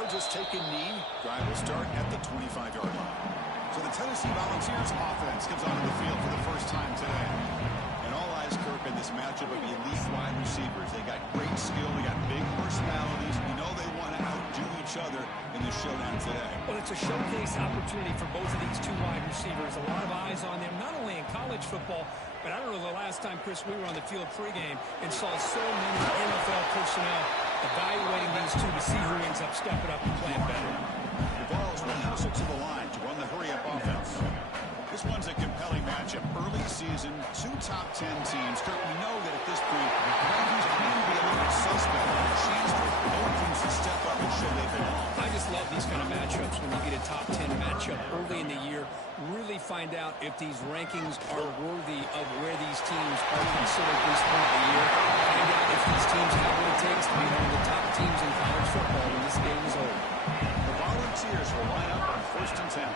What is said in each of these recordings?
he'll just take a knee. Drive will start at the 25-yard line. So the Tennessee Volunteers offense comes onto the field for the first time today. And all eyes, Kirk, in this matchup of elite wide receivers. They got great skill. They got big personalities. You know they want to outdo each other in the showdown today. Well, it's a showcase opportunity for both of these two wide receivers. A lot of eyes on them, not only in college football, but I don't know the last time, Chris, we were on the field pregame and saw so many NFL personnel evaluating these two to see who ends up stepping up and playing better. The ball's closer to the line to run the hurry-up offense. This one's a compelling matchup. Early season, two top 10 teams. Kirk, we know that at this point, rankings can be a little bit suspect. A chance for both teams to step up and show they belong. I just love these kind of matchups when you get a top 10 matchup early in the year. Really find out if these rankings are worthy of where these teams are considered at this point in the year. Find out if these teams have what it takes to be one of the top teams in college football when this game is over. The Volunteers will line up on 1st and 10.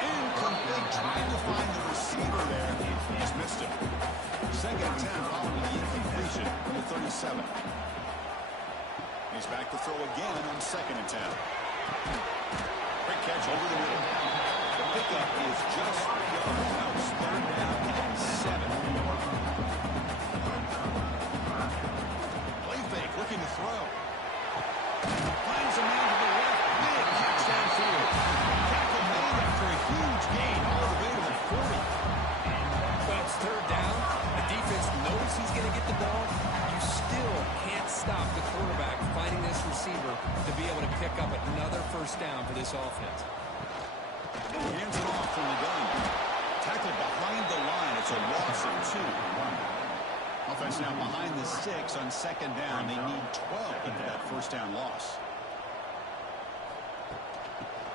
Incomplete, trying to find the receiver there. He's missed it. 2nd and 10 following the incompletion from the 37. He's back to throw again on 2nd and 10. Quick catch over the middle. The pickup is just 3 yards. Now it's 3rd down and 7. Play fake, looking to throw. Finds a man to the left. Big catch downfield. Tackle made after a huge gain all the way to the 40. Well, it's 3rd down. The defense knows he's going to get the ball. You still can't stop the quarterback finding this receiver to be able to pick up another 1st down for this offense. Hands it off from the gun. Tackle behind the line. It's a loss of 2. Offense now behind the 6 on 2nd down. They need 12 into that 1st down loss.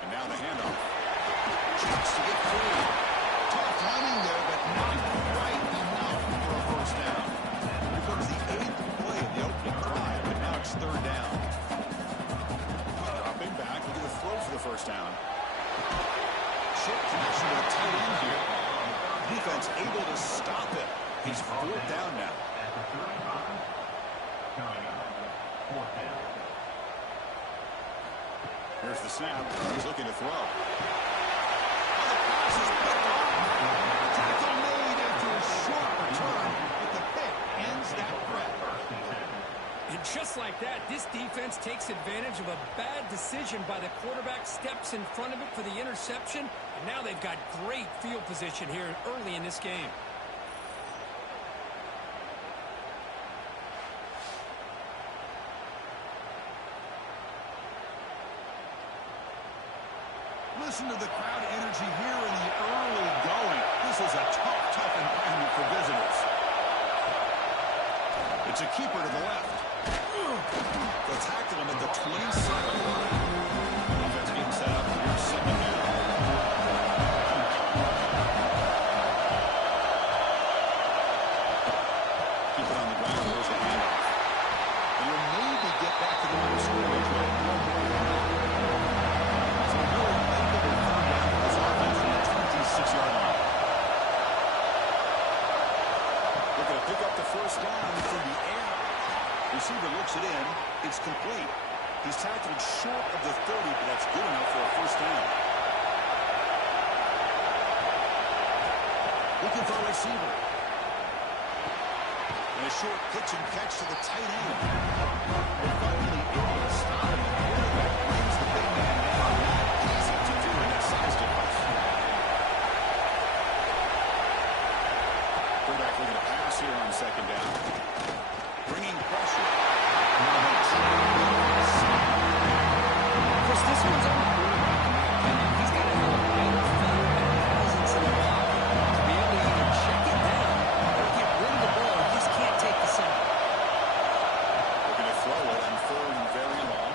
And now the handoff. Checks to get free. Tough running there, but not quite enough for a 1st down. Here comes the 8th play of the opening drive, but now it's 3rd down. Dropping back, looking to throw for the 1st down. Short connection to the tight end here. Defense able to stop it. He's 4th down now. Here's the snap. He's looking to throw. Oh, the pass is picked off. Tackle made after a short return, but the pick ends that threat. And just like that, this defense takes advantage of a bad decision by the quarterback, steps in front of it for the interception, and now they've got great field position here early in this game. Listen to the crowd energy here in the early going. This is a tough environment for visitors. It's a keeper to the left. They'll tackle him at the 27. Offense being set up here, 2nd down. Keep it on the ground. There's the handoff. And you'll maybe get back to the line of scrimmage. So really negative 3rd down for this offense from the 26-yard line. Looking to pick up the 1st down through the air. Receiver looks it in. It's complete. He's tackled short of the 30, but that's good enough for a 1st down. Looking for a receiver. And a short pitch and catch to the tight end. They're finally able to stop him. The quarterback brings the big man down. Not easy to do in that size difference. Quarterback looking to pass here on 2nd down. Bringing pressure. Chris, this one's on the quarterback, in my opinion. He's got to have a better feel and presence in the pocket to be able to either check it down or get rid of the ball. He just can't take the sack. Looking to throw it on 4th and very long.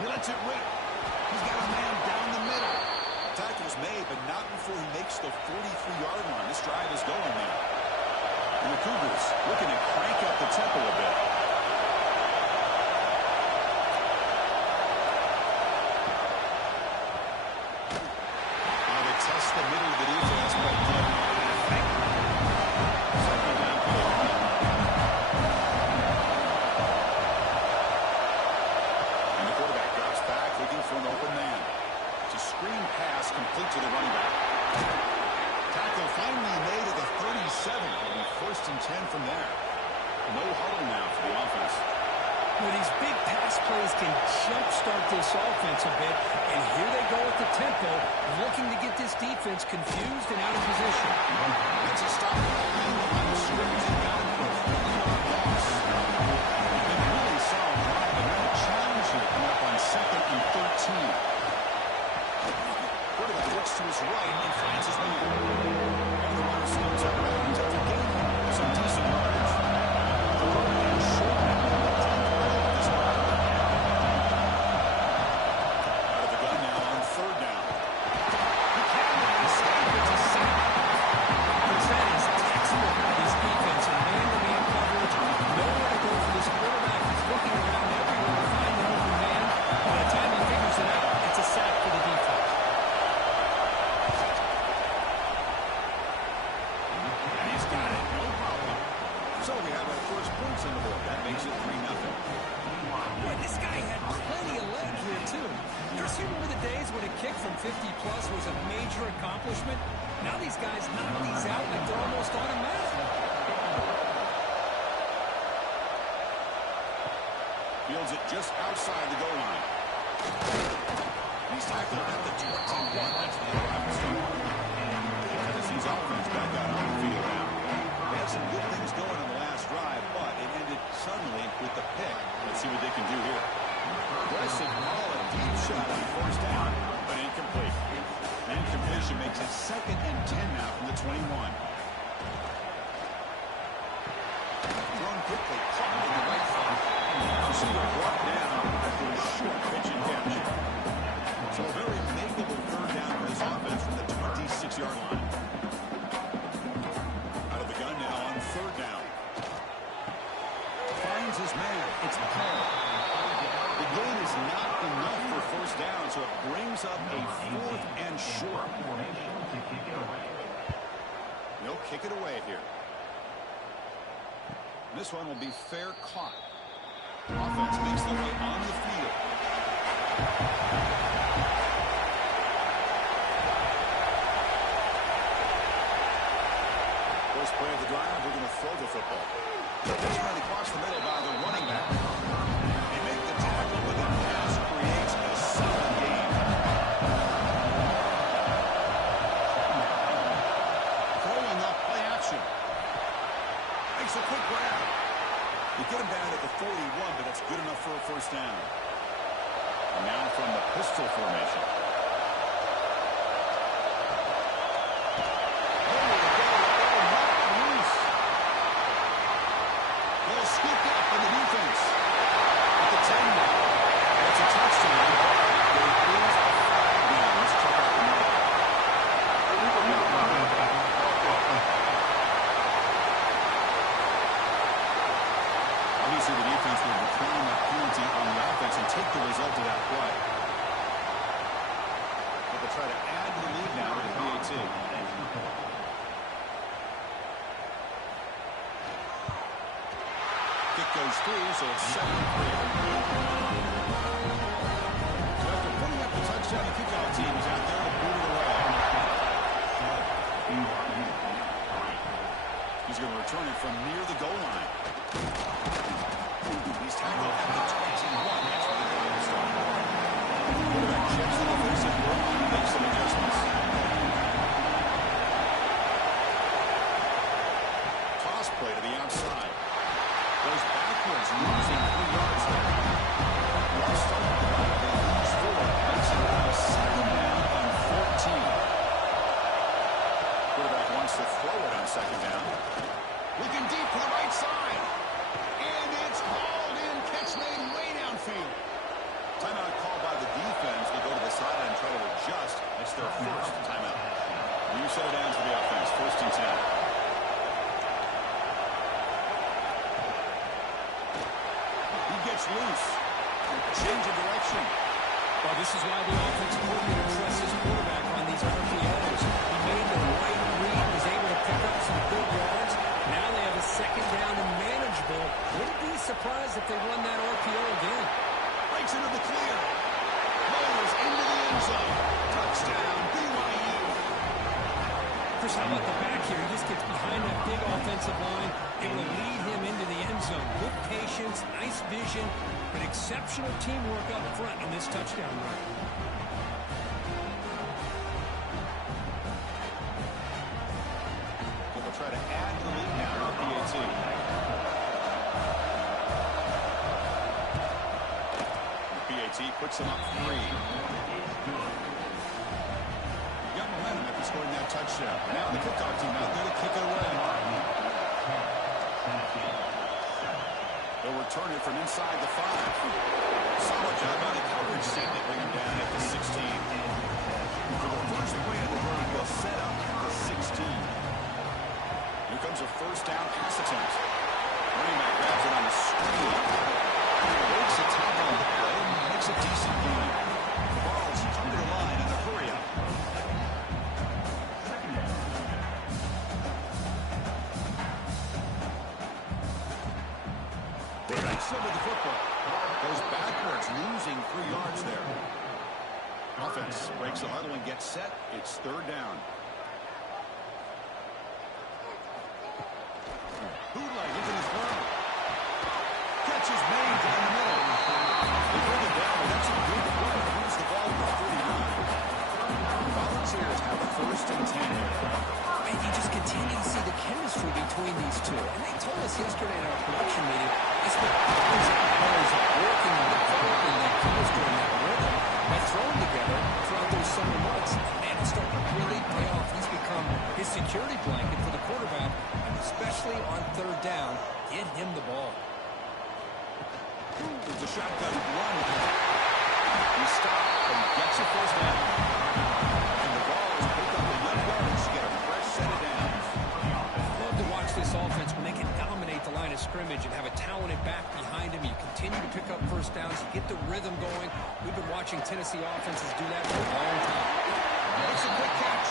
He lets it rip. He's got a man down the middle. Tackle's made, but not before he makes the 43-yard line. This drive is going now. And the Cougars looking to crank up the tempo a bit. Now they test the middle of the defense, but second down play. 10 from there. No huddle now for the offense. Well, these big pass plays can jumpstart this offense a bit, and here they go at the tempo, looking to get this defense confused and out of position. That's a stop behind the line of scrimmage. They got him for a 40-yard loss. They've been really solid drive, but now a challenge here coming up on 2nd and 13. Quarterback looks to his right and finds his man. And the runner steals out around to the game. Some decent yards. The quarterback short now. Now these guys knock these out like they're almost automatic. Fields it just outside the goal line. He's tackled at the 21. That's the arrival start. Tennessee's offense back out on the field now. They had some good things going on the last drive, but it ended suddenly with the pick. Let's see what they can do here. Aggressive ball, a deep shot on 1st down, but incomplete. Incompletion makes it 2nd and 10 now from the 21. Thrown quickly, caught in the right side. Receiver brought down after a short pitch and catch. So a very makeable 3rd down for this offense from the 26-yard line. Out of the gun now on 3rd down. Finds his man. It's Paul. The gain is not enough for 1st down, so it brings up a 4th and short. They'll kick it away here. This one will be fair caught. Offense makes their way on the field. First play of the drive, we're going to throw the football. This run across the middle by the running back. They make the tackle, but the pass creates a solid gain. Throwing up play action. Makes a quick grab. You get him down at the 41, but that's good enough for a 1st down. And now from the pistol formation. Scooped up in the defense. At the 10 now. That's a touchdown. There is a flag down. Let's check out the mark. Obviously, the defense will decline that penalty on the offense and take the result of that play. But they'll try to add to the lead now with the PAT. Kick goes through, so it's 7-3. So after putting up the touchdown, the kickoff team is out there to boot it away. He's going to return it from near the goal line. He's tackled at the 21. That's where the goal will start. Quarterback checks the defensive work and makes some adjustments. Toss play to the outside. Goes backwards, losing 3 yards there. Well started the ball, they lose 4. Makes it now 2nd down and 14. Quarterback wants to throw it on 2nd down. Looking deep to the right side. And it's hauled in. Catch made way downfield. Timeout called by the defense. They go to the sideline and try to adjust. It's their 1st timeout. New set of downs for the offense. 1st and 10. Gets loose. Change of direction. Well, this is why the offensive coordinator trusts his quarterback on these RPOs. He made the right read, was able to pick up some good yards. Now they have a 2nd down and manageable. Wouldn't be surprised if they run that RPO again. Breaks into the clear. Rolls into the end zone. Touchdown, BYU. Chris, how about the back here? He just gets behind that big offensive line able to lead him into the end zone. Good patience, nice vision, but exceptional teamwork up front on this touchdown run. They'll try to add to the lead now with PAT. PAT puts him up 3. Got momentum after scoring that touchdown. Now the kickoff team out there to kick it away. They'll return it from inside the 5. Solid job by the coverage set to bring him down at the 16. For the first play of the run, will set up the 16. Here comes a first down pass attempt. Running back grabs it on the screen. Breaks the tackle on the play and makes a decent gain. The ball's come to the line in the hurry up. Over the football. Goes backwards, losing 3 yards there. Offense breaks the huddle and gets set. It's third down. Bootleg into his run. Catch is made down the middle. They bring it down, but that's a good play. Moves the ball to the 39. Volunteers have a first and 10 here. And you just continue to see the chemistry between these two. And they told us yesterday in our production meeting, they spent hours and hours of working and developing that chemistry and that rhythm by throwing together throughout those summer months. And it's starting to really pay off. He's become his security blanket for the quarterback, and especially on third down, get him the ball. It's a shotgun run. He stops and gets a first down. And the ball is picked up the young guards to get a fresh set of downs. Love to watch this offense when they can dominate the line of scrimmage and have a talented back behind him. You continue to pick up first downs. You get the rhythm going. We've been watching Tennessee offenses do that for a long time. Makes a quick catch.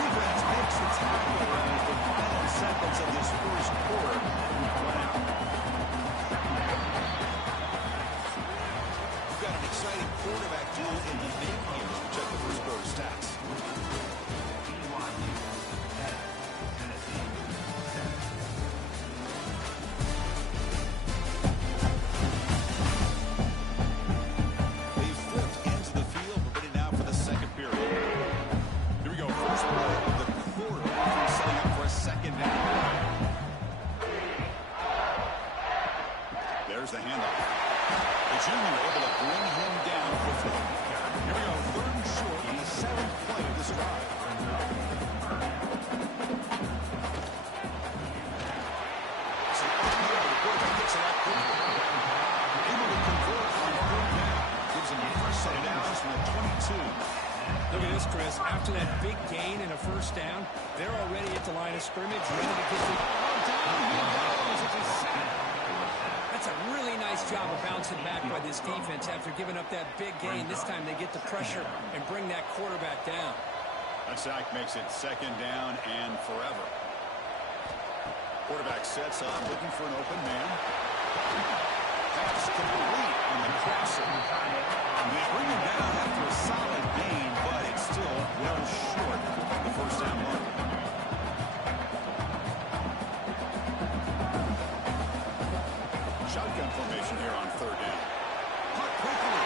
Defense makes the tackle as the final seconds of this first quarter run out. We've got an exciting quarterback duel in the making as we check the first quarter stats. There's the handoff. The junior able to bring him down quickly. Here we go, third and short on the 7th play of this drive. So the quarterback gets it out quickly. Able to convert on third down. Gives him a first set of downs from the 22. Look at this, Chris. After that big gain and a first down, they're already at the line of scrimmage, ready to get the ball down. He goes. It's a sack. That's a really nice job of bouncing back by this defense after giving up that big gain. This time they get the pressure and bring that quarterback down. That sack makes it second down and forever. Quarterback sets up, looking for an open man. Pass complete on the crosser. And they bring him down after a solid gain, but it's still well short of the first down mark. Shotgun formation here on third down. Hot quickly.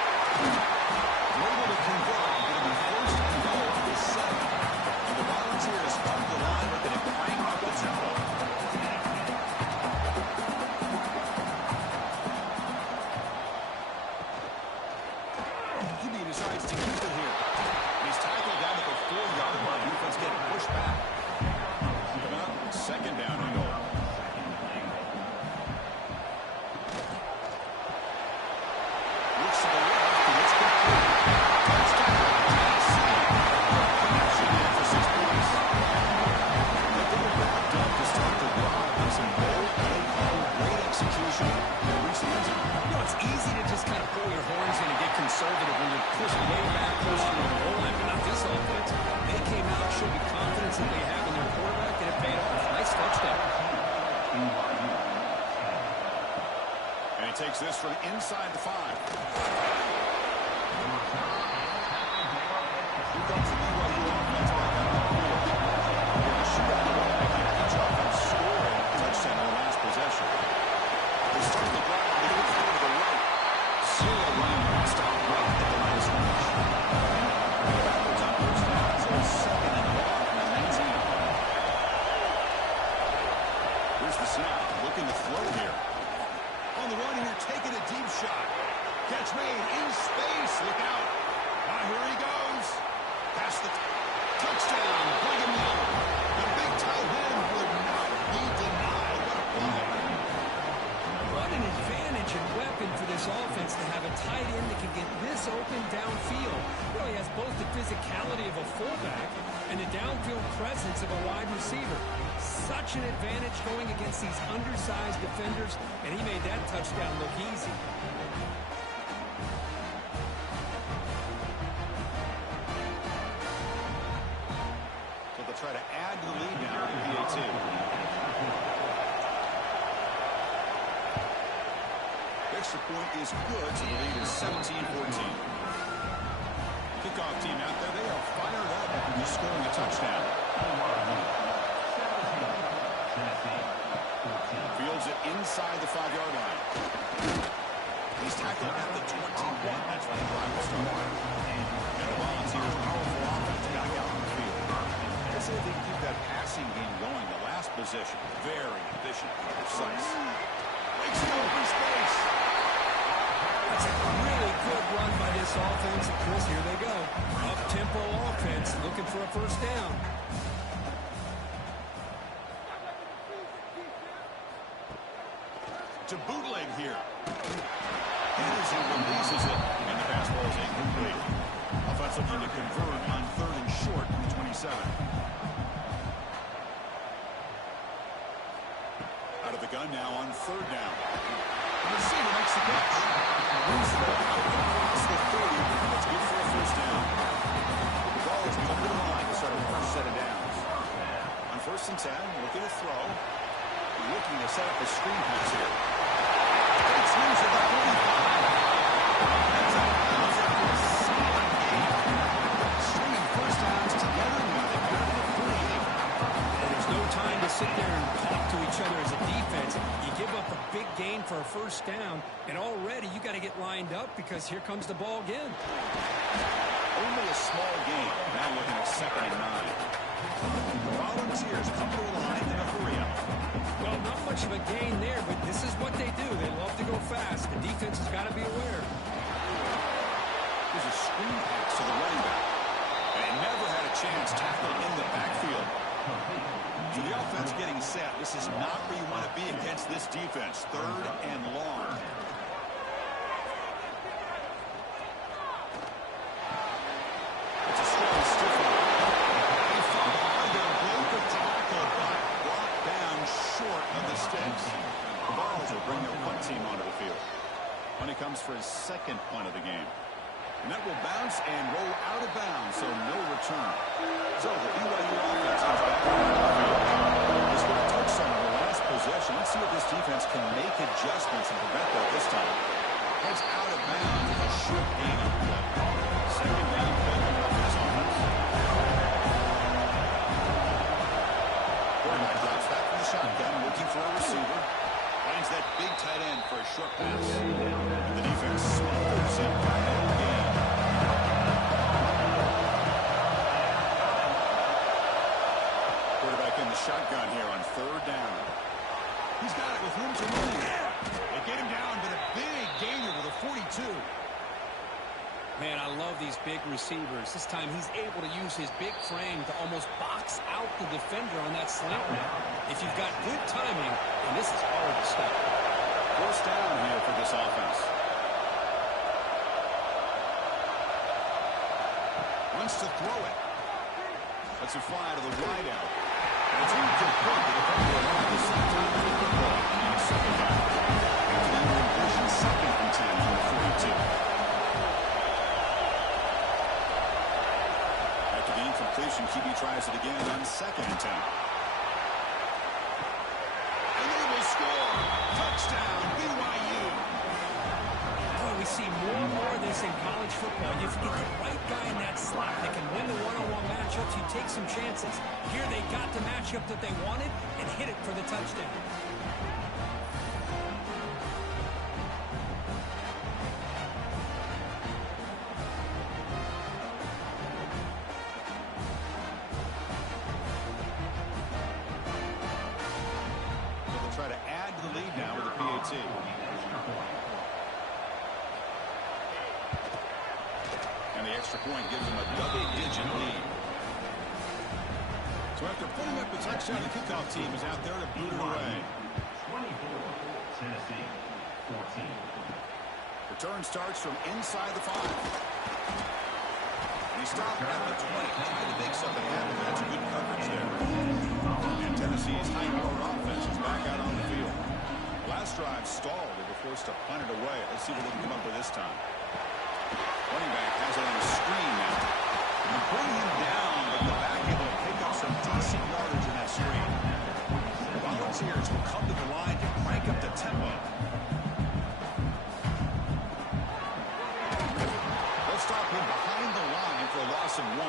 Able to convert. It'll be first and goal for the 7. And the Volunteers up the line with an crank up the tempo. Jimmy decides to keep it here. He's tackled down at the 4-yard line. Defense getting pushed back. Coming up, second down and goal. Conservative when you're pushed way back close to the goal line, but not this offense. They came out, showed the confidence that they have in their quarterback, and it paid off. Nice touchdown. And he takes this from inside the 5. Here comes the BYU offense back out on the field. They're going to shoot out the ball, making each offense score a touchdown in the last Here's the snap. Looking to throw here. On the run here, taking a deep shot. Catch made in space. Look out. Now here he goes. Past the touchdown. Brigham Young. The big tight end would not be denied. What a play. What an advantage and weapon for this offense to have a tight end that can get this open downfield. Really has both the physicality of a fullback and the downfield presence of a wide receiver. Such an advantage going against these undersized defenders, and he made that touchdown look easy. So they'll try to add to the lead now with the PAT. Extra point is good, so the lead is 17-14. Kickoff team out there, they are fired up after scoring a touchdown. Fields it inside the 5-yard line. He's tackled at the 21. That's when the drive will start. And the Volunteers' powerful offense back out on the field. Let's see if they can keep that passing game going. The last possession, very efficient and precise. Makes an open space. That's a really good run by this offense. Chris, here they go. Up-tempo offense looking for a first down. To bootleg here. Hits and releases it, and the pass ball is incomplete. Offense looking to convert on 3rd and short in the 27. Out of the gun now on 3rd down. The receiver makes the catch. Moves the ball out across the 30. That's good for a first down. The ball is going to the line to start a first set of downs. On 1st and 10, looking to throw. Looking to set up a screen pass here. Takes loose at the 45. That's a solid game. Stringing first downs together now. They've got the 48. And there's no time to sit there and talk to each other as a defense. You give up a big gain for a first down, and already you got to get lined up because here comes the ball again. Only a small game. Now looking at 2nd and 9. The Volunteers come to the line in a hurry up. Well, not much of a gain there, but this is what they do. They love to go fast. The defense has got to be aware. There's a screen pass to the running back. And he never had a chance tackled in the backfield. So the offense getting set. This is not where you want to be against this defense. 3rd and long. It's a strong stiff arm. They fall hard. They'll break the tackle, but brought down short of the sticks. The Vols will bring their punt team onto the field. When he comes for his 2nd punt of the game. And that will bounce and roll out of bounds, so no return. So the BYU offense comes back on the field. They scored a touchdown on the last possession. Let's see if this defense can make adjustments and prevent that this time. Heads out of bounds with a short gain on play. 2nd down play for this offense. Quarterback drops back from the shotgun, looking for a receiver. Finds that big tight end for a short pass. And the defense smothers him for no gain. Quarterback in the shotgun here on 3rd down. He's got it with room to move. They get him down, but a big gainer with a 42. Man, I love these big receivers. This time he's able to use his big frame to almost box out the defender on that slant route. If you've got good timing, then this is hard to stop. First down here for this offense. Wants to throw it. That's a fly to the wide out. And it's incomplete. The defender allowed the same time to the ball on the 2nd down. After the incompletion, 2nd and 10 from the 42. After the incompletion, QB tries it again on 2nd and 10. And they will score. Touchdown, BYU. Boy, we see more and more of this in college football. You get the right guy in that slot that can win the one-on-one matchups. You take some chances. Here they got the matchup that they wanted and hit it for the touchdown. try to add to the lead now with the PAT. And the extra point gives them a double-digit lead. So after putting up the touchdown, the kickoff team is out there to boot it away. 24, Tennessee, 14. Return starts from inside the 5. And he stopped at the 20, trying to make something happen. That's good coverage there. And Tennessee's high-powered offense is back out on the field. Last drive stalled. They were forced to punt it away. Let's see what they can come up with this time. Running back has it on the screen now. And bring him down, but the back able to pick up some decent yardage in that screen. The Volunteers will come to the line to crank up the tempo. They'll stop him behind the line for a loss of 1.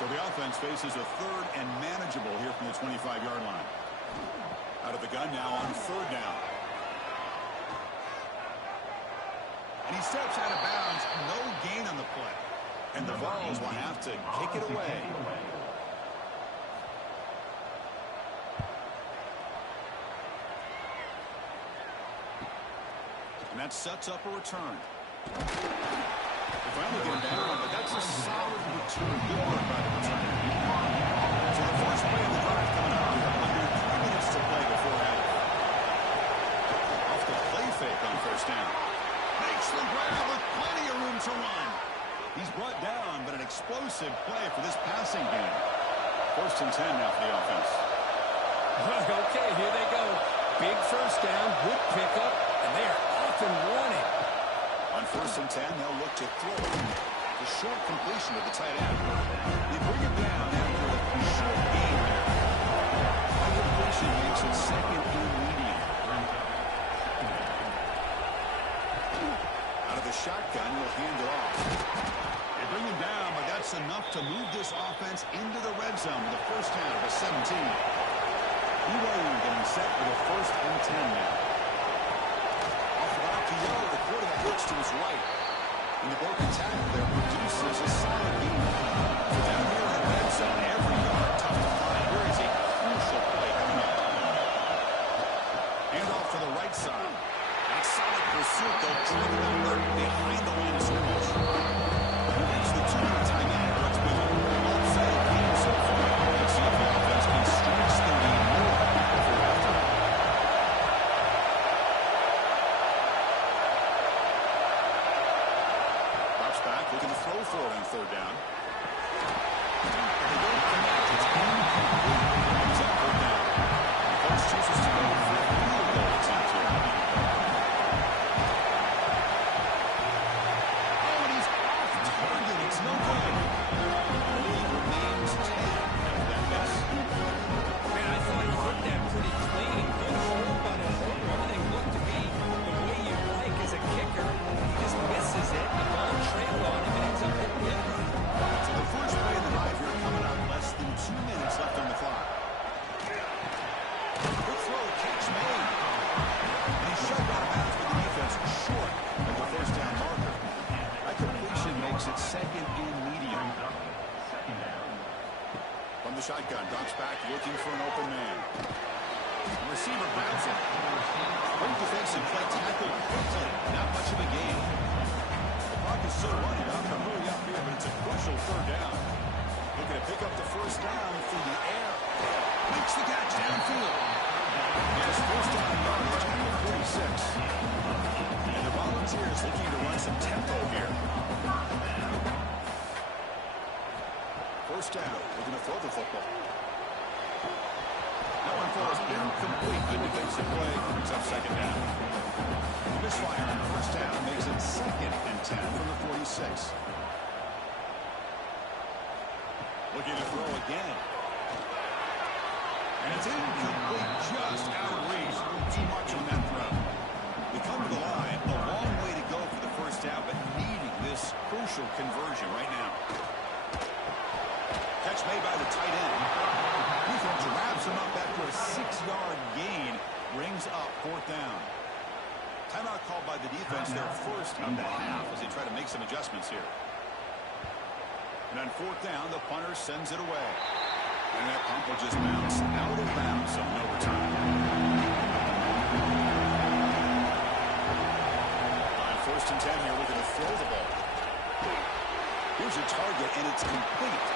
So the offense faces a third and manageable here from the 25-yard line. Out of the gun now on third down. And he steps out of bounds. No gain on the play. And the Vols will have to kick it away. And that sets up a return. They finally get down, but that's a solid return. Good work by the return. So the first play of the drive coming up here. Under 3 minutes to play before half. Off the play fake on first down. Makes the grab with plenty of room to run. He's brought down, but an explosive play for this passing game. First and 10 now for the offense. Okay, here they go. Big first down, good pickup, and they are off and running. On first and 10, they'll look to throw. The short completion of the tight end. They bring it down after a short game there. The completion makes it second and medium. Out of the shotgun, he'll hand it off. They bring him down, but that's enough to move this offense into the red zone with the first down of the 17. BYU getting set for the first and 10 now. Off the back to Yellow, the quarterback looks to his right. And the broken tackle there produces a solid gain. So down here in the red zone, every yard tough to find. Here is a crucial play coming up. Hand off to the right side. And a solid pursuit, though, driving alert behind the line of scrimmage. Reach the 2-minute timeout, but it's been an all-settled game so far. Let's see if the offense can stretch the lead more before halftime. Drops back, looking to throw for it on third down. And they don't connect. It's incomplete. It's on third down. The coach chooses to go for a field goal attempt here. Oh, and he's off target. It's no good. The lead remains 10 after that miss. Man, I thought he hit that pretty clean. Good hold on it. Everything looked to be the way you'd like as a kicker. He just misses it. The ball trailed on him and ends up hitting it. So the first play of the drive here coming up. Less than 2 minutes left on the clock. Good throw, catch made. And he's shoved out of bounds with the defense short of the first down marker. That completion makes it second and medium. From the shotgun, drops back, looking for an open man. The receiver grabs it. Great defensive play, tackled quickly. Not much of a gain. The clock is still running. I'm going to hurry up here, but it's a crucial third down. Looking to pick up the first down through the air. Makes the catch downfield. Yes, first down yardage at the 46. And the Volunteers looking to run some tempo here. First down, looking to throw the football. That one falls incomplete. Good defensive play. Brings up second down. Misfire on the first down makes it second and 10 from the 46. Looking to throw again. And it's incomplete, just out of reach. Too much on that throw. We come to the line, a long way to go for the first down, but needing this crucial conversion right now. Catch made by the tight end. Defense wraps him up after a 6-yard gain. Brings up fourth down. Timeout called by the defense, their first of the half, as they try to make some adjustments here. And on fourth down, the punter sends it away. And that punt will just bounce out of bounds, so no return. and 10 here looking to throw the ball. Here's a target, and it's complete.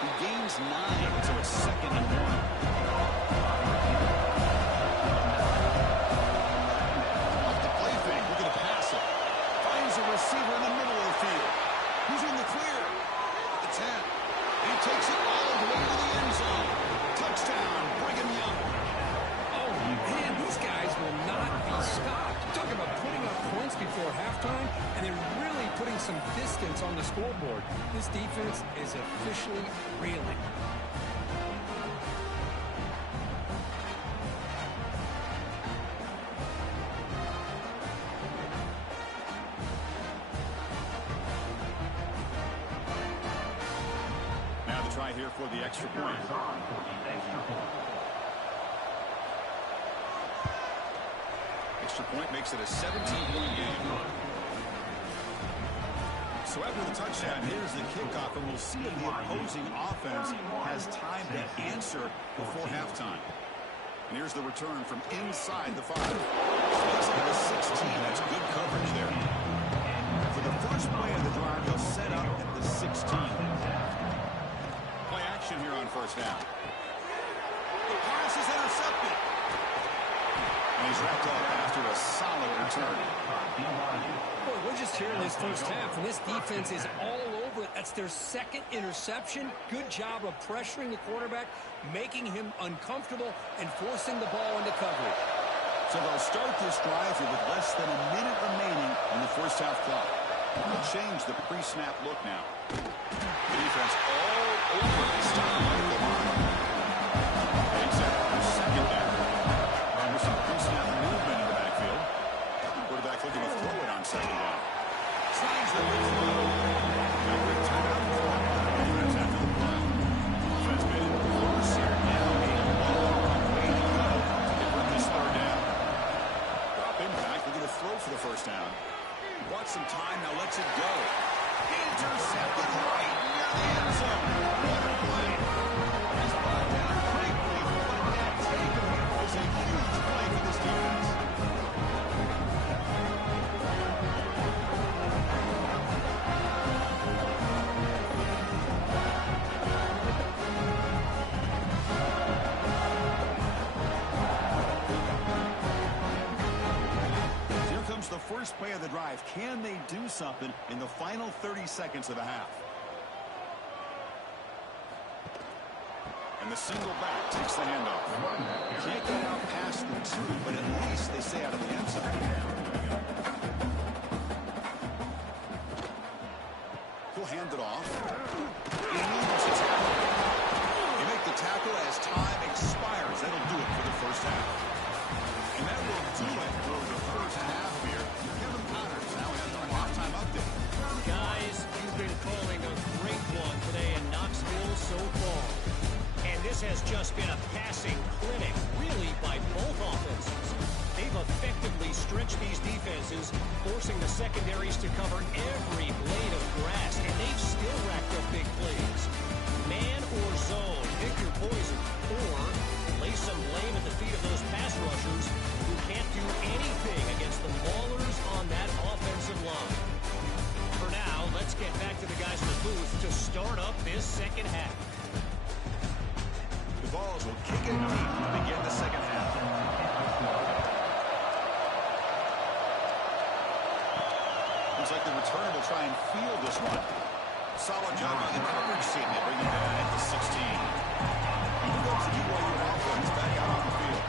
He gains 9, so it's 2nd and 1. Off the play fake, looking to pass it. Finds a receiver in the middle of the field. He's in the clear. At the 10. He takes it all the way to the end zone. Touchdown, Brigham Young. Oh, man, these guys will not be stopped. Talk about putting up points before halftime, and they're really putting some distance on the scoreboard. This defense is officially reeling. Now the try here for the extra point. Extra point makes it a 17-point game. So after the touchdown, here's the kickoff, and we'll see if the opposing offense has time to answer before halftime. And here's the return from inside the 5. Makes it a 16. That's good coverage there. For the first play of the drive, they'll set up at the 16. Play action here on first down. The pass is intercepted. And he's wrapped up after a solid return. Boy, we're just here in this first half, and this defense is all over it. That's their 2nd interception. Good job of pressuring the quarterback, making him uncomfortable, and forcing the ball into coverage. So they'll start this drive here with less than a minute remaining in the first half clock. They'll change the pre-snap look now. The defense all over this time at the line. Takes it for 2nd down. There's some pre-snap movement in the backfield. Quarterback looking to throw it on 2nd down. Slides the throw. Got a great timeout for defense after the play. Defense made it close here. Now a long way to go to convert this 3rd down. Drop impact. Looking to throw for the first down. Bought some time. Now lets it go. Intercepted right near the end zone. What a play. He's brought down quickly. But that takeaway was a huge play for this defense. Here comes the first play of the drive. Can they do something in the final 30 seconds of the half? And the single back takes the handoff. Can't get out past the 2, but at least they stay out of the end zone. He'll hand it off. He needs a tackle. They make the tackle as time expires. That'll do it for the first half. And that will do it for the first half here. Kevin Connors now has our halftime update. Guys, you've been calling a great one today in Knoxville so far. And this has just been a passing clinic, really, by both offenses. They've effectively stretched these defenses, forcing the secondaries to cover every blade of grass, and they've still racked up big plays. Man or zone, pick your poison, or lay some blame at the feet of those pass rushers who can't do anything against the maulers on that offensive line. For now, let's get back to the guys in the booth to start up this second half. The Vols will kick it deep to begin the second half. Looks like the returner will try and field this one. Solid job on the coverage team. They bring him down at the 16. Here goes the BYU offense back out on the field.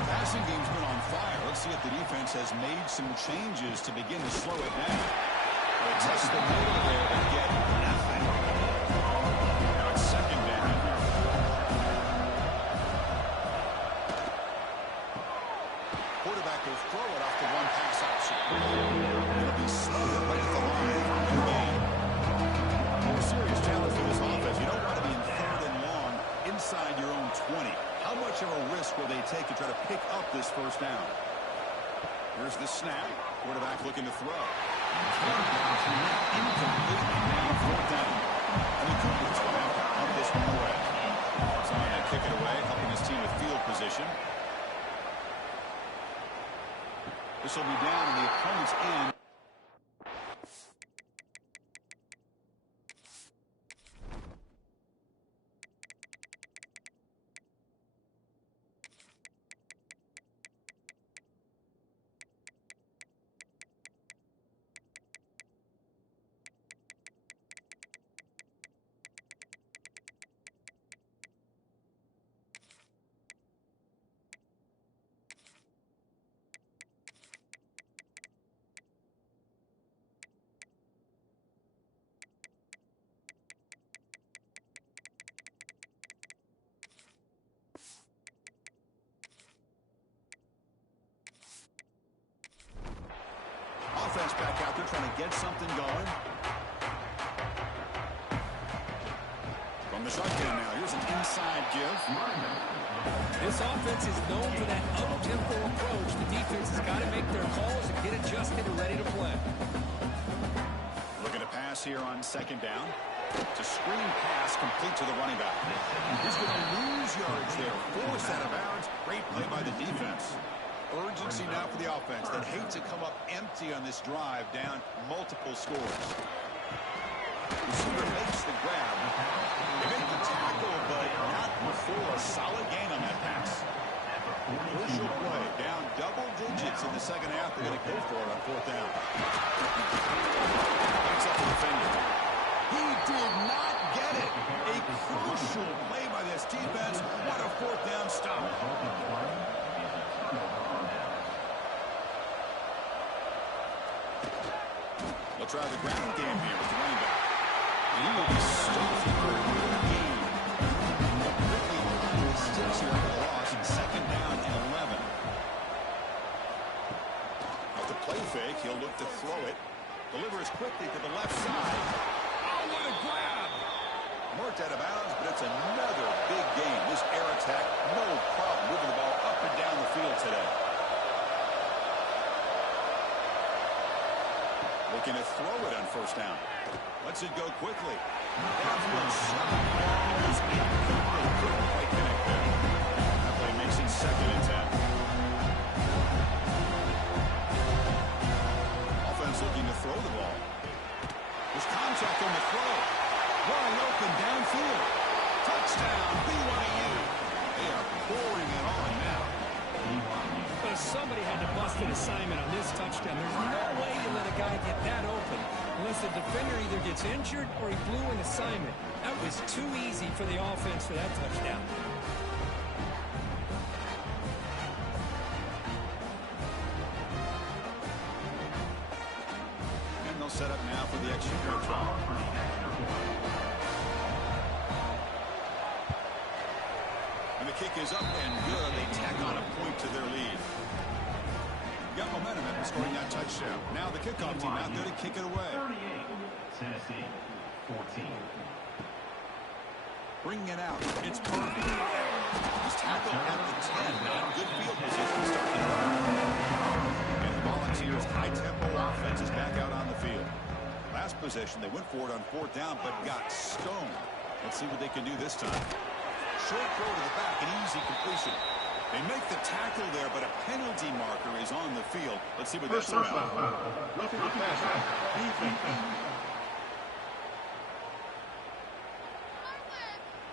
The passing game's been on fire. Let's see if the defense has made some changes to begin to slow it down. They test the middle there and get nothing. Now it's 2nd down. Quarterback will throw it off the one pass option. It'll be slowed right at the line. Good game. A serious challenge for this offense. You don't want to be in 3rd and long inside your own 20. How much of a risk will they take to try to pick up this first down? Here's the snap. Quarterback looking to throw. Incomplete. Now 4th down. And the Cougars will have to pump this one away. So they kick it away, helping his team with field position. This will be down in the opponent's end. trying to get something going. From the shotgun now, here's an inside give. This offense is known for that up-tempo approach. The defense has got to make their calls and get adjusted and ready to play. Looking to pass here on second down. It's a screen pass complete to the running back. He's going to lose yards there. Force out of bounds. Great play by the defense. Urgency now for the offense that hate to come up empty on this drive, down multiple scores. Receiver makes the grab. They make the tackle, but not before a solid gain on that pass. Crucial play, down double digits in the second half. They're going to go for it on fourth down. Picks up the defender. He did not get it. A crucial play by this defense. What a fourth down stop. They'll try the ground game here with the running back. And he will be stuffed for a good gain. Quickly behind the sticks here for the loss. Second down and 11. At the play fake, he'll look to throw it. Delivers quickly to the left side. Oh, what a grab! Marked out of bounds, but it's another big gain. This air attack, no problem moving the ball up and down the field today. Looking to throw it on first down. Lets it go quickly. Downfield shot. Is incomplete. Couldn't quite connect there. That play makes it second and 10. Offense looking to throw the ball. There's contact on the throw. Wide open downfield. Touchdown, BYU. They are pouring it on now. But somebody had to bust an assignment on this touchdown. There's no way you let a guy get that open unless the defender either gets injured or he blew an assignment. That was too easy for the offense for that touchdown. And they'll set up now for the extra point try. And the kick is up and good. They tack on a point to their lead. Got momentum after scoring that touchdown. Now the kickoff team out there to kick it away. 38, Tennessee, 14. Bringing it out. It's perfect. He's tackled at the 10. Now good field position starting. And the Volunteers' high-tempo offense is back out on the field. Last possession, they went for it on fourth down, but got stoned. Let's see what they can do this time. Short throw to the back, an easy completion. They make the tackle there, but a penalty marker is on the field. Let's see what that's about.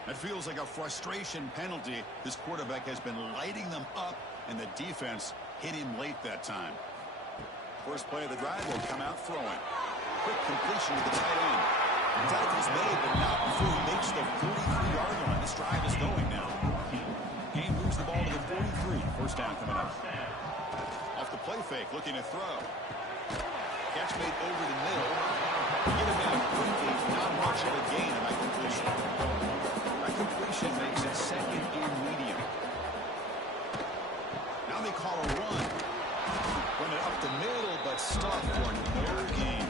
That feels like a frustration penalty. This quarterback has been lighting them up, and the defense hit him late that time. First play of the drive will come out throwing. Quick completion to the tight end. The tackle's made, but not before he makes the 43-yard line. This drive is going now. Game moves the ball to the 43. First down coming up. Off the play fake, looking to throw. Catch made over the middle. Get him down quickly. Not much of a gain on that completion. That completion makes it second and medium. Now they call a run. Run it up the middle, but stuffed for no gain.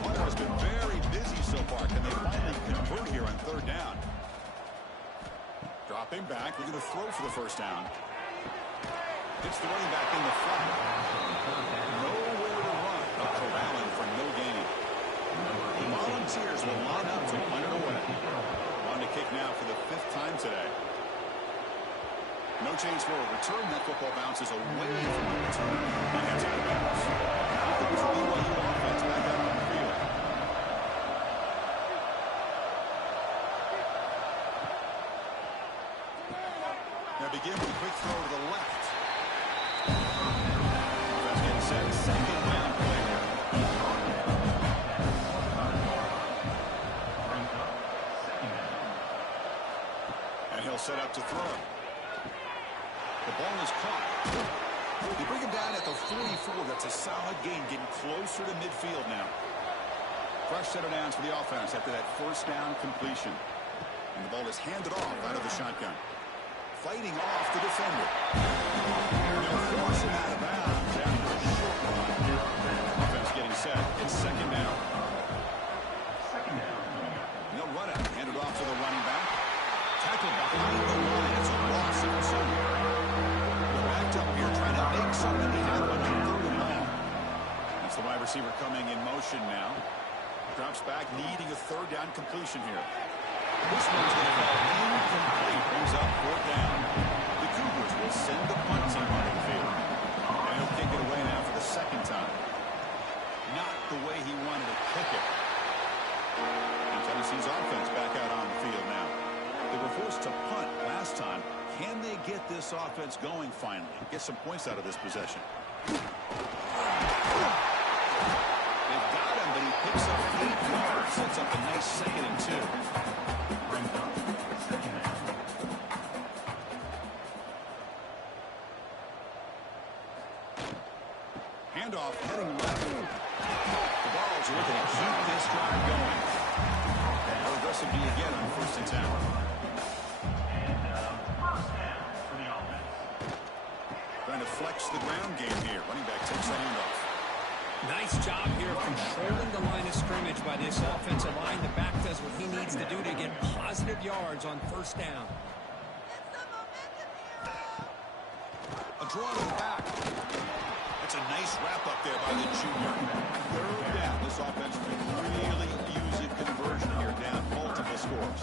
Hunter has been very busy so far. Can they finally convert here on third down? Dropping back, looking to throw for the first down. Hits the running back in the flat. Nowhere to run. Up to Allen for no gain. The Volunteers will line up to punt it away. On to kick now for the 5th time today. No chance for a return. That football bounces away from the return. And that's out of bounds. Here comes the BYU offense back out on the field. Now begin with a quick throw to the left. Offense getting set. Second down play here. And he'll set up to throw. The ball is caught. They bring him down at the 44. That's a solid gain, getting closer to midfield now. Fresh set of downs for the offense after that first down completion. And the ball is handed off out of the shotgun. Fighting off the defender. They'll force him out of bounds after a short run. Offense getting run out. Handed off to the running back. Tackled behind the line. It's a loss of 2. We're backed up here trying to make something happen on 3rd and long. That's the wide receiver coming in motion now. Drops back, needing a 3rd down completion here. This one's going to fall incomplete. Brings up 4th down. The Cougars will send the punt team onto the field. And he'll kick it away now for the 2nd time. Not the way he wanted to kick it. And Tennessee's offense back out on the field now. They were forced to punt last time. Can they get this offense going finally? Get some points out of this possession. They've got him, but he picks up 8 yards. Sets up a nice 2nd and 2. Handoff heading left. The Vols are looking to keep this drive going. How aggressive do you get on 1st and 10? Trying to flex the ground game here. Running back takes the handoff. Nice job here of controlling the line of scrimmage by this offensive line. The back does what he needs to do to get positive yards on 1st down. A draw to the back. That's a nice wrap up there by the junior. 3rd down. This offense can really use a conversion here, down multiple scores.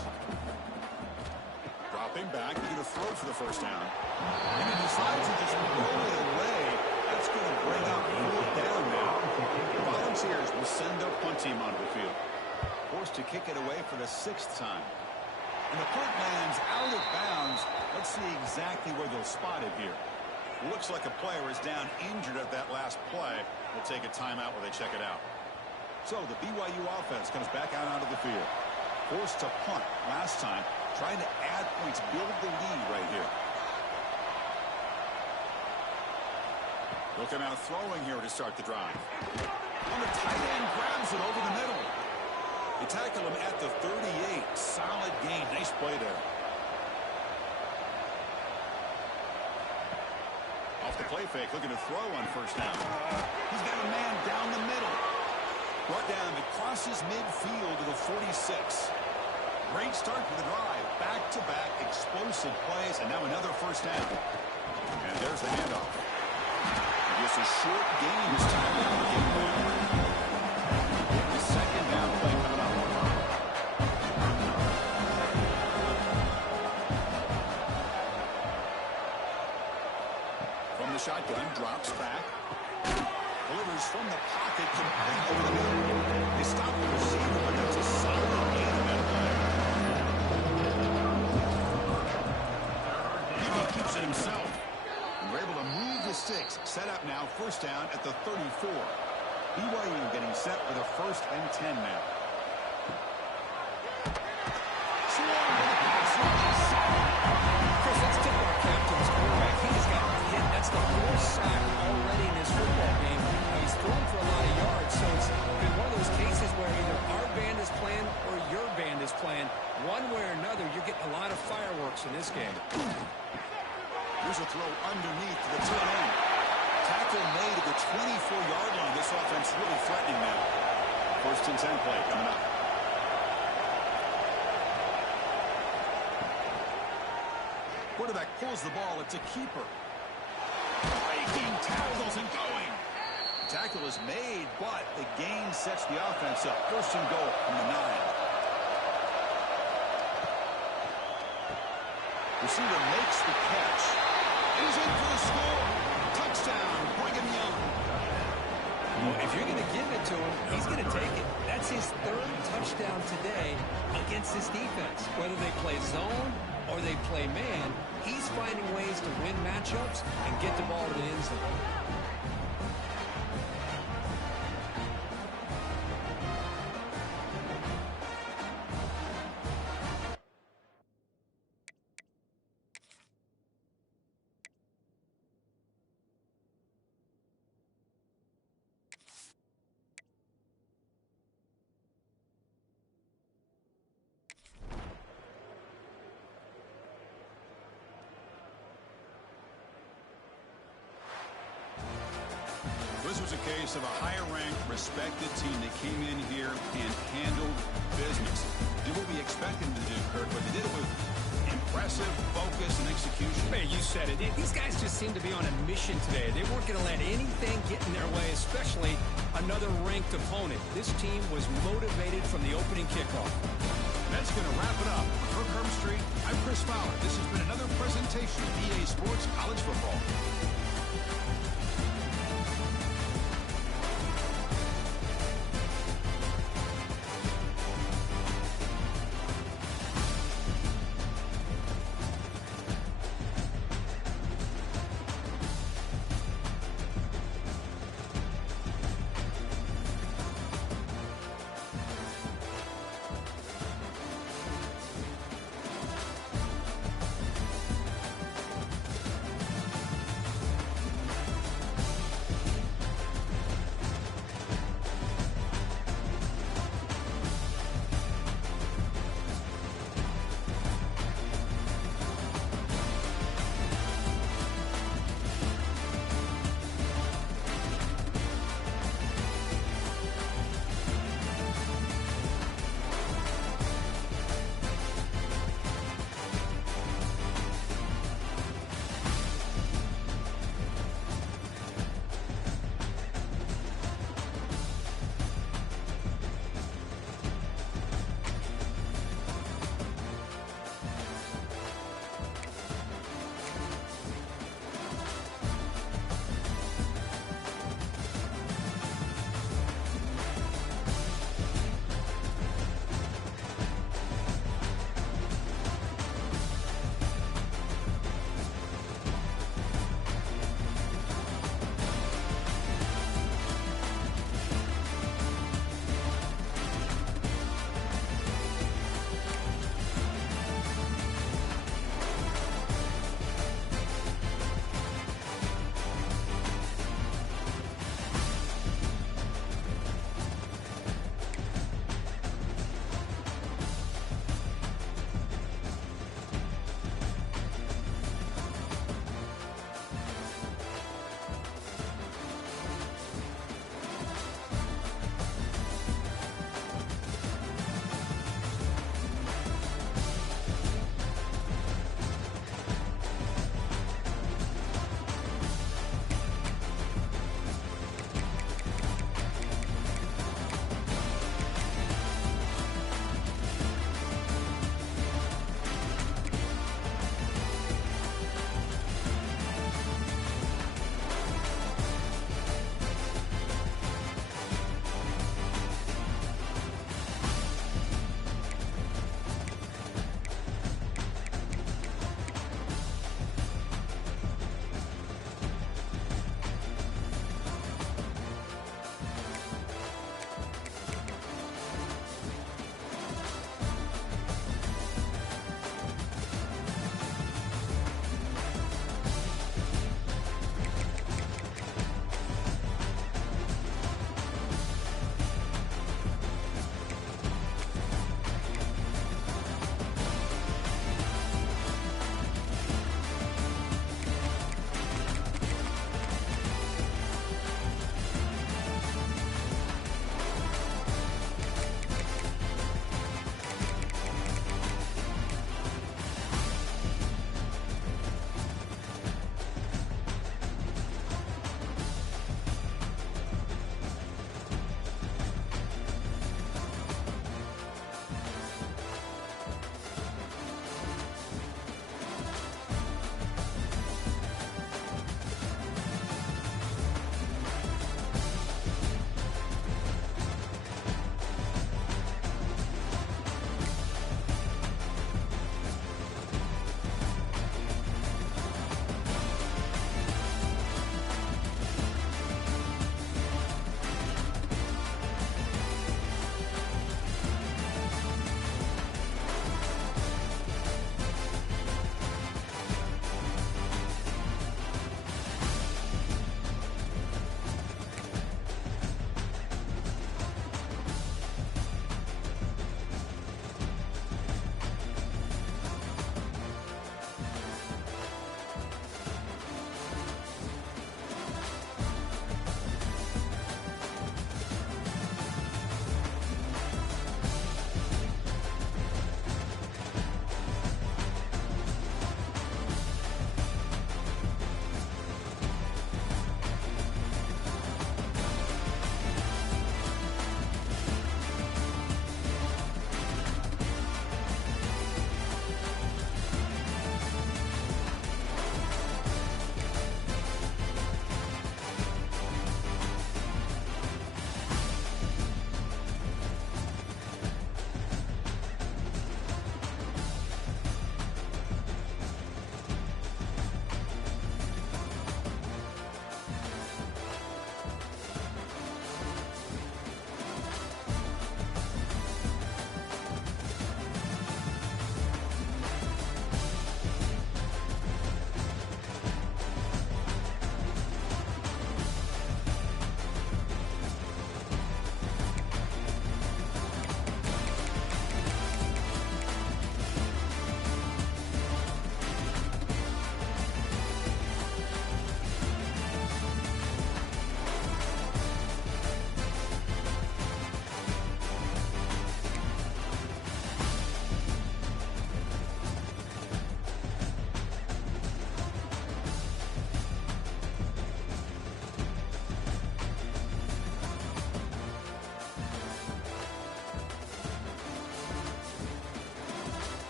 Dropping back, he's going to throw for the 1st down. And he decides to just roll it away. That's going to bring up 4th down now. Volunteers will send their punt team onto the field. Forced to kick it away for the 6th time. And the punt lands out of bounds. Let's see exactly where they'll spot it here. Looks like a player is down injured at that last play. We'll take a timeout where they check it out. So the BYU offense comes back out onto the field. Forced to punt last time. Trying to add points, build the lead right here. They'll come out throwing here to start the drive. On the tight end, grabs it over the middle. They tackle him at the 38. Solid gain. Nice play there. Off the play fake, looking to throw on 1st down. He's got a man down the middle. Brought down, it crosses midfield to the 46. Great start for the drive. Back-to-back explosive plays, and now another 1st down. And there's the handoff. And just a short gain this time down the game plan. The 2nd down play coming up. From the shotgun, drops back. Delivers from the pocket, complete over the middle. They stop the receiver, but that's a solid gain on that play. He keeps it himself. And we're able to move the sticks. Set up now, 1st down at the 34. BYU getting set for the 1st and 10 now. Swarm with the pass. Chris, let's tip our cap to this quarterback. He just got hit. That's the 4th sack already in this football game. He's thrown for a lot of yards, so it's been one of those cases where either our band is playing or your band is playing. One way or another, you're getting a lot of fireworks in this game. Here's a throw underneath to the tight end. Tackle made at the 24-yard line. This offense really threatening now. 1st and 10 play coming up. Quarterback pulls the ball. It's a keeper. Breaking tackles and going. Tackle is made, but the gain sets the offense up. 1st and goal from the 9. Receiver makes the catch. He's in for the score. Touchdown, Brigham Young. Well, if you're going to give it to him, he's going to take it. That's his 3rd touchdown today against this defense. Whether they play zone or they play man, he's finding ways to win matchups and get the ball to the end zone. this was a case of a higher-ranked, respected team that came in here and handled business. Did what we expected them to do, Kirk, but they did it with impressive focus and execution. Man, you said it. These guys just seem to be on a mission today. They weren't going to let anything get in their way, especially another ranked opponent. This team was motivated from the opening kickoff. That's going to wrap it up. For Kirk Street, I'm Chris Fowler. This has been another presentation of EA Sports College Football.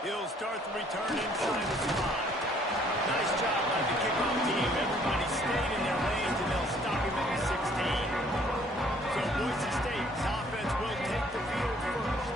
He'll start the return inside the spot. Nice job by the kickoff team. Everybody stayed in their lanes, and they'll stop him at the 16. So Boise State's offense will take the field first.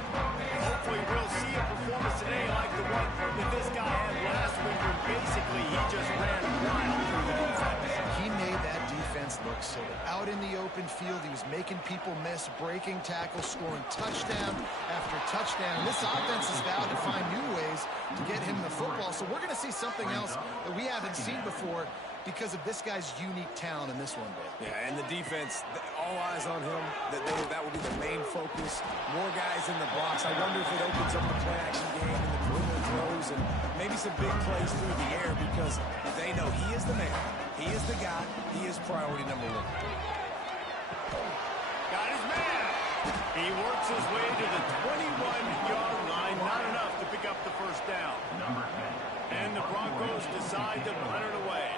Hopefully we'll see a performance today like the one that this guy had last week, where basically he just ran wild through the defense. He made that defense look silly. Out in the open field, he was making people miss, breaking tackles, scoring touchdown after touchdown. This offense is vowed to find new ways to get him the football. So we're going to see something else that we haven't seen before because of this guy's unique talent in this one, Dave. Yeah, and the defense, all eyes on him. That will be the main focus. More guys in the box. I wonder if it opens up the play-action game and the perimeter throws and maybe some big plays through the air, because they know he is the man. He is the guy. He is priority number one. Got his man. He works his way to the 21-yard line. Not enough to pick up the first down. And the Broncos decide to punt it away.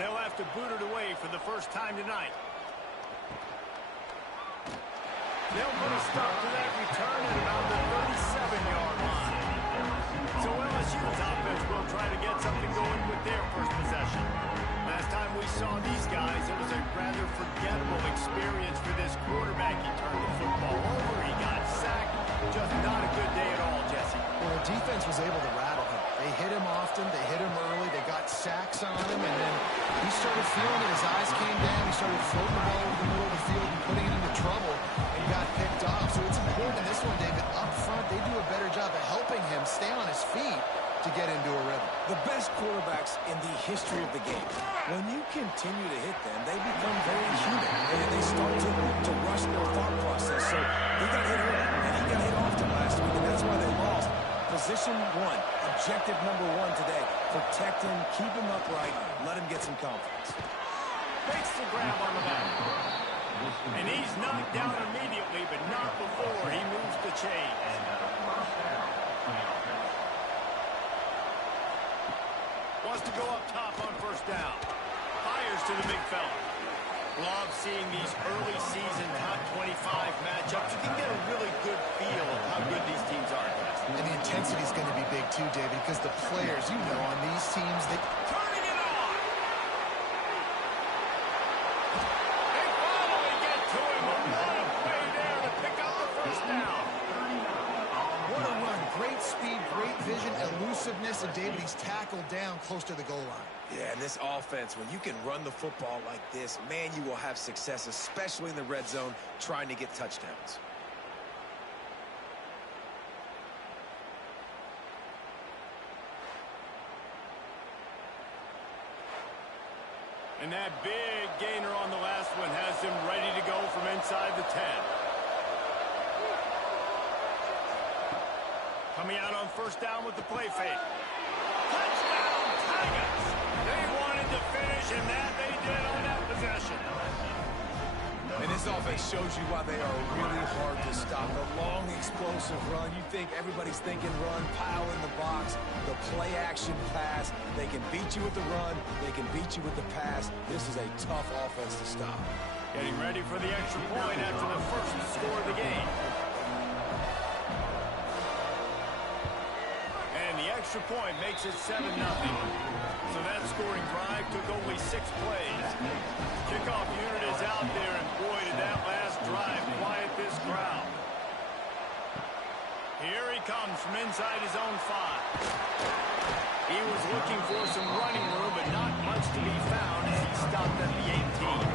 They'll have to boot it away for the first time tonight. They'll put a stop to that return at about the 37-yard line. So LSU's offense will try to get something going with their first possession. Last time we saw these guys, it was a rather forgettable experience for this quarterback. He turned the football over, he got sacked. Just not a good day at all, Jesse. Well, the defense was able to rattle him. They hit him often, they hit him early, they got sacks on him, and then he started feeling it. His eyes came down, he started floating the ball over the middle of the field and putting it into trouble, and got picked off. So it's important in this one, David, up front, they do a better job of helping him stay on his feet to get into a rhythm. The best quarterbacks in the history of the game, when you continue to hit them, they become very human, and they start to rush their thought process. So he got hit early, and he got hit often last week, and that's why they lost. Position one, objective number one today. Protect him, keep him upright, let him get some confidence. Fakes the grab on the back. And he's knocked down immediately, but not before he moves the chains. Wants to go up top on first down. Fires to the big fella. Love seeing these early season top 25 matchups. You can get a really good feel of how good these teams are. And the intensity is going to be big too, David, because the players, you know, on these teams, they... Turning it on! They finally get to him. A lot of play there to pick up the first down. What a run. Great speed, great vision, elusiveness, and David, he's tackled down close to the goal line. Yeah, and this offense, when you can run the football like this, man, you will have success, especially in the red zone, trying to get touchdowns. And that big gainer on the last one has him ready to go from inside the 10. Coming out on first down with the play fake. Touchdown, Tigers! They wanted to finish, and that they did on that possession. And this offense shows you why they are really hard to stop. The long, explosive run. You think everybody's thinking run, pile in the box. The play-action pass. They can beat you with the run. They can beat you with the pass. This is a tough offense to stop. Getting ready for the extra point after the first score of the game. And the extra point makes it 7-0. So that scoring drive took only 6 plays. Kickoff unit is out there, and boy, did that last drive quiet this crowd. Here he comes from inside his own 5. He was looking for some running room, but not much to be found as he stopped at the 18.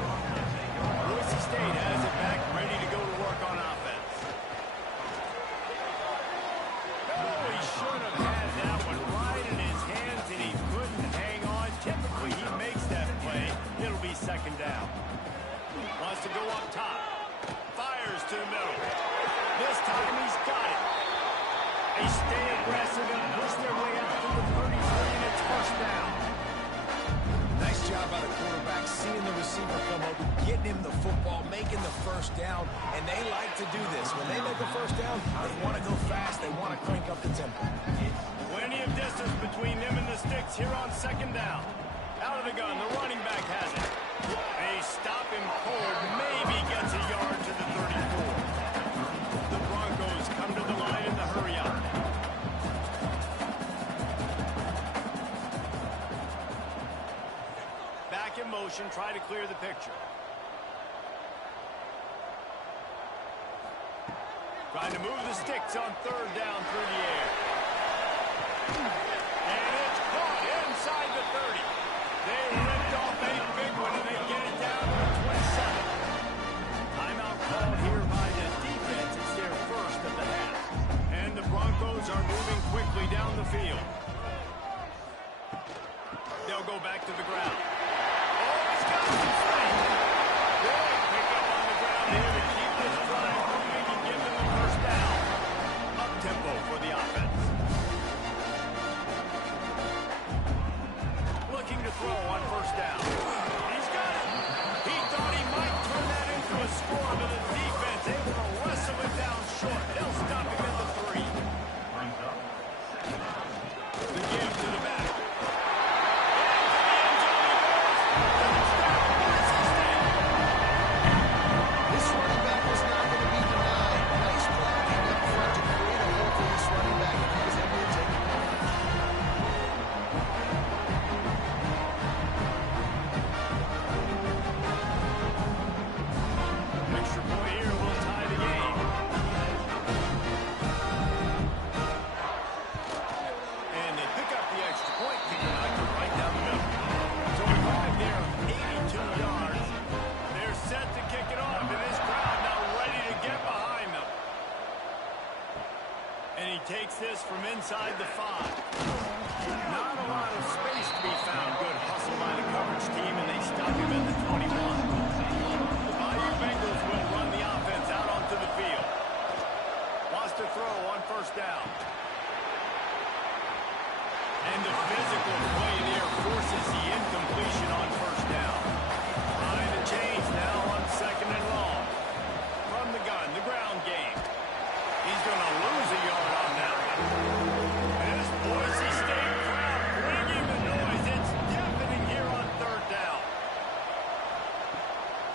Boise State has it back, ready to go to work on offense. Oh, he should have had that one right in his hands, and he couldn't hang on. Typically, he makes that play. It'll be second down. Wants to go up top. Fires to the middle. This time he's got it. They stay aggressive and push their way out to the 33, and it's first down. Nice job by the quarterback, seeing the receiver come over, getting him the football, making the first down, and they like to do this. When they make a first down, they want to go fast, they want to crank up the tempo. Plenty of distance between them and the sticks here on second down. Out of the gun, the running back has it. They stop him cold, maybe gets a yard to the 34. The Broncos come to the line in the hurry up. possession, try to clear the picture. Trying to move the sticks on third down through the air. And it's caught inside the 30. They ripped off a big one, and they get it down to the 27. Timeout called here by the defense. It's their first of the half. And the Broncos are moving quickly down the field. They'll go back to the ground. Oh, he's got some strength. Big pick up on the ground here to keep this drive moving and give them the first down. Up-tempo for the offense. Looking to throw on first down. He's got it. He thought he might turn that into a score, but the defense able to wrestle it down short. They'll stop him at the 3. The give to the back. This running back was not going to be denied. Nice blocking up front to create a hole for this running back, and he was able to take advantage. Extra point here will tie the game. And they pick up the extra point, kicking out to right down the middle. So we drive there of 82 yards. They're set to kick it off, and this crowd now ready to get behind them. And he takes this from inside the 5. Not a lot of space to be found. Good hustle by the coverage team, and they stop him at the 21. The Bayou Bengals will run the offense out onto the field. Wants to throw on first down. And the physical play there forces the incompletion on first down. Trying to change now on second and long. From the gun, the ground game. He's going to lose a yard on that one. And this Boise State crowd bringing the noise. It's deafening here on third down.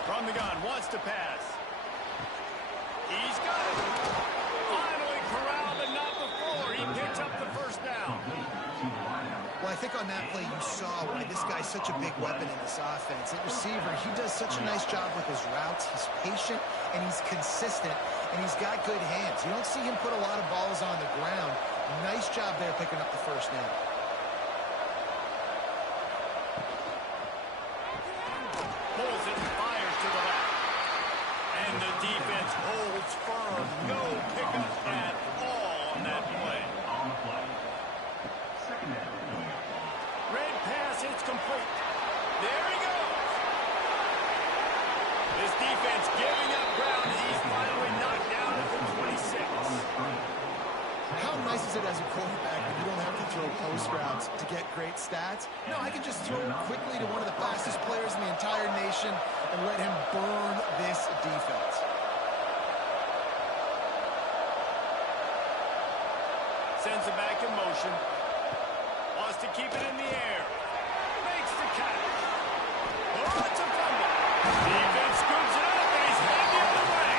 From the gun, wants to pass. He's got it. Finally corralled, but not before. He picks up the first down. Well, I think on that play you saw why this guy's such a big weapon in this offense. At receiver, he does such a nice job with his routes. He's patient, and he's consistent, and he's got good hands. You don't see him put a lot of balls on the ground. Nice job there picking up the first down. Pulls it and fires to the left. And the defense holds firm. No pickup at all on that play. On the play. Second down. Red pass, it's complete. There he goes. This defense giving up ground as he's finally knocked down at the 26. How nice is it as a quarterback when you don't have to throw post routes to get great stats? No, I can just throw it quickly to one of the fastest players in the entire nation and let him burn this defense. Sends it back in motion. Wants to keep it in the air. Makes the catch. Oh, it's a fumble. Defense scoops it up, and he's headed the other way.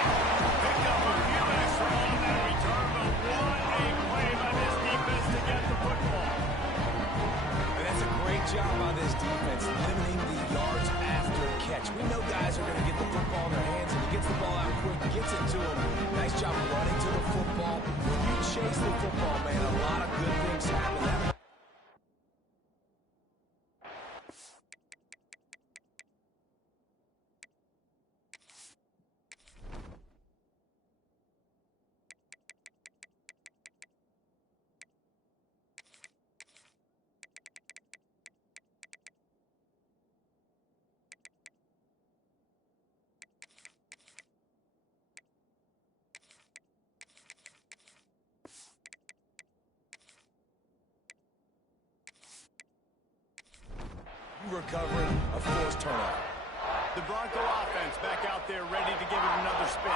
Picked up a few extra on that return, but what a play by this defense to get the football. And that's a great job by this defense, limiting the yards after catch. We know guys are going to get the football in their hands, and he gets the ball out quick, gets it to him. Nice job running to the football. When you chase the football, man, a lot of good things happen. Recovering a forced turnover. The Bronco offense back out there ready to give it another spin.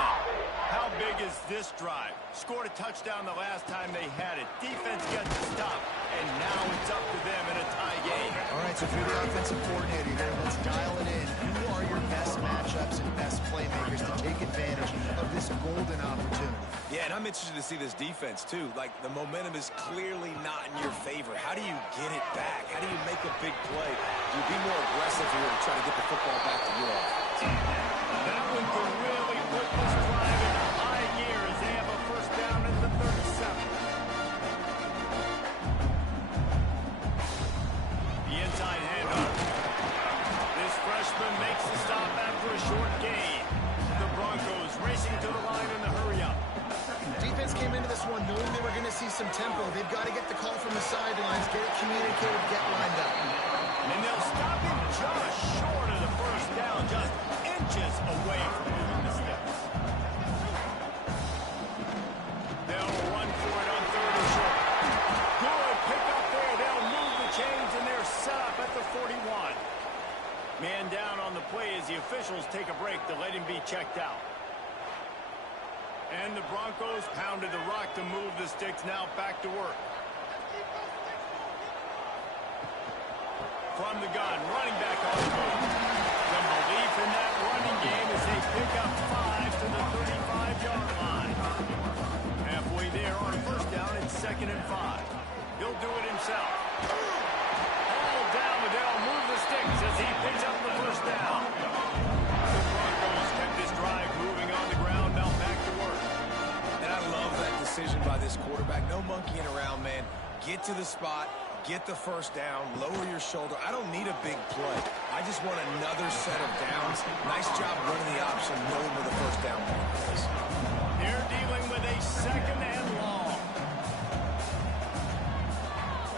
How big is this drive? Scored a touchdown the last time they had it. Defense gets the stop, and now it's up to them in a tie game. All right, So if you're the offensive coordinator here, let's dial it in. Who are your best matchups and best playmakers to take advantage of this golden opportunity? Yeah, and I'm interested to see this defense, too. Like, the momentum is clearly not in your favor. How do you get it back? How do you make a big play? Do you be more aggressive here to try to get the football back to your offense? That one could really put this drive into high gear as they have a first down at the 37. The inside handoff. This freshman makes the stop after a short gain. The Broncos racing to the line in the hurry-up. Defense came into this one knowing they were going to see some tempo. They've got to get the call from the sidelines, get it communicated, get lined up. And they'll stop him just short of the first down, just inches away from moving the sticks. They'll run for it on third and short. Good pick up there. They'll move the chains, and they're set up at the 41. Man down on the play as the officials take a break to let him be checked out. And the Broncos pounded the rock to move the sticks, now back to work. From the gun, running back on the move. The belief in that running game as they pick up 5 to the 35-yard line. Halfway there on first down, it's 2nd and 5. He'll do it himself. All down, but they'll move the sticks as he picks up the first down. The Broncos kept this drive moving on the ground, now back to work. And I love that decision by this quarterback. No monkeying around, man. Get to the spot. Get the first down, lower your shoulder. I don't need a big play. I just want another set of downs. Nice job running the option, knowing where the first down mark is. They're dealing with a 2nd and long.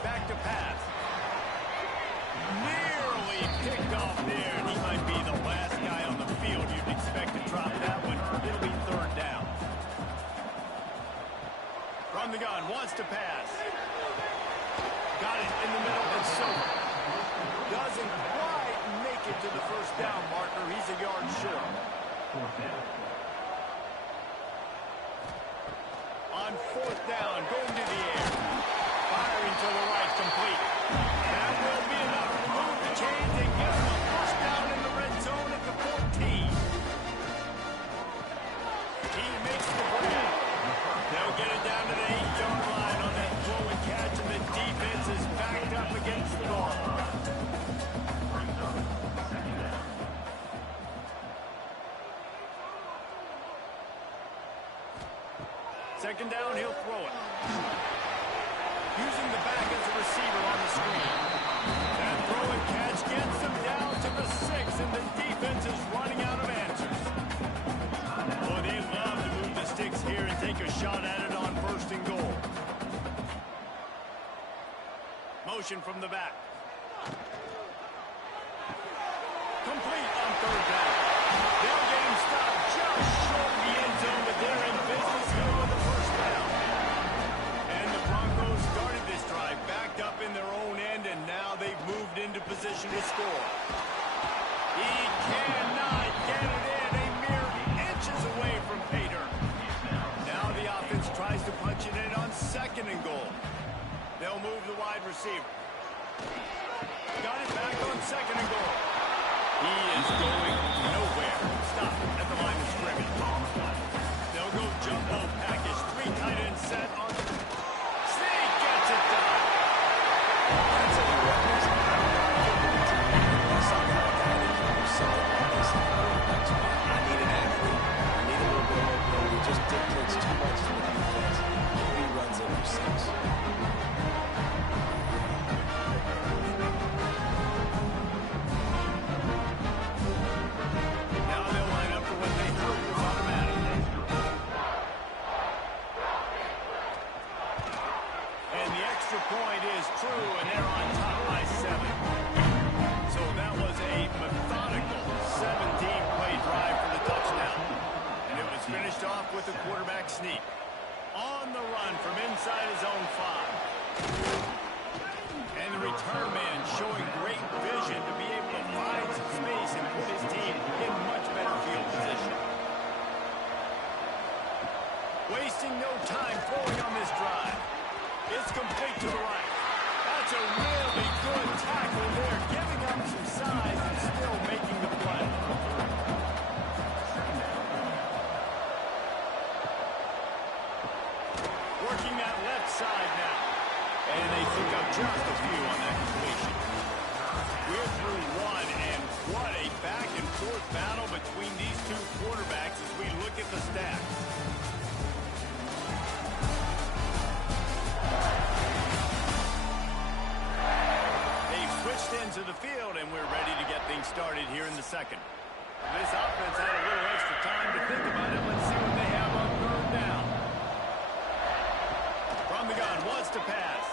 Back to pass. Nearly picked off there, and he might be the last guy on the field you'd expect to drop that one. It'll be 3rd down. From the gun, wants to pass. Got it in the middle, and so doesn't quite make it to the first down marker. He's a yard short. On 4th down, going to the air. Firing to the right, complete. That will be enough to move the chains and give him a first down in the red zone at the 14. He makes the play. They'll get it down to the 8-yard line on that throw and catch, and the defense is backed up against the ball. Second down, he'll throw it. Using the back as a receiver on the screen. That throw and catch gets them down to the 6, and the defense is running out of answers. Boy, they love to move the sticks here and take a shot at it on 1st and goal. Motion from the back. Complete on 3rd down. They'll get him stopped just short of the end zone, but they're in business here with the first down. And the Broncos started this drive backed up in their own end, and now they've moved into position to score. He cannot get it in, a mere inches away from Pater. Now the offense tries to punch it in on 2nd and goal. They'll move the wide receiver. Got it back on 2nd and goal. He is going nowhere. Stop at the line of scrimmage. They'll go jumbo package. 3 tight ends set on. Sneak gets it done. That's a new weapon. I need an athlete. I need a little bit of mobility. It just dictates too much to the defense. He runs every 6. Now they'll line up for what they heard was automatic. And the extra point is true, and they're on top by 7. So that was a methodical 17-play drive for the touchdown. And it was finished off with a quarterback sneak. On the run from inside his own 5. And the return man showing great vision to be able to find some space and put his team in much better field position. Wasting no time throwing on this drive. It's complete to the right. That's a really good tackle there, giving up some size and still making the play. Working that left side now. And they pick up just a few on that completion. We're through one, and what a back-and-forth battle between these two quarterbacks as we look at the stats. They've switched into the field, and we're ready to get things started here in the second. This offense had a little extra time to think about it. Let's see what they have on third down. From the gun, wants to pass.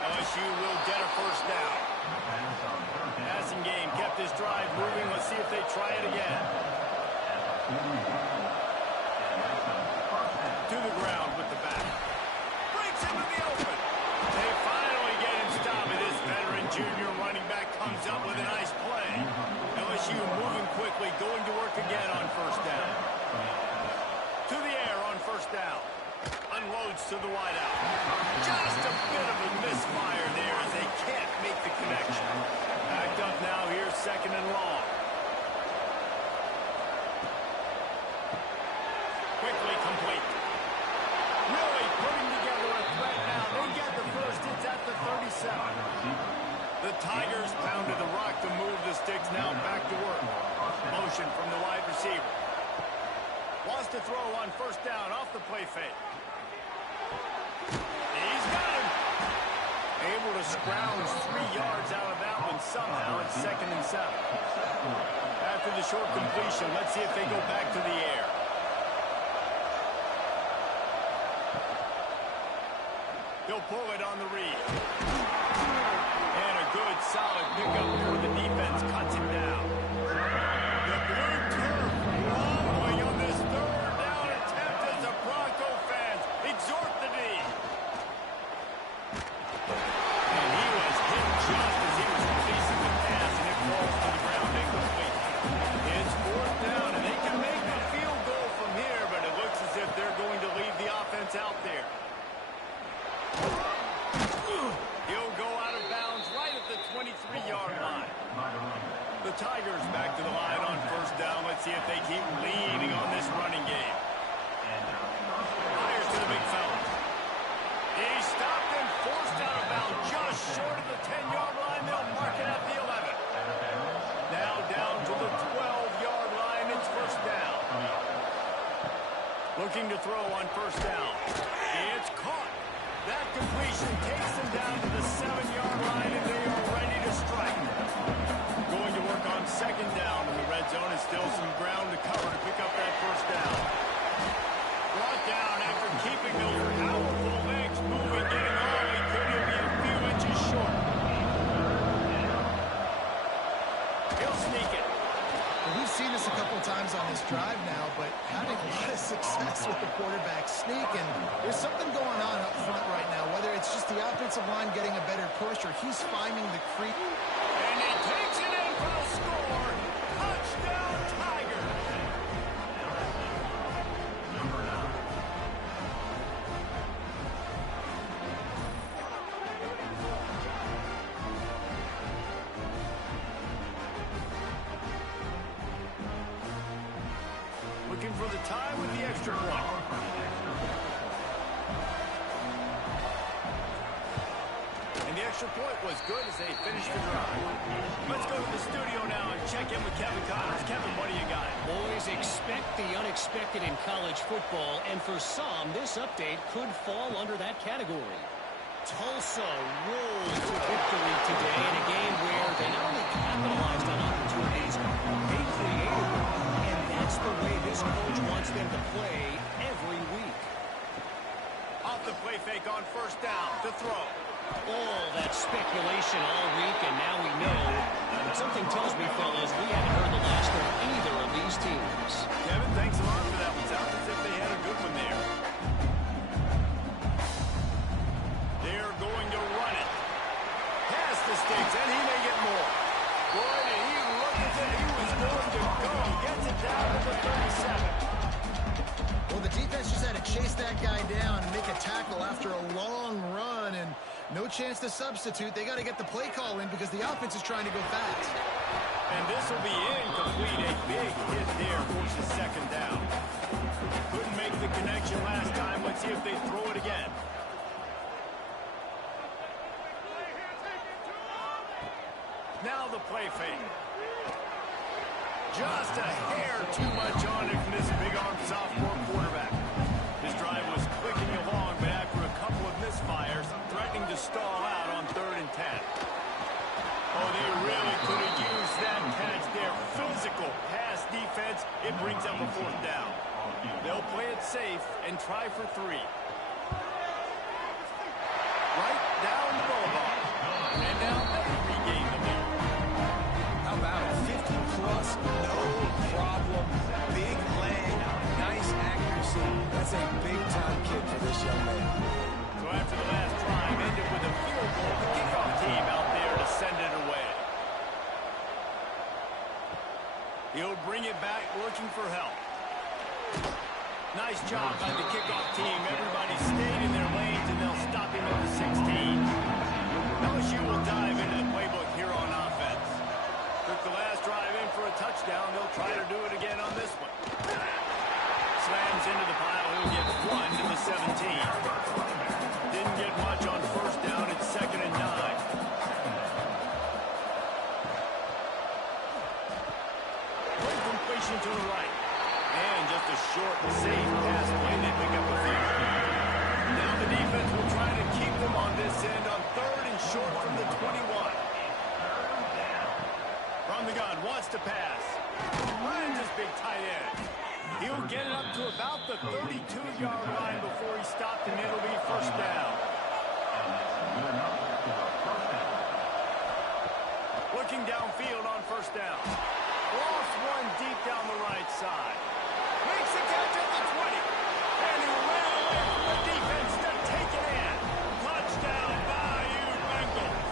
LSU will get a first down. Passing game kept this drive moving. Let's see if they try it again. To the ground with the back. Breaks into the open. They finally get him stopped. This veteran junior running back comes up with a nice play. LSU moving quickly, going to work again on first down. To the air on first down. Unloads to the wideout. Just a bit of a misfire there as they can't make the connection. Backed up now, here's second and long. Quickly complete. Really putting together a threat now. They get the first. It's at the 37. The Tigers pounded the rock to move the sticks. Now back to work. Motion from the wide receiver. Wants to throw on first down off the play fake. He's got him. Able to scrounge 3 yards out of that one somehow. It's second and 7. After the short completion, let's see if they go back to the air. He'll pull it on the read. And a good, solid pickup for the defense. Cuts him down. The blue turf wobbling on this third down attempt as the Bronco fans exhort the D. And he was hit just as he was releasing the pass, and it falls to the ground incomplete. It's fourth down, and they can make the field goal from here, but it looks as if they're going to leave the offense out there. He'll go out of bounds right at the 23-yard line. The Tigers back to the line on first down. Let's see if they keep leaning on this running game. Fires to the big fella. He stopped and forced out of bounds just short of the 10-yard line. They'll mark it at the 11. Now down to the 12-yard line. It's first down. Looking to throw on first down. It's caught. That completion takes them down to the 7-yard line, and they are ready to strike. Going to work on second down in the red zone. Is still some ground to cover to pick up that first down. Brought down after keeping those powerful legs moving, getting all he could. He'll be a few inches short. He'll sneak it. Well, we've seen this a couple times on this drive now, but having a lot of success with the quarterback sneak, and there's something going on up front right now, whether it's just the offensive line getting a better push or he's finding the creep. And he takes it in for a score. Touchdown, Tigers. Looking for the tie with the extra point. And the extra point was good as they finished the drive. Let's go to the studio now and check in with Kevin Connors. Kevin, what do you got? Boys, expect the unexpected in college football, and for some, this update could fall under that category. Tulsa rolled to victory today in a game where they not only capitalized on opportunities, they created them. And that's the way this coach wants them to play every week. Off the play fake on first down to throw. All that speculation all week, and now we know. Something tells me, fellas, we haven't heard the last of either of these teams. Kevin, thanks a lot for that one. Sounds as if they had a good one there. They're going to run it. Past the sticks, and he may get more. Boy, did he look as if he was going to go. Gets it down to the 37. Well, the defense just had to chase that guy down and make a tackle after a long run, and No chance to substitute. They got to get the play call in because the offense is trying to go fast. And this will be incomplete. A big hit there forces second down. Couldn't make the connection last time. Let's see if they throw it again. Now the play fake. Just a hair too much on it from this big-arm sophomore quarterback. His drive was clicking along, but after a couple of misfires, threatening to stall out on 3rd and 10. Oh, they really could have used that catch there. Physical pass defense. It brings up a 4th down. They'll play it safe and try for 3. Right down the boulevard. And now they regain the lead. How about a 50-plus, no problem, big leg, nice accuracy. That's a big-time kick for this young man. So after the last drive ended with a field goal, the kickoff team out there to send it away. He'll bring it back looking for help. Nice job by the kickoff team. Everybody stayed in their lanes, and they'll stop him at the 16. LSU will dive into the playbook here on offense. Took the last drive in for a touchdown. They'll try to do it again on this one. Slams into the pile. He'll get 1 to the 17. Didn't get much on 1st down. It's 2nd and 9. Play completion to the right. And just a short, safe pass play. They pick up a field. Now the defense will try to keep them on this end on 3rd and short from the 21. From the gun, wants to pass. Finds his big tight end. He'll get it up to about the 32-yard line before he stopped, and it'll be 1st down. Looking downfield on 1st down. Lost one deep down the right side. Makes the catch at the 20. And he ran away from the defense to take it in. Touchdown, Bayou Bengals.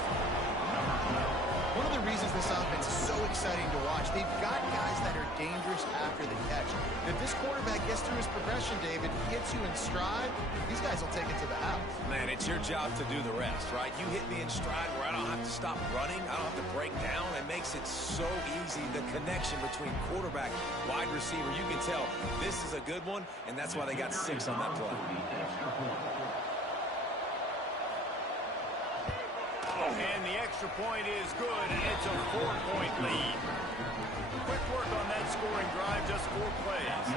One of the reasons this offense is so exciting to watch, they've got guys that are dangerous after the catch. If this quarterback gets through his progression, David, gets you in stride, these guys will take it to the house. Man, it's your job to do the rest, right? You hit me in stride where I don't have to stop running. I don't have to break down. It makes it so easy. The connection between quarterback, wide receiver, you can tell this is a good one, and that's why they got 6 on that play. And the extra point is good, and it's a 4-point lead. Quick work on that scoring drive, just 4 plays.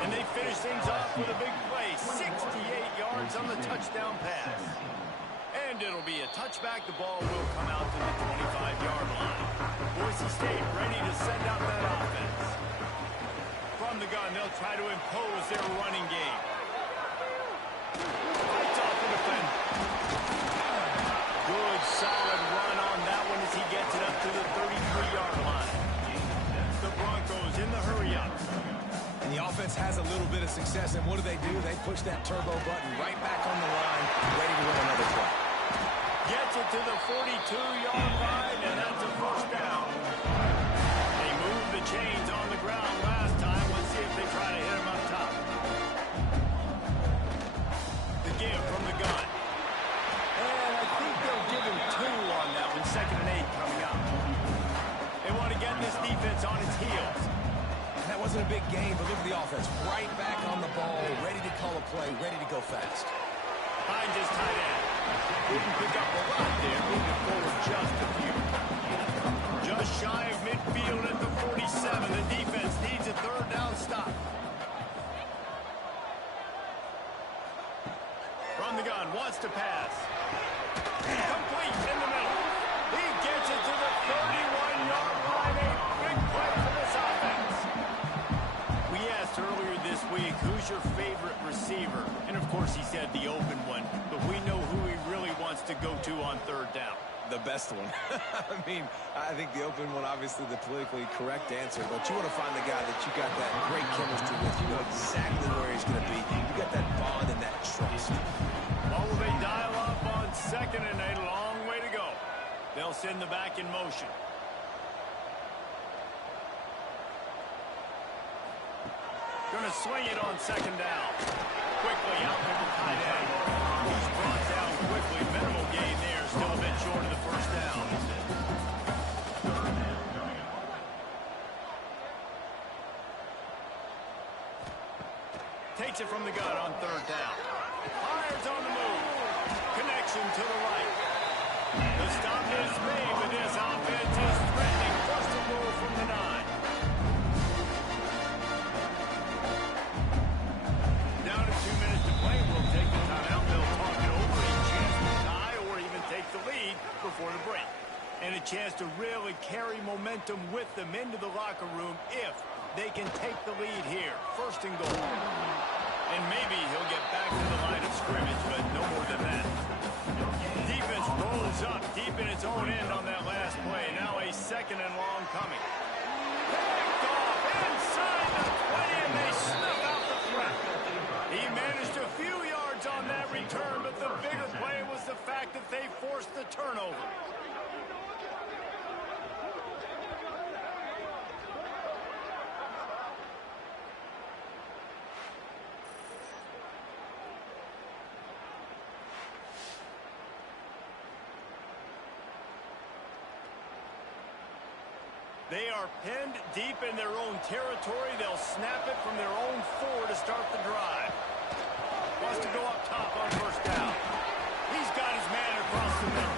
And they finish things off with a big play, 68 yards on the touchdown pass. And it'll be a touchback. The ball will come out to the 25-yard line. Boise State ready to send out that offense. From the gun, they'll try to impose their running game. Fights off the defender. Good, solid run on that one as he gets it up to the 33-yard line. The Broncos in the hurry-up. And the offense has a little bit of success, and what do? They push that turbo button right back on the line, ready to run another play. Gets it to the 42-yard line, and that's a 1st down. They moved the chains on the ground last time. Let's see if they try to hit him up top. The give from the gun. And I think they'll give him 2 on that one. 2nd and 8 coming up. They want to get this defense on its heels. And that wasn't a big gain, but look at the offense. Right back on the ball, ready to call a play, ready to go fast. Finds his tight end. Didn't pick up a lot there, moving forward just a few. Just shy of midfield at the 47. The defense needs a 3rd down stop. From the gun, wants to pass. Complete in the middle. He gets it to the 31-yard line. A big play for this offense. We asked earlier this week, who's your favorite receiver? And of course he said the open one, but we know who he really wants to go to on 3rd down. The best one. I mean, I think the open one, obviously the politically correct answer, but you want to find the guy that you got that great chemistry with. You know exactly where he's going to be. You got that bond and that trust. Well, will they dial up on 2nd and 8? A long way to go. They'll send the back in motion. Going to swing it on 2nd down. Quickly out to the tight end. He's brought down quickly. Minimal gain Gets it from the gun on third down. Fires on the move. Connection to the right. The stop is made, but this offense is threatening. First and goal from the 9. Down to 2 minutes to play. We'll take the timeout. They'll talk it over. A chance to tie or even take the lead before the break. And a chance to really carry momentum with them into the locker room if they can take the lead here. First and goal. And maybe he'll get back to the line of scrimmage, but no more than that. Defense rolls up deep in its own end on that last play. Now a second and long coming. Picked off inside the 20, and they snuff out the threat. He managed a few yards on that return, but the bigger play was the fact that they forced the turnover. They are pinned deep in their own territory. They'll snap it from their own 4 to start the drive. Wants to go up top on first down. He's got his man across the middle.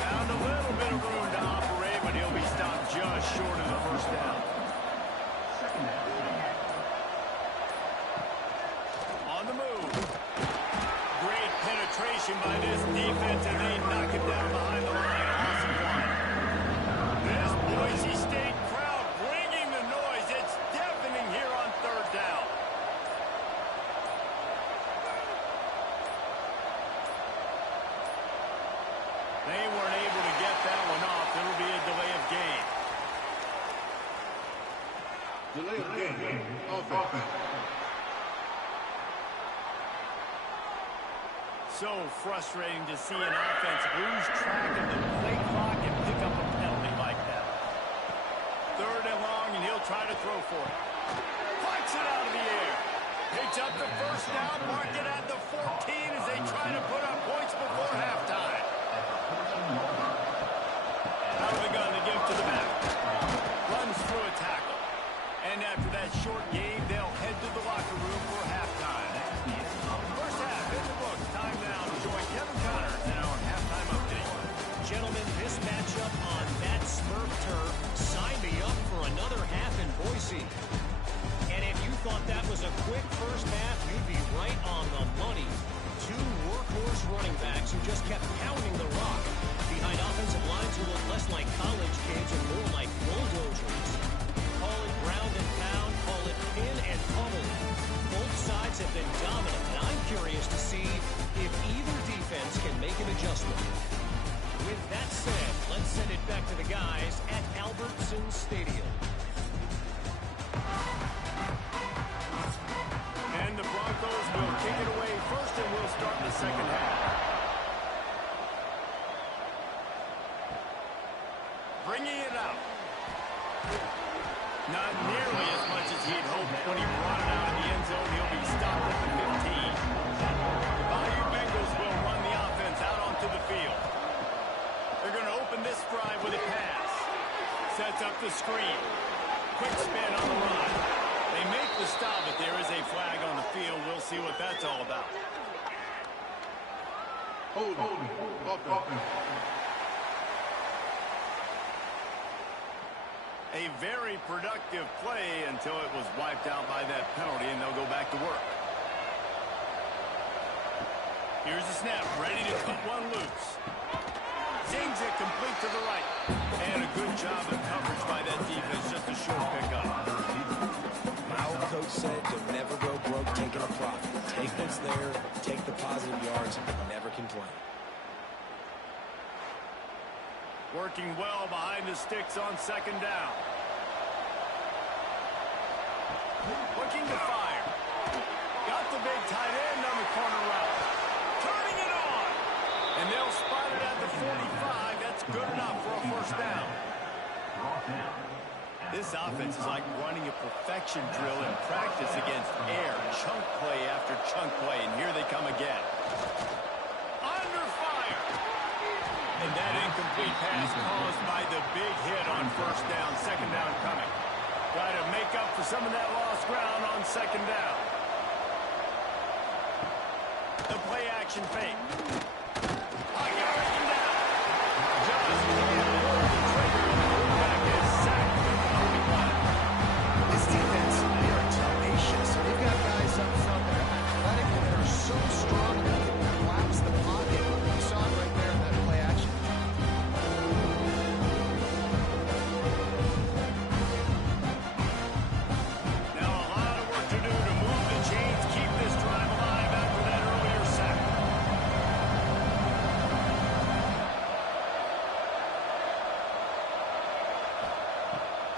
Found a little bit of room to operate, but he'll be stopped just short of the first down. Second down. On the move. Great penetration by this defense, and they knock it down behind the line. Awesome one. This Boise State crowd bringing the noise. It's deafening here on third down. They weren't able to get that one off. It'll be a delay of game. Delay of game. Offense. So frustrating to see an offense lose track of the play clock and pick up a penalty like that. Third and long, and he'll try to throw for it. Flies it out of the air. Picks up the first down, mark it at the 14 as they try to put up points before halftime. Out of the gun to give to the back. Runs through a tackle. And after that short game, they'll head to the locker room for halftime. First half in the books. Time now to join Kevin Connors in our halftime update. Gentlemen, this matchup on that Smurf turf, sign me up for another half in Boise. And if you thought that was a quick first half, you'd be right on the money. 2 workhorse running backs who just kept pounding the rock behind offensive lines who look less like college kids and more like bulldozers. Call it ground and pound, call it pin and pummel. Both sides have been dominant, and I'm curious to see if either defense can make an adjustment. With that said, let's send it back to the guys at Albertson Stadium. And the Broncos will kick it away first, and we'll start the second half. Bringing it out. Not nearly as much as he'd hoped when he brought it out of the end zone. He'll be stopped at the 15. The Bayou Bengals will run the offense out onto the field. They're going to open this drive with a pass. Sets up the screen. Quick spin on the run. They make the stop, but there is a flag on the field. We'll see what that's all about. Holding. Offense. A very productive play until it was wiped out by that penalty, and they'll go back to work. Here's the snap, ready to cut one loose. Zings it complete to the right. And a good job of coverage by that defense, just a short pickup. My old coach said, you'll never go broke taking a profit. Take what's there, take the positive yards, and never complain. Working well behind the sticks on second down. Looking to fire. Got the big tight end on the corner route. Turning it on. And they'll spot it at the 45. That's good enough for a first down. This offense is like running a perfection drill in practice against air. Chunk play after chunk play. And here they come again. Under fire. And that incomplete pass caused by the big hit on first down. Second down coming. Try to make up for some of that lost ground on second down. play-action fake. Breaking down. Just can't pull the trigger. The quarterback is sacked with the opening play. This defense, they are tenacious. They've got guys up front that are athletic and that are so strong that they can collapse the pocket. You saw it right there in that play action. Now a lot of work to do to move the chains, keep this drive alive after that earlier sack.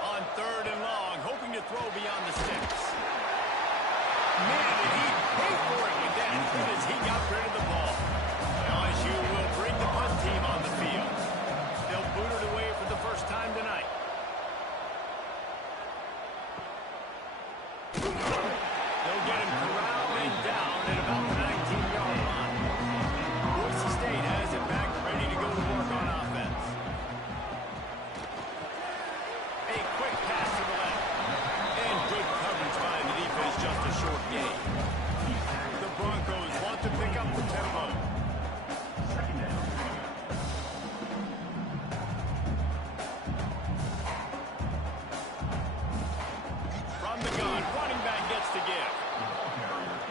On 3rd and long, hoping to throw beyond the sticks. Man, did he pay for it with that hit as he got rid of the ball. LSU will bring the punt team on the field. They'll boot it away for the first time tonight. They'll get him corralled and down at about the 19-yard line. Boise State has it back, ready to go to work on offense. A quick pass to the left. And good coverage by the defense, just a short gain. The Broncos want to pick up the tempo. From the gun, running back gets to give.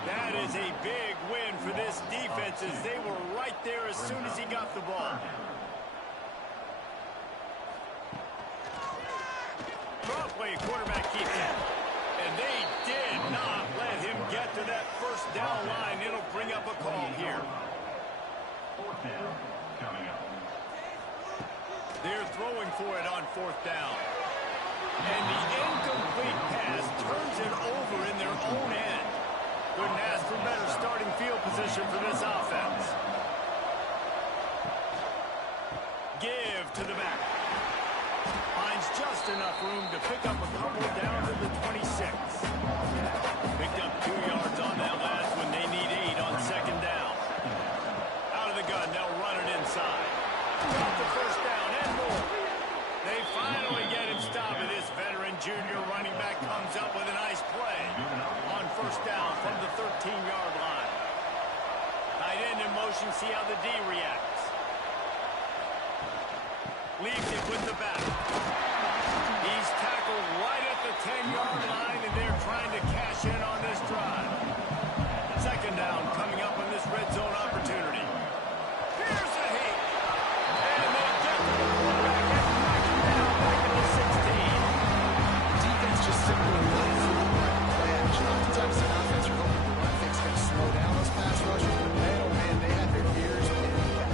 That is a big win for this defense as they were right there as soon as he got the ball. Broadway quarterback keeps it. And they did not let him get to that first down line. It'll bring up a call here. Fourth down coming up. They're throwing for it on 4th down. And the incomplete pass turns it over in their own end. Couldn't ask for better starting field position for this offense. Give to the back. Finds just enough room to pick up a couple down to the 26. Picked up 2 yards on that last one. They need 8 on 2nd down. Out of the gun, they'll run it inside. Got the first down and more. They finally get him stopped. This veteran junior running back comes up with a nice play on 1st down from the 13-yard line. Tight end in motion, see how the D reacts. Leaves it with the back. He's tackled right at the 10-yard line, and they're trying to cash in on this drive. 2nd down coming up on this red zone opportunity. Here's a hit. And they get to the quarterback and knock him down back at the 16. Defense just simply not fooled by the play action. Oftentimes the offense are hoping the run fake's going to slow down those pass rushers, but man, oh man, they had their ears pinned back.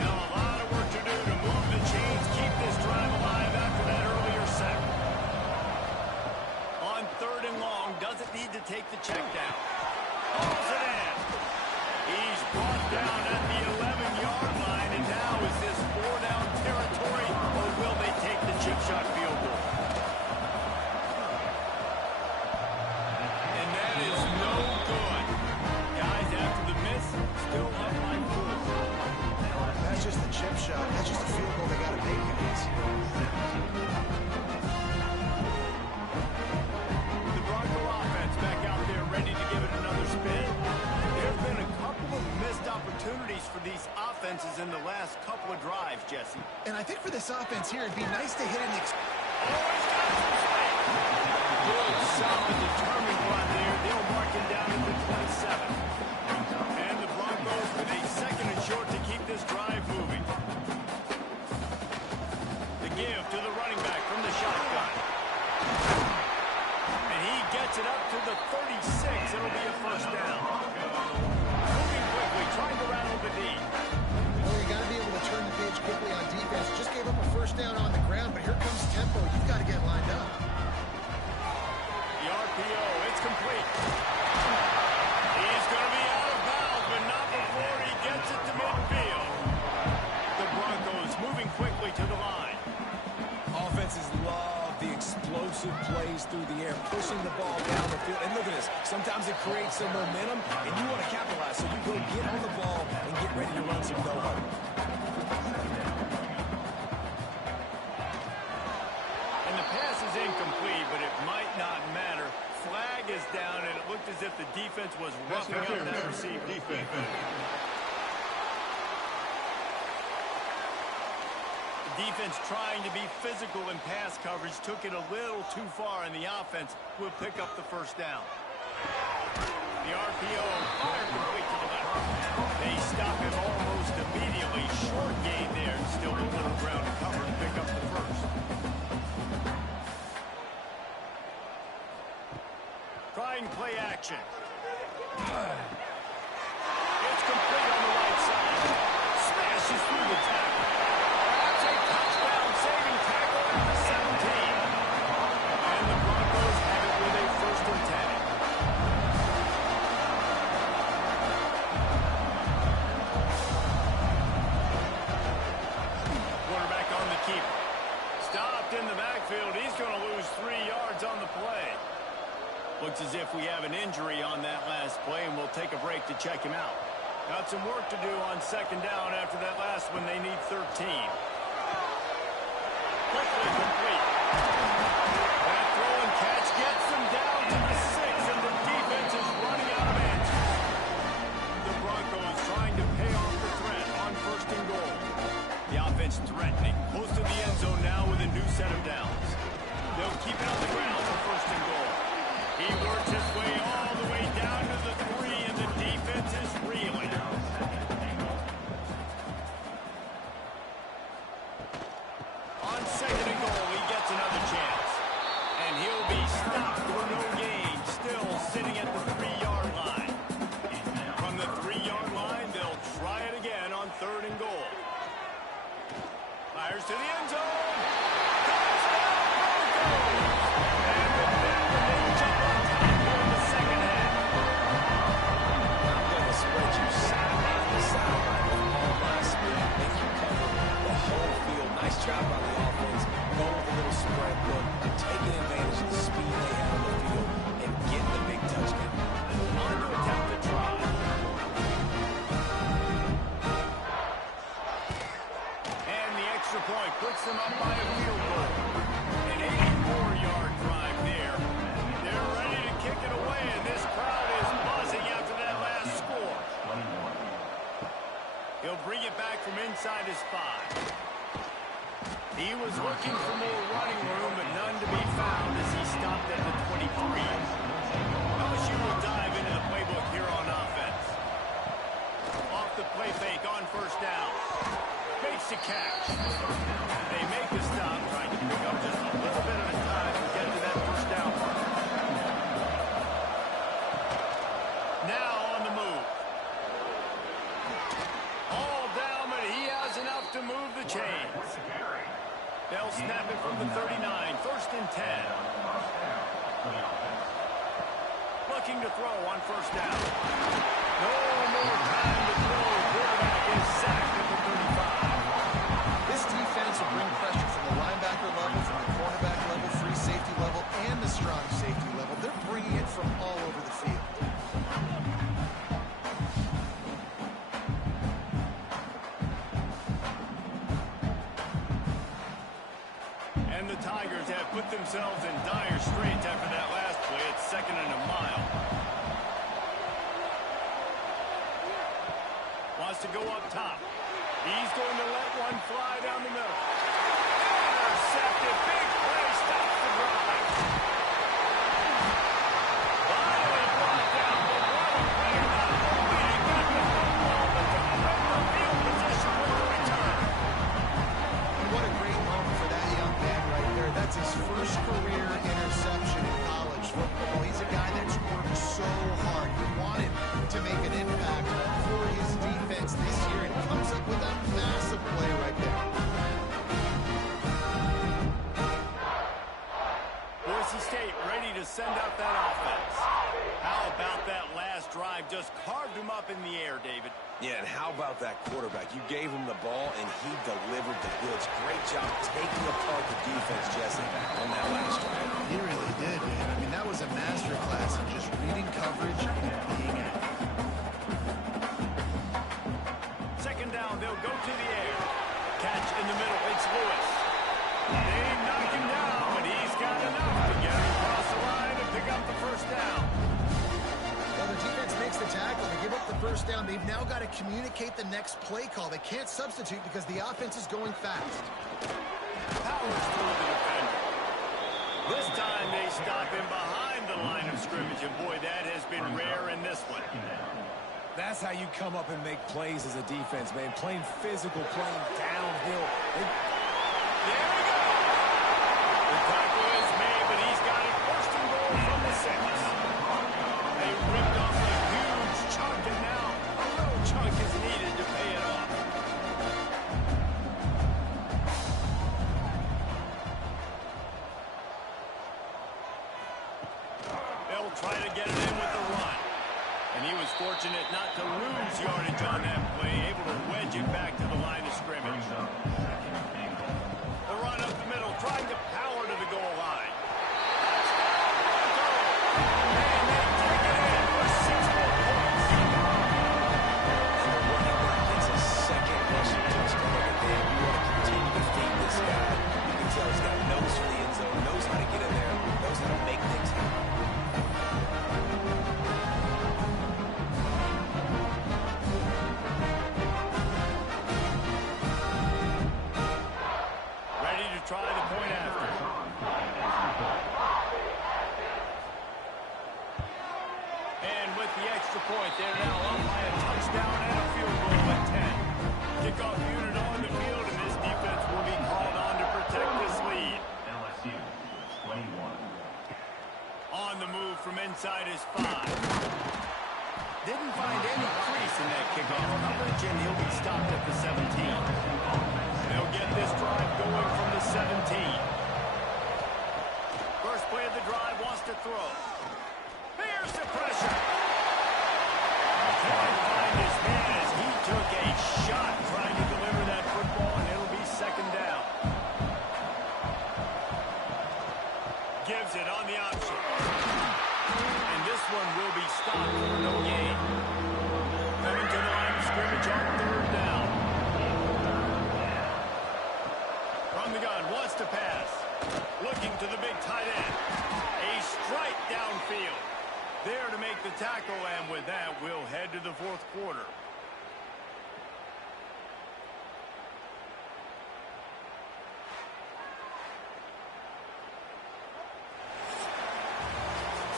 Now a lot of work to do to move the chains, keep this drive alive after that earlier sack. On 3rd and long, doesn't need to take the check down. Pulls it in. He's brought down at the 11-yard line, and now is this 4-down territory, or will they take the chip shot field goal? And that is no good. Guys, after the miss, still up by 4. That's just the chip shot. That's just a field goal they got to make, guys. The Bronco offense back out there ready to give it another spin. There's been a couple of missed opportunities for these offenses in the last couple of drives, Jesse. And I think for this offense here, it'd be nice to hit an Always got some space. Good, solid, determined run there. They'll mark him down at the 27. And the Broncos with a 2nd and short to keep this drive moving. The give to the running back from the shotgun. And he gets it up to the 36. It'll be a 1st down. Moving quickly, trying to rattle the D. Well, you got to be able to turn the page quickly on defense. Just gave up a 1st down on the ground, but here comes tempo. You've got to get lined up. The RPO, it's complete. He's going to be out of bounds, but not before he gets it to midfield. The Broncos moving quickly to the line. Offenses love the explosive plays through the air, pushing the ball down the field. And look at this. Sometimes it creates some momentum, and you want to capitalize. So you go get on the ball and get ready to run some go-home. And the pass is if the defense was roughing up that receiver. The defense trying to be physical in pass coverage took it a little too far, and the offense will pick up the first down. The RPO fired complete to the left. They stop him almost immediately. Short gain there. Still a little ground to cover to pick up the first. Trying play action. It's complete on the right side. Smashes through the tackle. That's a touchdown-saving tackle at the 17. And the Broncos have it with a 1st and 10. Quarterback on the keeper. Stopped in the backfield. He's going to lose 3 yards on the play. Looks as if we have an injury on that last play, and we'll take a break to check him out. Got some work to do on 2nd down after that last one. They need 13. Quickly complete. That throw and catch gets them down to the 6, and the defense is running out of answers. The Broncos trying to pay off the threat on 1st and goal. The offense threatening. Close to the end zone now with a new set of downs. They'll keep it on the ground for 1st and goal. He works his way all the way down to the 3, and the defense is reeling. On 2nd and goal, he gets another chance. And he'll be stopped for no gain, still sitting at the 3-yard line. From the 3-yard line, they'll try it again on 3rd and goal. Fires to the end zone. Touchdown, Broncos! And with that, they jump on top here in the 2nd half. I'm going to spread you sideline to sideline with all my speed, make you cover the whole field. Nice job by the offense. Going with a little spread look, taking advantage of the speed they have on the field, and getting the big touchdown. On to attempt to try. And the extra point puts them up by a field goal. An 84-yard drive there. They're ready to kick it away, and this crowd is buzzing after that last score. He'll bring it back from inside his 5. He was looking for more running room, but none to be found as he stopped at the 23. LSU will dive into the playbook here on offense. Off the play fake on 1st down. Fakes the catch. They make the stop, trying to pick up just a little bit of time to get to that 1st down mark. Now on the move. All down, but he has enough to move the chains. They'll snap it from the 39, 1st and 10. Looking to throw on 1st down. No more time to throw. Quarterback is sacked at the 35. This defense will bring pressure from the linebacker level, from the cornerback level, free safety level, and the strong safety level. They're bringing it from all over the field. And the Tigers have put themselves in dire straits after that last play. It's 2nd and a mile. Wants to go up top. He's going to let one fly down the middle. Intercepted. Big play. Stops the drive. Finally brought down, but what a play not only to get the football, but to win the field position for the return. What a great moment for that young man right there. That's his first career interception in college football. He's a guy that's worked so hard. He wanted to make an impact for his defense this year, and comes up with that massive play right there. Boise State ready to send out that offense. How about that last drive? Just carved him up in the air, David. Yeah, and how about that quarterback? You gave him the ball, and he delivered the goods. Great job taking apart the defense, Jesse, on that last drive. He really did, man. I mean, that was a master class in just reading coverage and being accurate. 2nd down, they'll go to the air. Catch in the middle, it's Lewis. They knock him down, but he's got enough to get him across the line and pick up the 1st down. first down, they've now got to communicate the next play call. They can't substitute because the offense is going fast. Powers through the defender. This time they stop him behind the line of scrimmage, and boy, that has been rare in this one. That's how you come up and make plays as a defense, man. Playing physical, playing downhill. There we go. The tackle is made, but he's got it first and goal from the 6. They ripped off a huge chunk, and now a little chunk is needed to pay it off. They'll try to get it in with the run. And he was fortunate not to lose yardage on that play, able to wedge it back to the line of scrimmage. The run up the middle, trying to power to the goal line. And they take it in for 6 more points. And the running back gets a second rushing touchdown of the game. You want to continue to feed this guy. You can tell he's got a nose for the end zone, knows how to get in there, knows how to make things happen. Try the point after. And with the extra point, they're now up by a touchdown and a field goal at 10. Kickoff unit on the field, and this defense will be called on to protect this lead. LSU 21. On the move from inside his 5. Didn't find any crease in that kickoff coverage, and he'll be stopped at the 17. They'll get this drive going from the 17. First play of the drive, wants to throw. Here's the pressure. Can't find his man as he took a shot trying to deliver that football, and it'll be second down. Gives it on the option. And this one will be stopped for no gain. Coming to the line of scrimmage on third down. From the gun, wants to pass. Looking to the big tight end. A strike downfield. There to make the tackle, and with that, we'll head to the fourth quarter.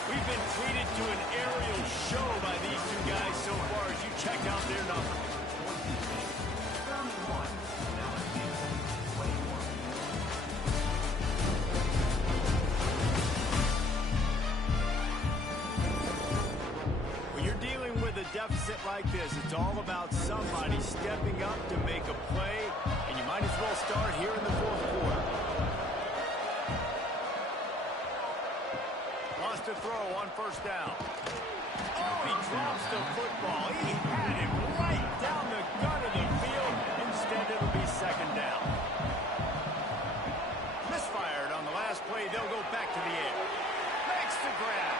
We've been treated to an aerial show by these two guys so far as you check out their numbers. Deficit like this, it's all about somebody stepping up to make a play, and you might as well start here in the fourth quarter. Wants to throw on first down. Oh, he drops the football. He had it right down the gut of the field. Instead, it'll be second down. Misfired on the last play. They'll go back to the air. Makes the grab.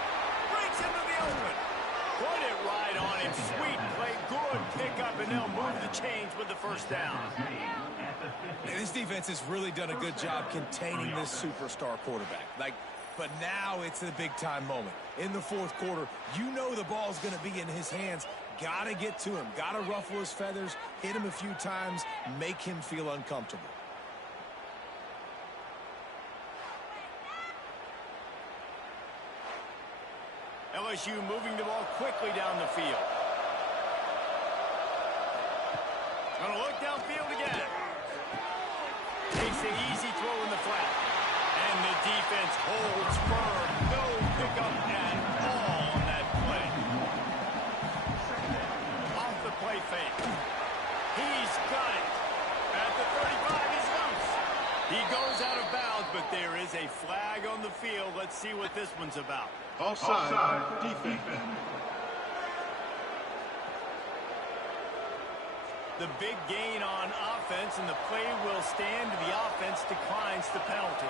Breaks into the open. Put it right on him. Sweet play. Good pickup, and they'll move the chains with the first down. This defense has really done a good job containing this superstar quarterback. But now it's the big-time moment. In the fourth quarter, you know the ball's going to be in his hands. Got to get to him. Got to ruffle his feathers, hit him a few times, make him feel uncomfortable. LSU moving the ball quickly down the field. Gonna look downfield again. Takes the easy throw in the flat. And the defense holds firm. No pickup at all on that play. Off the play fake. He's got it. At the 35, he's loose. He goes out of bounds, but there is a flag on the field. Let's see what this one's about. Offside defense. The big gain on offense, and the play will stand. The offense declines the penalty.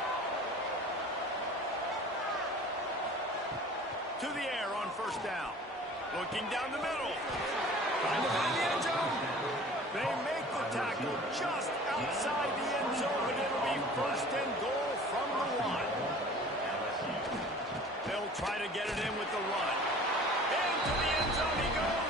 To the air on first down. Looking down the middle. Trying to find the end zone. They make the tackle just outside the end zone, and it'll be first and goal from the 1. They'll try to get it in with the run. Into the end zone he goes.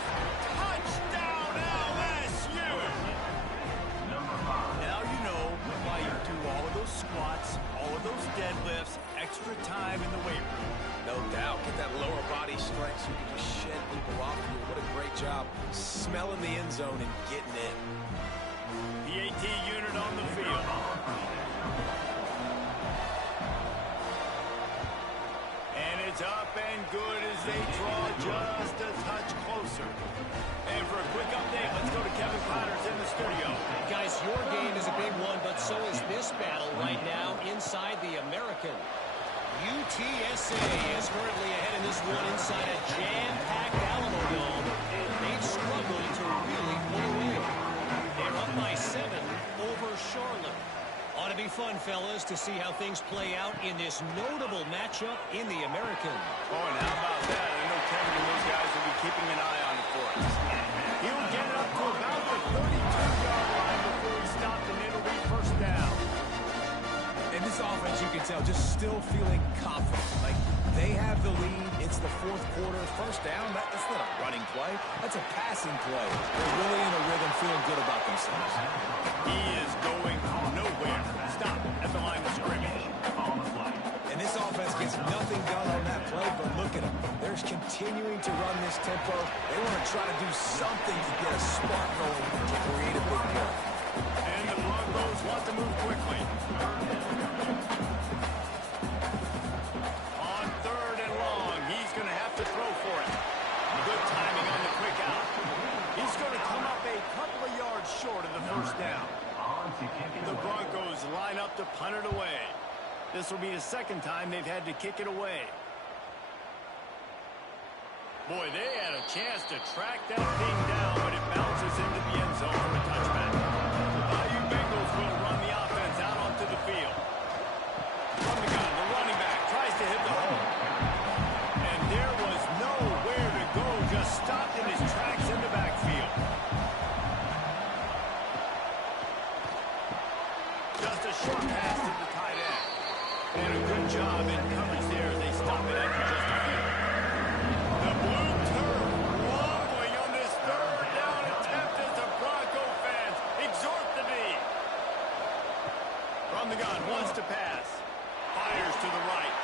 those squats, all of those deadlifts, extra time in the weight room. No doubt. Get that lower body strength so you can just shed people off here. What a great job smelling the end zone and getting in. PAT unit on the field. And it's up and good as they draw just a touch closer. And for a quick update, let's go to Kevin Connors in the studio. Guys, your game is a big one, but so is this battle right now inside the American. UTSA is currently ahead in this one inside a jam-packed Alamo Dome. They've struggled to really pull away. They're up by 7 over Charlotte. Ought to be fun, fellas, to see how things play out in this notable matchup in the American. Oh, and how about that? I know Kevin and those guys will be keeping an eye on it for us. He'll get it up to about the 32-yard line before he stopped, and it'll be first down. And this offense, you can tell, just still feeling confident. Like, they have the lead. It's the fourth quarter. First down, that's not a running play. That's a passing play. They're really in a rhythm, feeling good about themselves. He is going nowhere. Stop at the line of scrimmage. And this offense gets nothing done on that play, but look at them. They're continuing to run this tempo. They want to try to do something to get a spark going to create a big play. And the Broncos want to move quickly. On 3rd and long, he's going to have to throw for it. Good timing on the quick out. He's going to come up a couple of yards short of the first down. The Broncos line up to punt it away. This will be the second time they've had to kick it away. Boy, they had a chance to track that thing down, but it bounces into the end zone for a touchback. The Bayou Bengals will run the offense out onto the field. From the gun, the running back tries to hit the hole. And there was nowhere to go, just stopped in his tracks in the backfield. Just a short pass to the tight end. And a good job in coverage there as they stop it after just a few. The blue turf wobbling on this 3rd down attempt as the Bronco fans exhort the knee. From the gun, wants to pass. Fires to the right.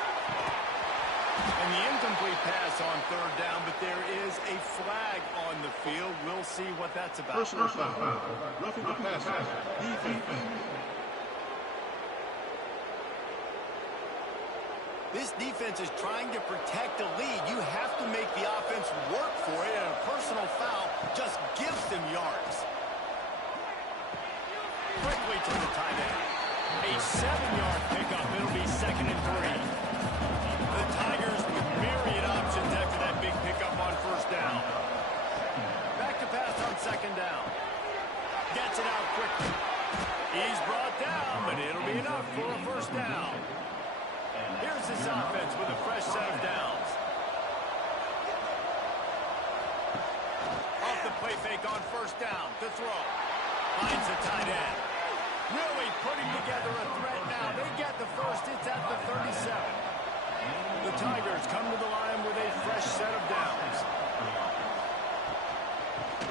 And the incomplete pass on 3rd down, but there is a flag on the field. We'll see what that's about. Personal foul. Roughing the passer. Defense. This defense is trying to protect the lead. You have to make the offense work for it, and a personal foul just gives them yards. Quickly to the tight end. A 7-yard pickup. It'll be 2nd and 3. The Tigers with myriad options after that big pickup on 1st down. Back to pass on 2nd down. Gets it out quickly. He's brought down, but it'll be enough for a 1st down. Here's this offense with a fresh set of downs. Off the play fake on 1st down to throw. Finds the tight end. Really putting together a threat now. They get the first. It's at the 37. The Tigers come to the line with a fresh set of downs.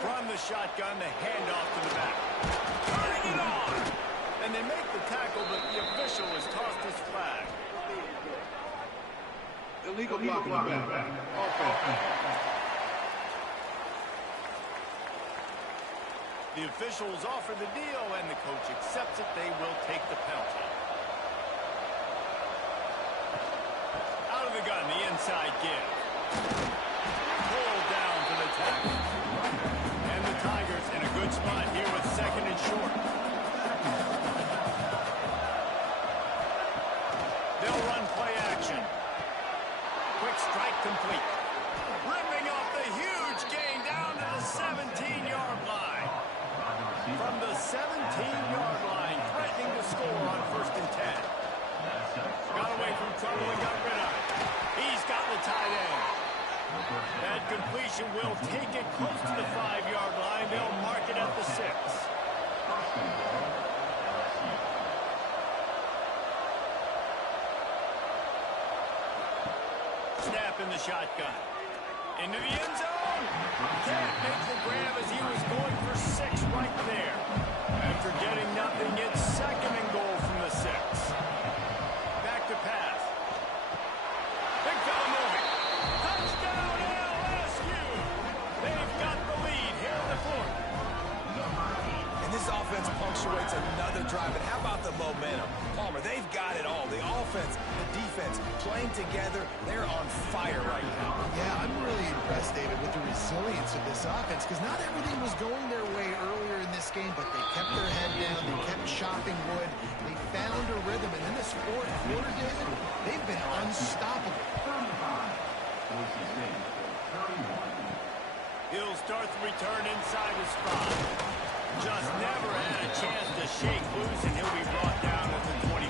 From the shotgun, the handoff to the back. Turning it on! And they make the tackle, but the official has tossed his flag. Illegal block in the back. Ocfb. The officials offer the deal, and the coach accepts it. They will take the penalty. Out of the gun, the inside give. Pulled down for the tackle. And the Tigers in a good spot here with 2nd and short. They'll run play action. Quick strike complete. Ripping off the huge gain down to the 17-yard line. From the 17-yard line, threatening to score on 1st and 10. Got away from trouble and got rid of it. He's got the tight end. That completion will take it close to the 5-yard line. They'll mark it at the 6. Snap in the shotgun. Into the end zone. Can't make the grab as he was going for 6 right there. After getting nothing, it's 2nd and goal from the 6. punctuates another drive. And how about the momentum? Palmer, they've got it all. The offense, the defense, playing together. They're on fire right now. Yeah, I'm really impressed, David, with the resilience of this offense, because not everything was going their way earlier in this game, but they kept their head down. They kept chopping wood. They found a rhythm. And in this fourth quarter, David, they've been unstoppable. He'll start the return inside his spot. Just never had a chance to shake loose, and he'll be brought down at the 24.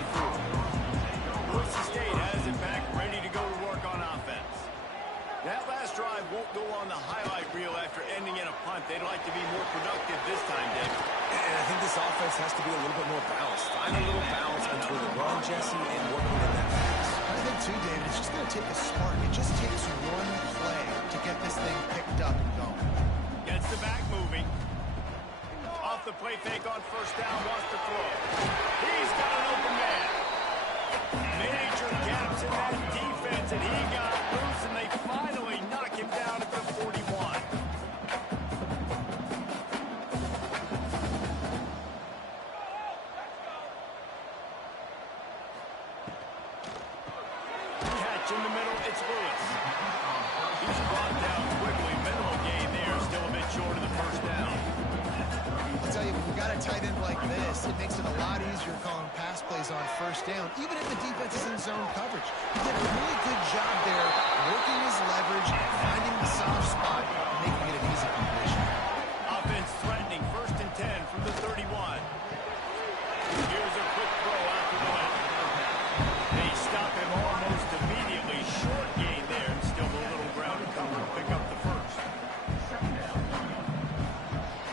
Boise State has it back, ready to go to work on offense. That last drive won't go on the highlight reel after ending in a punt. They'd like to be more productive this time, David. And I think this offense has to be a little bit more balanced. Find a little balance between the run, Jesse, and working in that pass. I think, too, David, it's just going to take a spark. It just takes one play to get this thing picked up and going. Gets the back moving. Off the play fake on first down, wants to throw. He's got an open man. Major gaps in that defense, and he got loose, and they finally knock him down at the 41. Catch in the middle, it's Lewis. He's brought down quickly. Minimal gain there, still a bit short of the first down. I'll tell you, when you've got a tight end like this, it makes it a lot easier calling pass plays on first down, even if the defense is in zone coverage. He did a really good job there, working his leverage, finding the soft spot, and making it an easy completion. Offense threatening, 1st and 10 from the 31. Here's a quick throw out to the left. They stop him almost immediately. Short gain there, and still a little ground to cover to pick up the first.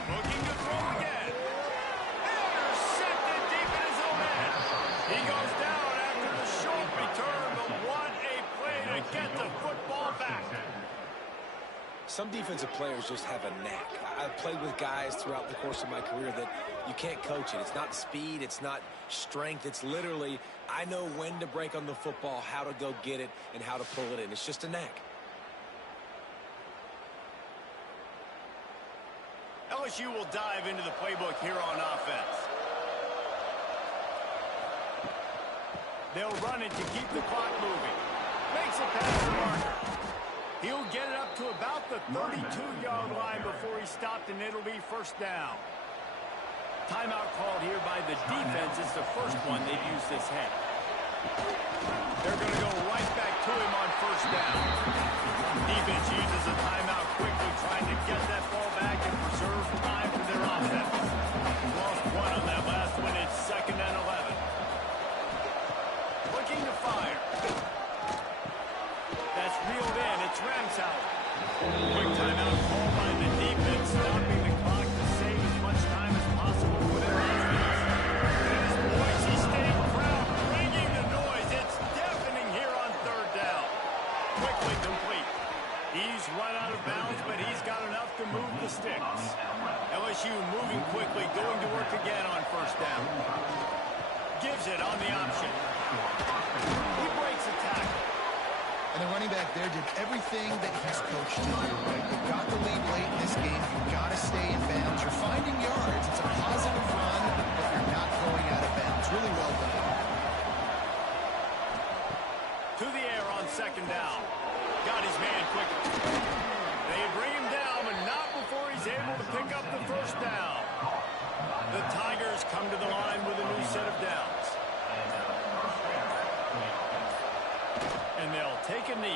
Looking to throw again. Intercepted deep in his own end. He goes down after the short return, but what a play to get the football back. Some defensive players just have a knack. I've played with guys throughout the course of my career that you can't coach it. It's not speed, it's not strength. It's literally, I know when to break on the football, how to go get it, and how to pull it in. It's just a knack. LSU will dive into the playbook here on offense. They'll run it to keep the clock moving. Makes a pass to Marker. He'll get it up to about the 32-yard line before he's stopped, and it'll be first down. Timeout called here by the defense. It's the first one they've used this half. They're going to go right back to him on first down. Defense uses a timeout quickly, trying to get that ball back and preserve time for their offense. Lost one on that last one. It's 2nd and 11. Looking to fire. That's reeled in. It's Ramsauer. Quick timeout called by the defense, stopping the clock to save as much time as possible for their offense. This Boise State crowd bringing the noise. It's deafening here on 3rd down. Quickly complete. He's run out of bounds, but he's got enough to move the sticks. LSU moving quickly, going to work again on first down. Gives it on the option. He breaks a tackle. And the running back there did everything that he's coached to do, right? You got the lead late in this game. You've got to stay in bounds. You're finding yards. It's a positive run, but you're not going out of bounds. Really well done. To the air on 2nd down. Got his man quickly. They bring him down, but not before he's able to pick up the first down. The Tigers come to the line with a new set of downs. And they'll take a knee.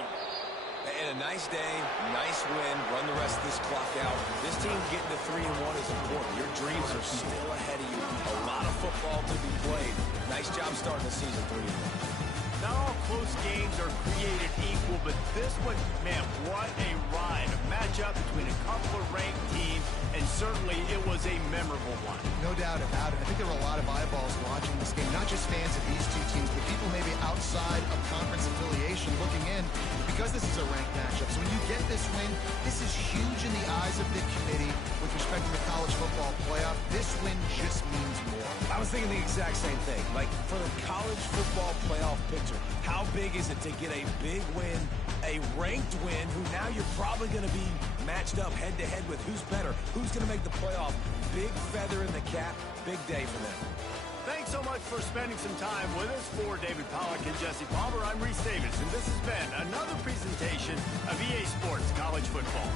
And a nice day, nice win, run the rest of this clock out. This team getting to 3-1 is important. Your dreams are still ahead of you. A lot of football to be played. Nice job starting the season 3-1. Not all close games are created equal, but this one, man, what a ride. A matchup between a couple of ranked teams, and certainly it was a memorable one. No doubt about it. I think there were a lot of eyeballs watching this game, not just fans of these two teams, but people maybe outside of conference affiliation looking in, because this is a ranked matchup. So when you get this win, this is huge in the eyes of the committee with respect to the college football playoff. This win just means more. I was thinking the exact same thing. Like, for the college football playoff picture, how big is it to get a big win, a ranked win, who now you're probably going to be matched up head-to-head with who's better, who's going to make the playoff. Big feather in the cap, big day for them. Thanks so much for spending some time with us. For David Pollack and Jesse Palmer, I'm Reese Davis, and this has been another presentation of EA Sports College Football.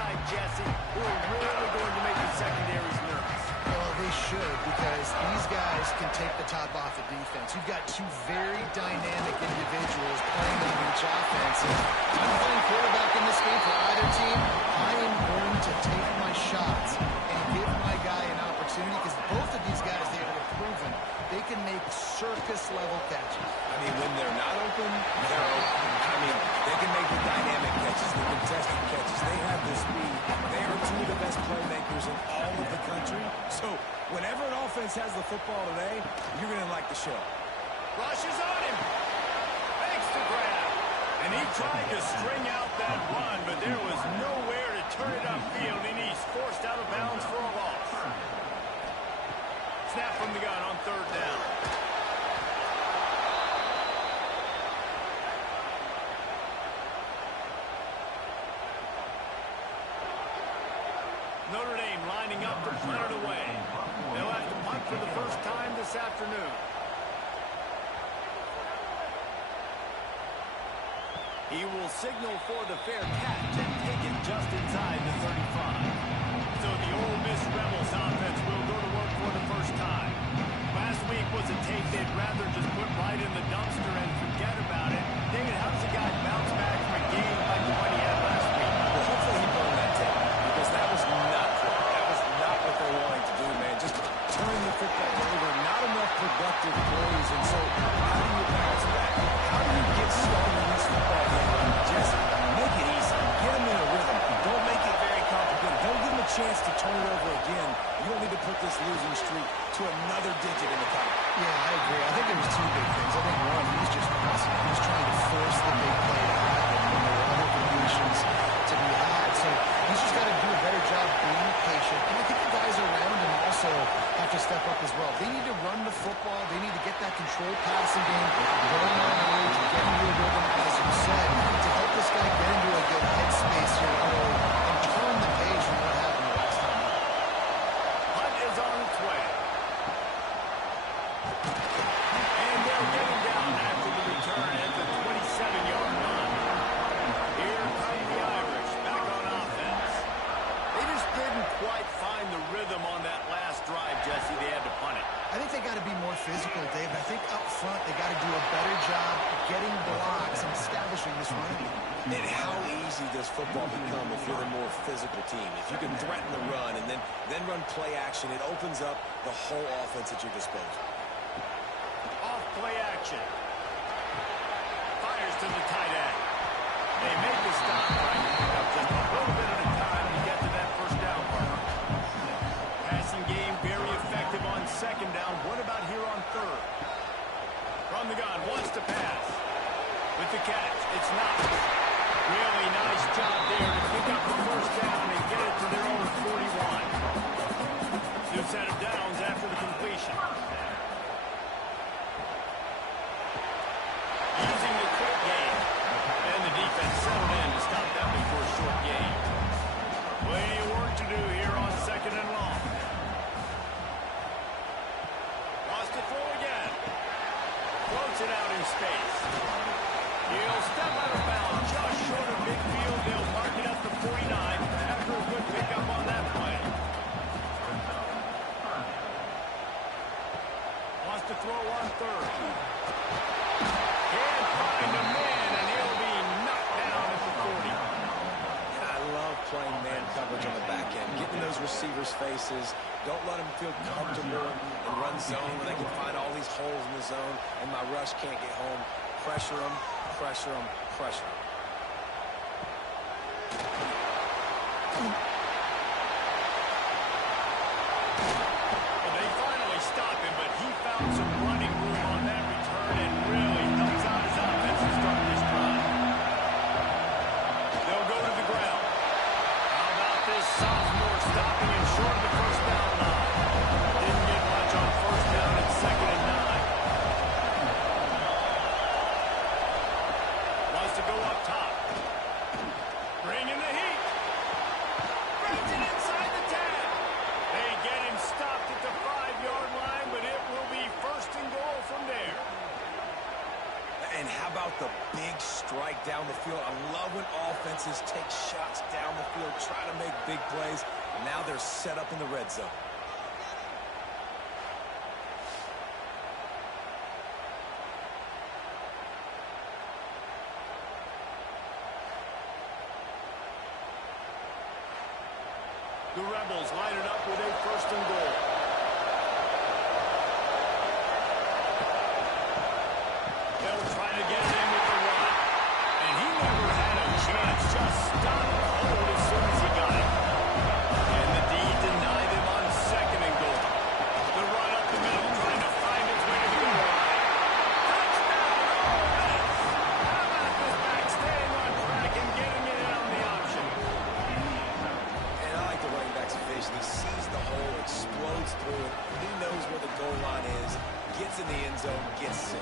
inside, Jesse, who are really going to make the secondaries nervous. Well, they should, because these guys can take the top off of defense. You've got two very dynamic individuals playing on each offense. And I'm playing quarterback in this game for either team. I am going to take my shots and give my guy an opportunity, because both of these guys, they have proven they can make circus-level catches. I mean, when they're not open, they're open. I mean, they can make the dynamic catches, the contested catches. They have the speed. They are two of the best playmakers in all of the country. So whenever an offense has the football today, you're going to like the show. Rushes on him. Makes the grab. And he tried to string out that run, but there was nowhere to turn it upfield, and he's forced out of bounds for a loss. Snap from the gun on third down. Notre Dame lining up to punt it away. They'll have to punt for the first time this afternoon. He will signal for the fair catch and take it just inside the 35. So the Ole Miss Rebels offense will go to work for the first time. Last week was a tape they'd rather just put right in the dumpster and forget about it. David, how does a guy bounce back from a game like the one he had last week? Well, hopefully he burned that tape, because that was not good. That was not what they're wanting to do, man. Just turning the football over, not enough productive plays. And so how do you bounce back? How do you get started in this football game? Just make it easy. Get them in a rhythm. Don't make it very complicated. Don't give them a chance to turn it over again. You don't need to put this losing streak to another digit in the column. Yeah, I agree. I think there was two big things. I think one, he's just pressing. He's trying to force the big play to happen when there are other completions to be had. So he's just got to do a better job being patient. And I think the guys around him also have to step up as well. They need to run the football. They need to get that controlled passing game going on early to get into a rhythm, as you said, to help this guy get into a good headspace here early and turn the page from what happened the last time. Hunt is on its way. And they'll get him down after the return at the 27-yard line. Here come the Irish back on offense. They just didn't quite find the rhythm on that last drive, Jesse. They had to punt it. I think they got to be more physical, Dave. I think up front they got to do a better job getting blocks and establishing this run game. And how easy does football become if you're the more physical team? If you can threaten the run and then run play action, it opens up the whole offense at your disposal. Off play action. Fires to the tight end. They make the stop, trying to pick up just a little bit at a time to get to that first down mark. Passing game very effective on second down. What about here on third? From the gun, wants to pass. With the catch, it's not. Really nice job there to pick up the first down and get it to their own 41. New set of downs after the completion. Using the quick game. And the defense settled in to stop that before a short game. Plenty of work to do here on second and long. Wants to throw again. Floats it out in space. He'll step out of bounds just short of midfield. They'll mark it up to 49 after a good pickup on that play. Wants to throw on third. Can't find a man, and he'll be knocked down at the 40. I love playing man coverage on the back end, getting those receivers' faces. Don't let them feel comfortable and run zone when they can find all these holes in the zone, and my rush can't get home. Pressure them, pressure them, pressure them. Well, they finally stopped him, but he found some running room on that return and really helps out his offense to start this drive. They'll go to the ground. How about this sophomore stopping him short of the first down line? Didn't get much on first down at 2nd and 9. Wants to go up top. Bringing the heat. Brings it inside the 10. They get him stopped at the 5-yard line, but it will be first and goal from there. And how about the big strike down the field? I love when offenses take shots down the field try to make big plays. Now they're set up in the red zone. The Rebels line it up with a 1st and goal. They'll try to get it in with the run. And he never had a chance. Just stopped cold as soon as he got it. And the D denied him on 2nd and goal. The run up the middle, trying to find his way to the goal line. Touchdown, Ole Miss! How about this back staying on track and getting it in on the option? And I like the running back's vision. He sees the hole, explodes through it. He knows where the goal line is, gets in the end zone, gets 6.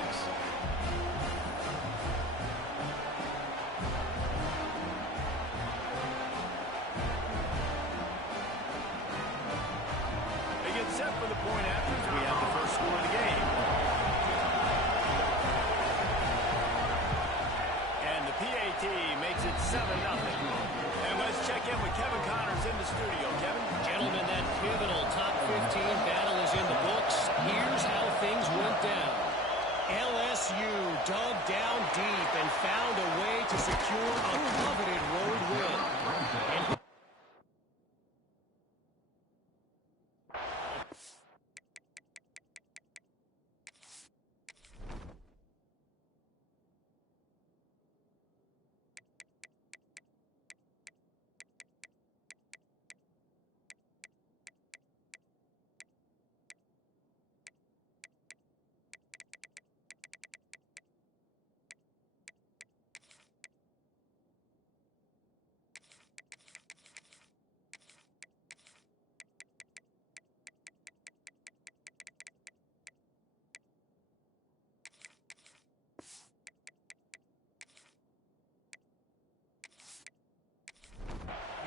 They get set for the point after as we have the first score of the game. And the PAT makes it 7-0. And let's check in with Kevin Connors in the studio. Kevin? Gentlemen, that pivotal top 15 battle is in the books. Here's how things went down. LSU dug down deep and found a way to secure a coveted road win. And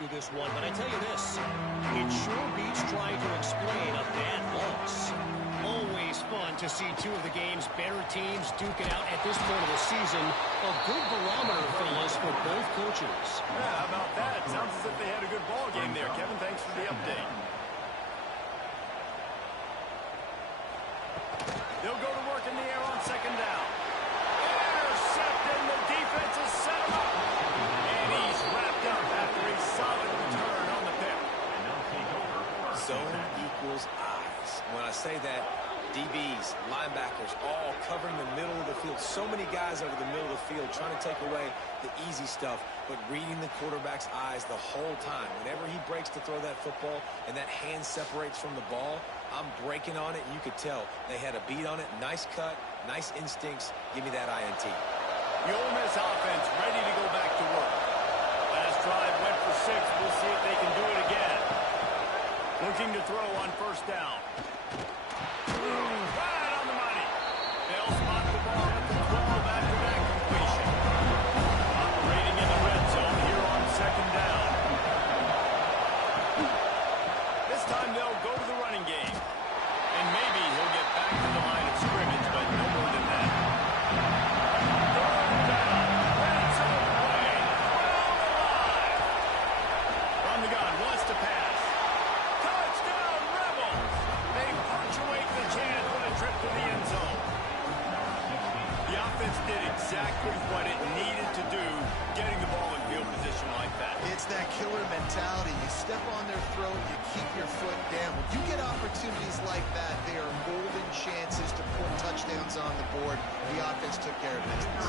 this one, but I tell you this, it sure beats trying to explain a bad loss. Always fun to see two of the game's better teams duke it out at this point of the season. A good barometer, fellas, for both coaches. Yeah, how about that? Sounds as if they had a good ball game there. Kevin, thanks for the update. They'll go to work in the air on 2nd down. Intercepted. The defense is set him up. And he's wrapped up after a solid return on the pick. Zone equals eyes. When I say that, DBs, linebackers, all covering the middle of the field. So many guys over the middle of the field trying to take away the easy stuff, but reading the quarterback's eyes the whole time. Whenever he breaks to throw that football and that hand separates from the ball, I'm breaking on it, and you could tell they had a beat on it. Nice cut, nice instincts. Give me that INT. The Ole Miss offense ready to go back to work. Last drive went for 6. We'll see if they can do it again. Looking to throw on 1st down. Right on the money. They'll spot the ball at the 12 after that completion. Operating in the red zone here on 2nd down. This time they'll go to the running game. And maybe he'll get back to the line of scrimmage, but no more than that. 3rd down. Red zone play. 12 alive. From the gun, wants to pass. Touchdown, Rebels! They punctuate the chance with a trip to the end zone. The offense did exactly what it needed to do, getting the ball in field position like that. It's that killer mentality. You step on their throat, you keep your foot down. When you get opportunities like that, they are golden chances to put touchdowns on the board. The offense took care of business.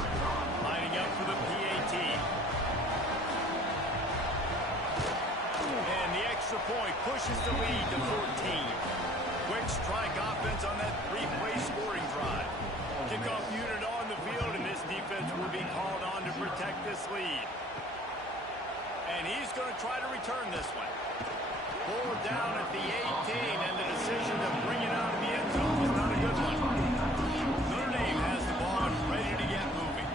Lining up for the PAT. And the extra point pushes the lead to 14. Quick strike offense on that 3-play scoring drive. Kickoff unit on the field, and this defense will be called on to protect this lead. And he's going to try to return this one. Pulled down at the 18, and the decision to bring it out of the end zone was not a good one. Notre Dame has the ball and ready to get moving.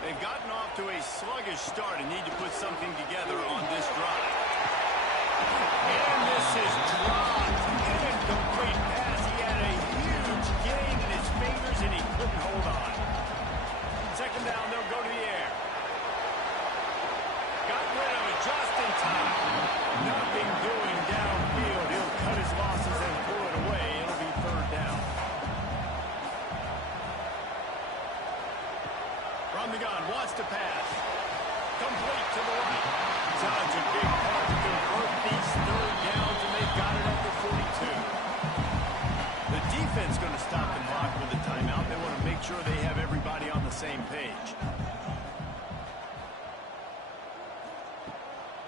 They've gotten off to a sluggish start and need to put something together on this drive. And this is dropped. Incomplete pass. He had a huge gain in his fingers, and he couldn't hold on. 2nd down, they'll go to the air. Got rid of it just in time.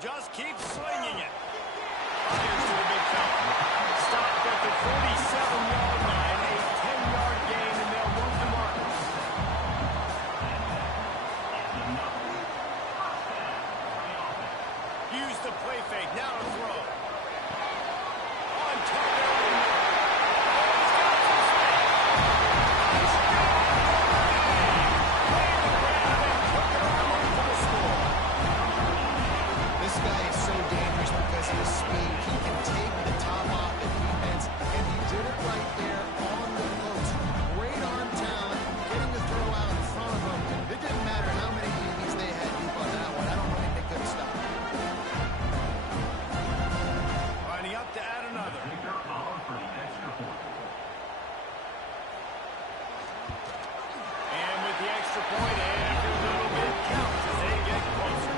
just keeps slinging it. Fires to a big fella. Stopped at the 47-yard line. A 10-yard gain, and they'll move the markers. Use the play fake. Now to throw. On target. This guy is so dangerous because of his speed. He can take the top off the defense, and he did it right there on the post. Great arm talent, getting the throw out in front of him. It didn't matter how many DBs they had deep on that one. I don't think they could have stopped him. Lining up to add another. And with the extra point, every little bit counts as they get closer.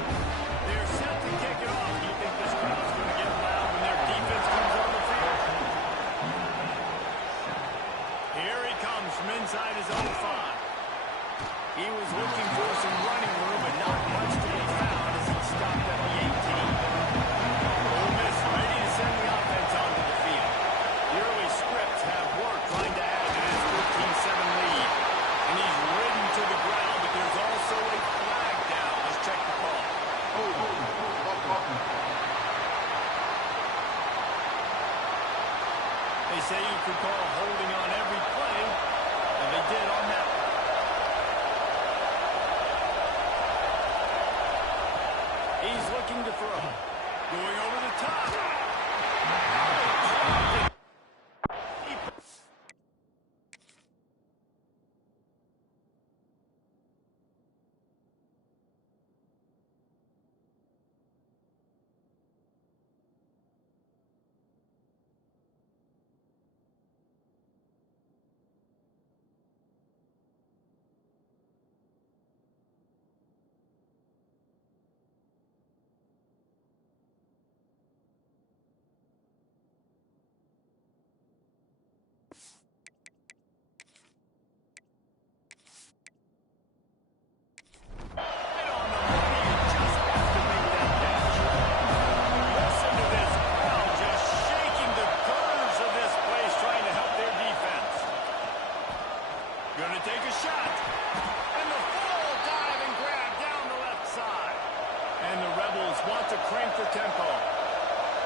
They're set to kick it off. Do you think this crowd's going to get loud when their defense comes on the field? Here he comes from inside his own 5. He was looking for some running room, but not much to be found as he stopped at the 18. Ole Miss ready to send the offense onto the field. The early scripts have worked trying to add to this 14-7 lead. And he's ridden to the ground, but there's also a flag down. Let's check the call. They say you could call holding on every play, and they did on that one. He's looking to throw. Going over the top.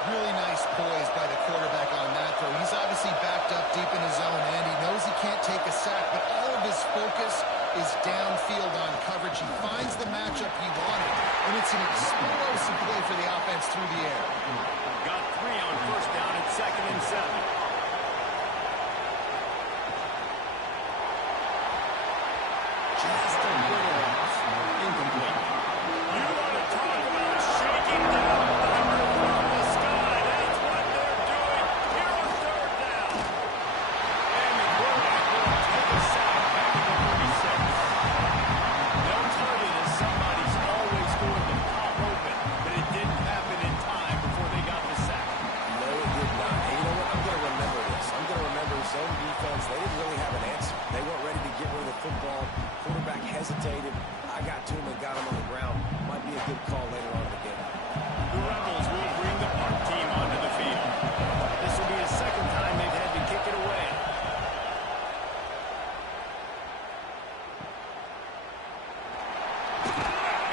Really nice poise by the quarterback on that throw. He's obviously backed up deep in his own end. He knows he can't take a sack, but all of his focus is downfield on coverage. He finds the matchup he wanted, and it's an explosive play for the offense through the air. Got 3 on first down at 2nd and 7. Just a little off. Incomplete. You want to talk about shaking down thunder from the sky. That's what they're doing here on 3rd down. And the quarterback will take a sack back to the 36. They'll tell you that somebody's always going to pop open, but it didn't happen in time before they got the sack. No, it did not. And you know what? I'm going to remember this. I'm going to remember zone defense. They didn't really have an answer. They weren't ready to get rid of the football. Quarterback hesitated. I got to him and got him on the ground. Might be a good call later on in the game. The Rebels will bring the punt team onto the field. This will be the 2nd time they've had to kick it away.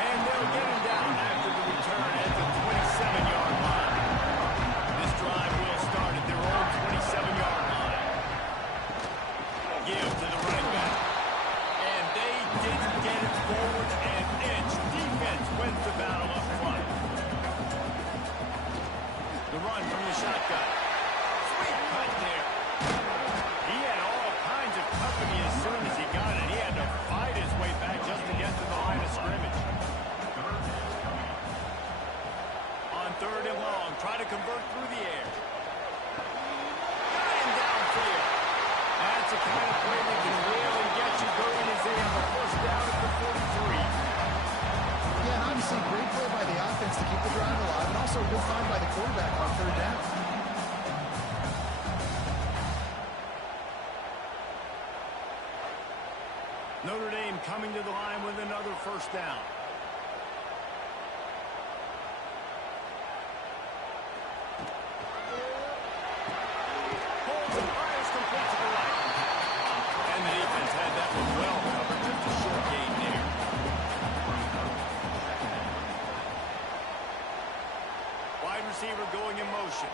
And they'll get him down after the return at the 27-yard line. This drive will start at their own 27-yard line. Give to the running back. And they didn't get it forward an inch. Defense wins the battle up front. The run from the shotgun. Sweet cut there. He had all kinds of company as soon as he got it. He had to fight his way back just to get to the line of scrimmage. On 3rd and long, try to convert through the air. Got him downfield. That's the kind of play that can really get you going as they have a first down at the 43. Yeah, and obviously great play by the offense to keep the drive alive, and also a good find by the quarterback on 3rd down. Notre Dame coming to the line with another first down. wide receiver going in motion.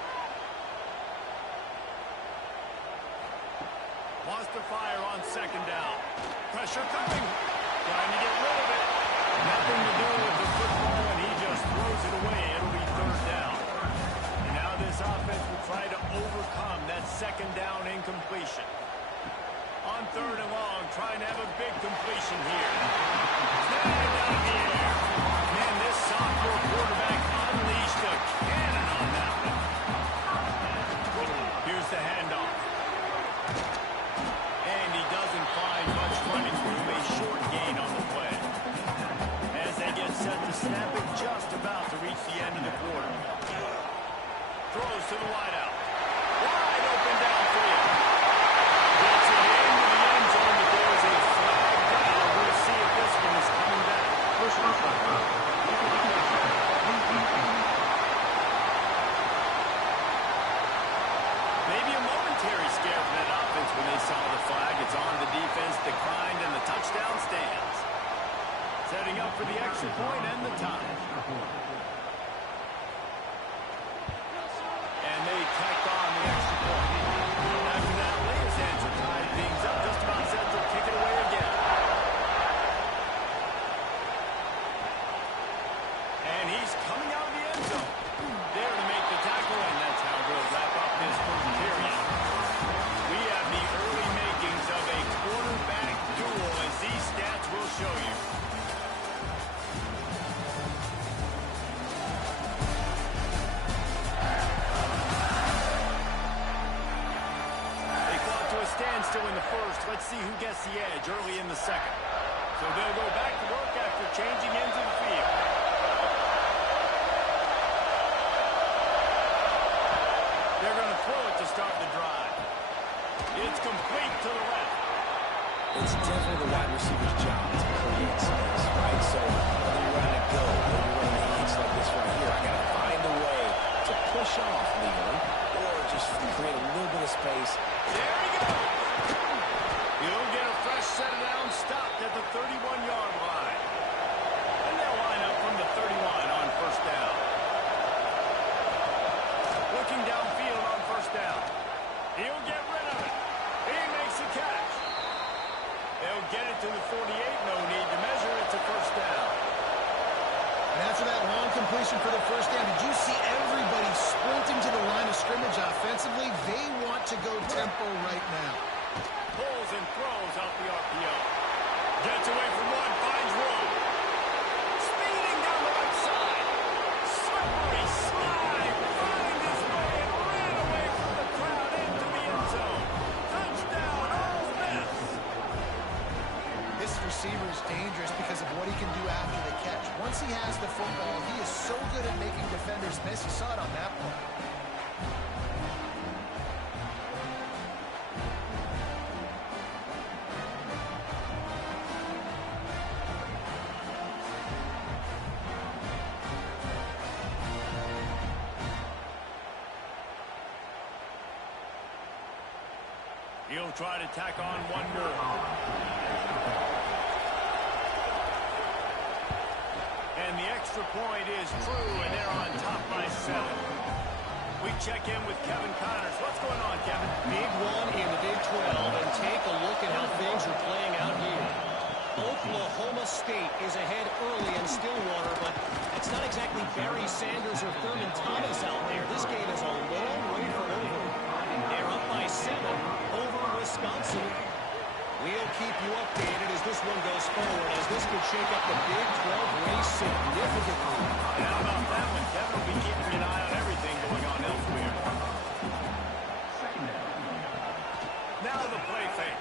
Wants to fire on second down. Pressure coming. Trying to get rid of it. Nothing to do with the football, and he just throws it away. It'll be third down. And now this offense will try to overcome that second down incompletion. On third and long, trying to have a big completion here. Snagged out of the air. Man, this sophomore quarterback unleashed a cannon on that one. Here's the handoff. And he doesn't find much running room. A short gain on the play. As they get set to snap it, just about to reach the end of the quarter. Throws to the wideout. Wide open downfield. Gets it into the end zone, but there's a flag down. We'll see if this one is coming back. Maybe a momentary scare for that offense when they saw the flag. It's on, the defense declined, and the touchdown stands. Setting up for the extra point and the tie. And they tacked on the extra point. After that, Layers answer tied things up, just about set to kick it away again. And he's coming out of the end zone. There to make the tackle, and that's how we'll wrap up this first period. We have the early makings of a quarterback duel, as these stats will show you. Standstill in the first. Let's see who gets the edge early in the second. So they'll go back to work after changing into the field. They're going to throw it to start the drive. It's complete to the left. It's definitely the wide receiver's job to create space, right? So whether you're running a go, whether you're running a hitch like this right here, I got to find a way to push off legally or just create a little bit of space. There he goes. He'll get a fresh set down, stopped at the 31-yard line. And they'll line up from the 31 on first down. Looking downfield on first down. He'll get rid of it. He makes the catch. They'll get it to the 48. No need to measure. It's a first down. And after that long completion for the first down, did you see everybody sprinting to the line of scrimmage offensively? They want to go tempo right now. Pulls and throws out the RPO. Gets away from one, finds room. Speeding down the right side. Slippery slide. Finds his way and ran away from the crowd into the end zone. Touchdown, Ole Miss. This receiver is dangerous because of what he can do after the catch. Once he has the football, he is so good at making defenders miss. You saw it on that play. He'll try to tack on one more. And the extra point is true, and they're on top by 7. We check in with Kevin Connors. What's going on, Kevin? Big one in the Big 12, and take a look at how things are playing out here. Oklahoma State is ahead early in Stillwater, but it's not exactly Barry Sanders or Thurman Thomas out there. This game is a long way from over. They're up by 7 over Wisconsin. We'll keep you updated as this one goes forward, as this could shake up the Big 12 race significantly. And how about that one? Kevin will be keeping an eye on everything going on elsewhere. Now the play fake.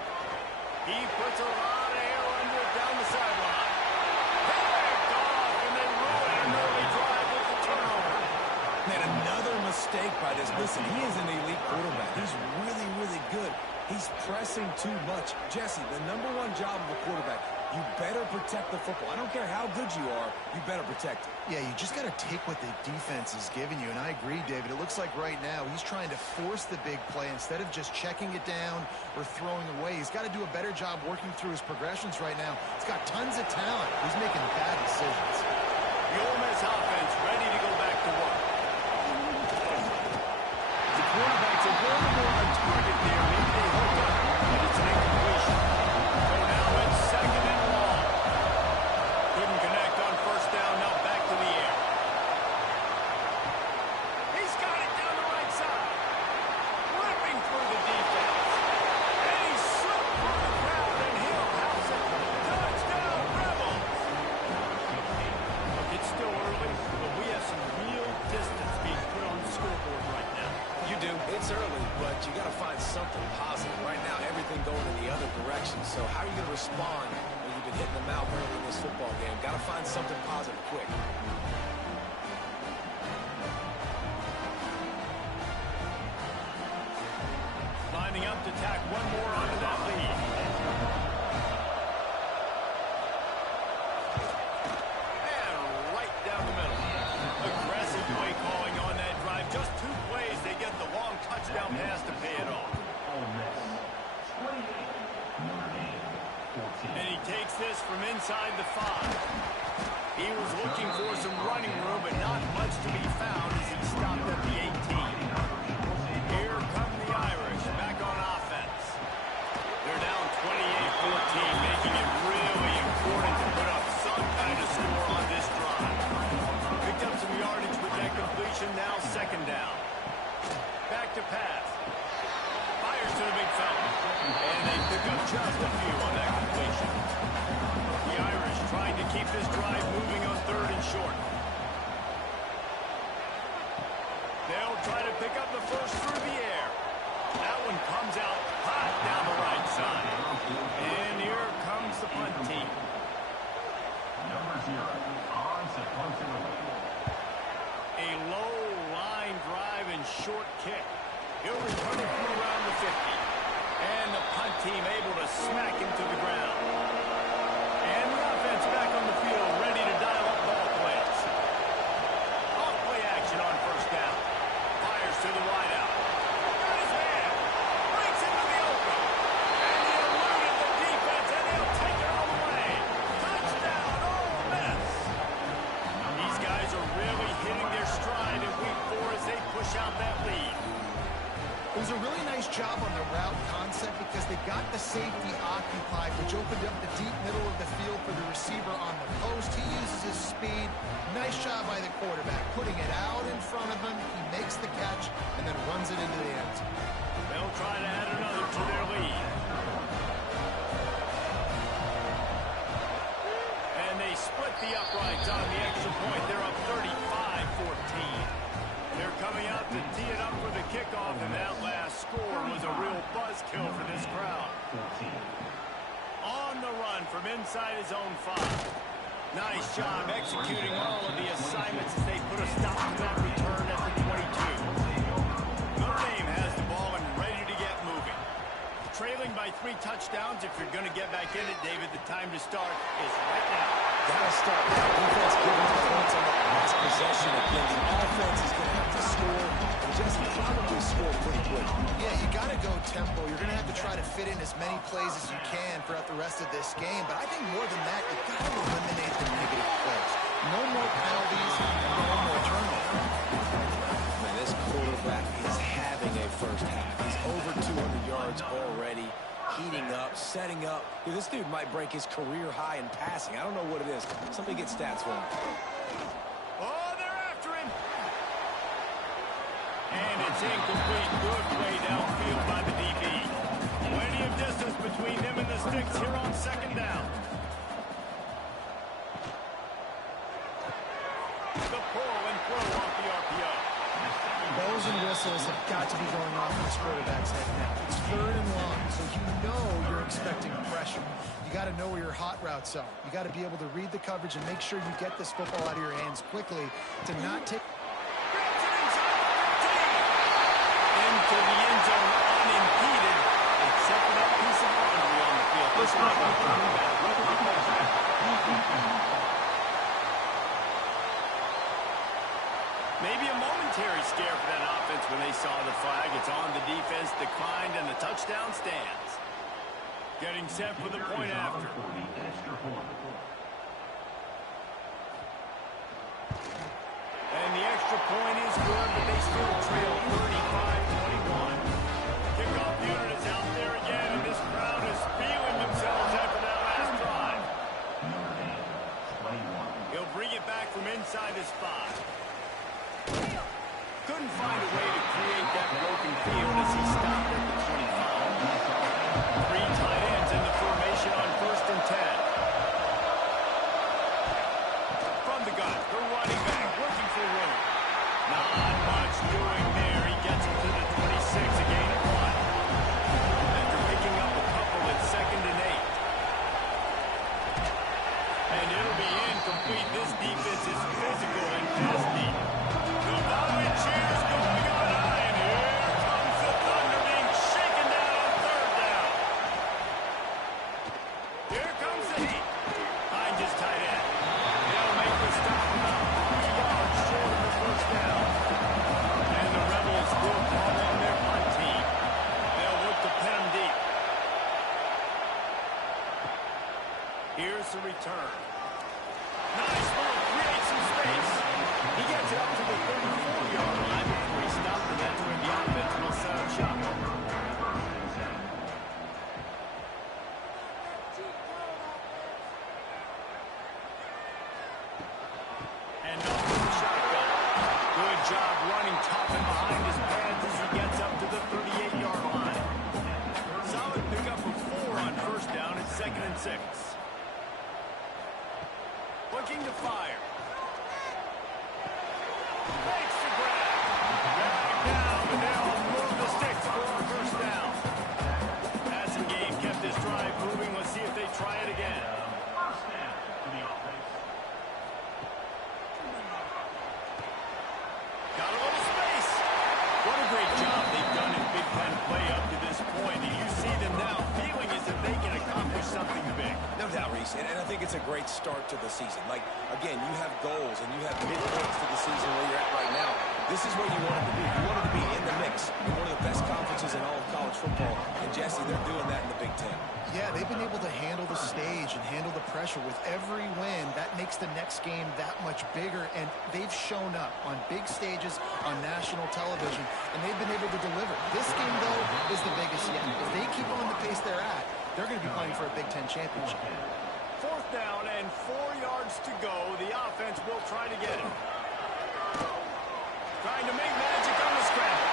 He puts a lot of air under it down the sideline. Picked off, and they ruin an early drive with the turnover. Man, another mistake by this. Listen, he is an elite quarterback. He's really, really good. He's pressing too much. Jesse, the #1 job of a quarterback, you better protect the football. I don't care how good you are, you better protect it. Yeah, you just got to take what the defense is giving you, and I agree, David. It looks like right now he's trying to force the big play instead of just checking it down or throwing away. He's got to do a better job working through his progressions right now. He's got tons of talent. He's making bad decisions. The Ole Miss offense ready to go back to work. It's early, but you got to find something positive. Right now, everything going in the other direction. So how are you going to respond when you've been hitting them out early in this football game? Got to find something positive quick. Lining up to tack one more onto that lead. And right down the middle. Aggressive play calling on that drive. Just 2 plays, they get the long touchdown pass to pay it off. And he takes this from inside the 5. He was looking for some running room, but not much to be found as he stopped at the 18. Here come the Irish back on offense. They're down 28-14, making it really important to put up some kind of score on this drive. Picked up some yardage with that completion, now 2nd down. Back to pass. Fires to the big fella. And they pick up just a few on that completion. The Irish trying to keep this drive moving on 3rd and short. They'll try to pick up the first through the air. That one comes out hot down the right side. And here comes the punt team. Number 0 on to punt it away. A low line drive and short kick. He'll return it from around the 50. And the punt team able to smack him to the ground. And the offense back on the field, ready to dial up ball plays. Off play action on 1st down. Fires to the wideout. Got his man. Breaks into the open. And he eluded the defense, and he'll take it all the way. Touchdown, Ole Miss. These guys are really hitting their stride in week 4 as they push out that lead. It was a really nice job on the route concept because they got the safety occupied, which opened up the deep middle of the field for the receiver on the post. He uses his speed. Nice job by the quarterback, putting it out in front of him. He makes the catch and then runs it into the end zone. They'll try to add another to their lead. And they split the uprights on the extra point. They're up 35-14. They're coming out to tee it up for the kickoff, and that last score was a real buzzkill for this crowd. On the run from inside his own 5. Nice job executing all of the assignments as they put a stop to that return at the 22. Notre Dame has the ball and ready to get moving. Trailing by 3 touchdowns. If you're going to get back in it, David, the time to start is right now. Gotta start now. Defense giving the points on the last possession. Again, the offense is going to have to score, and Jesse probably score pretty quick. Yeah, you got to go tempo. You're going to have to try to fit in as many plays as you can throughout the rest of this game. But I think more than that, you've got to eliminate the negative plays. No more penalties and no more turnovers. Man, this quarterback is having a first half. He's over 200 yards already. Heating up, setting up. Dude, this dude might break his career high in passing. I don't know what it is. Somebody get stats for him. Oh, they're after him. And it's incomplete. Good play downfield by the DB. Plenty of distance between them and the sticks here on 2nd down. The pull and throw off the RPO. Bells and whistles have got to be going off in this quarterback's head now. It's 3rd and long, so you know you're expecting pressure. You got to know where your hot routes are. You got to be able to read the coverage and make sure you get this football out of your hands quickly to not take... Into the end zone unimpeded, except for that piece of laundry on the field. Maybe a momentary scare for that offense when they saw the flag. It's on, the defense declined, and the touchdown stands. Getting set for the point after. And the extra point is good, but they still trail 35-21. Kickoff unit is out there again, and this crowd is feeling themselves after that last drive. He'll bring it back from inside his 5. Couldn't find a way to create that broken field as he stopped at the 25. 3 tight ends in the formation on 1st and 10. From the gun, the running back looking for room. Not much doing there. He gets it to the 26. Sweet, this defense is physical and fast deep. The Violet cheers going on high, and here comes the Thunder being shaken down on third down. Here comes the Heat. Behind his tight end. They'll make the stop about 3 yards short of the first down. And the Rebels will call on their punt team. They'll look to pin them deep. Here's the return. Nice move, creates some space. He gets it up to the 34-yard line before he stopped, and that's where the offense will set up shop. And off to the shotgun. Good job running tough and behind his pads as he gets up to the 38-yard line. Solid pickup of 4 on first down at 2nd and 6. Looking to fire. Makes the grab. Dragged down, but they'll move the sticks for a first down. Passing game kept this drive moving. Let's see if they try it again. First down for the offense. Got a little space. What a great job they've done in Big Ten play up to this point. And you see them now feeling as if they can accomplish something big. No doubt, Reese, and I think it's a great start to the season. Like, again, you have goals and you have midpoints to the season where you're at right now. This is where you wanted to be. You wanted to be in the mix in one of the best conferences in all of college football. And, Jesse, they're doing that in the Big Ten. Yeah, they've been able to handle the stage and handle the pressure. With every win, that makes the next game that much bigger, and they've shown up on big stages on national television, and they've been able to deliver. This game, though, is the biggest yet. If they keep on the pace they're at, they're going to be playing for a Big Ten championship. 4th down and 4 yards to go. The offense will try to get it. Trying to make magic on the scramble.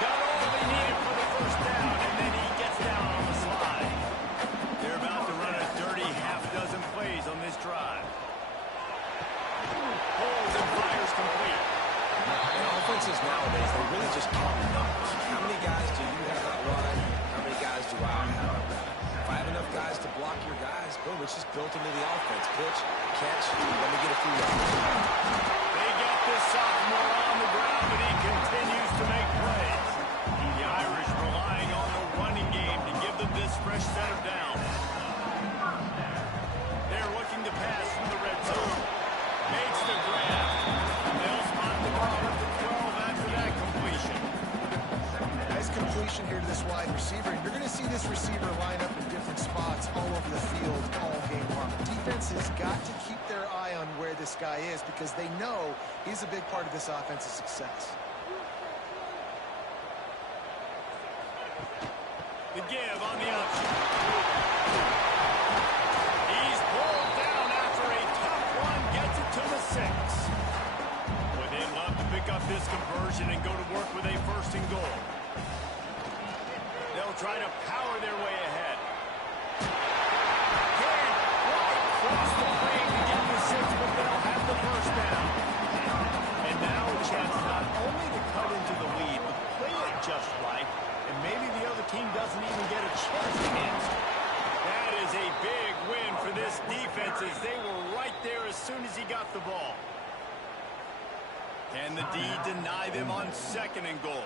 Got all they needed for the first down, and then he gets down on the slide. They're about to run a dirty half-dozen plays on this drive. Holds and fires complete. And offenses nowadays, they really just count numbers. How many guys do you have out wide? How many guys do I have out wide? If I have enough guys to block your guys, boom, it's just built into the offense. Pitch, catch, let me get a few yards. They get this sophomore on the ground, and he continues to make plays. The Irish relying on the running game to give them this fresh set of downs. They're looking to pass from the red zone. Makes the grab. They'll spot the ball up to 12 after that completion. Nice completion here to this wide receiver, and you're going to see this receiver line up in different spots all over the field all game long. Defense has got to keep their eye on where this guy is because they know he's a big part of this offense's success. The give on the option. He's pulled down after a tough one, gets it to the 6. Boy, they'd love to pick up this conversion and go to work with a 1st and goal. They'll try to power their way ahead. Carried right across the plane to get the 6, but they'll have the first down. And now a chance not only to cut into the lead, but play it just right, and maybe the other team doesn't even get a chance to answer. That is a big win for this defense as they were right there as soon as he got the ball. Can the D deny them on 2nd and goal?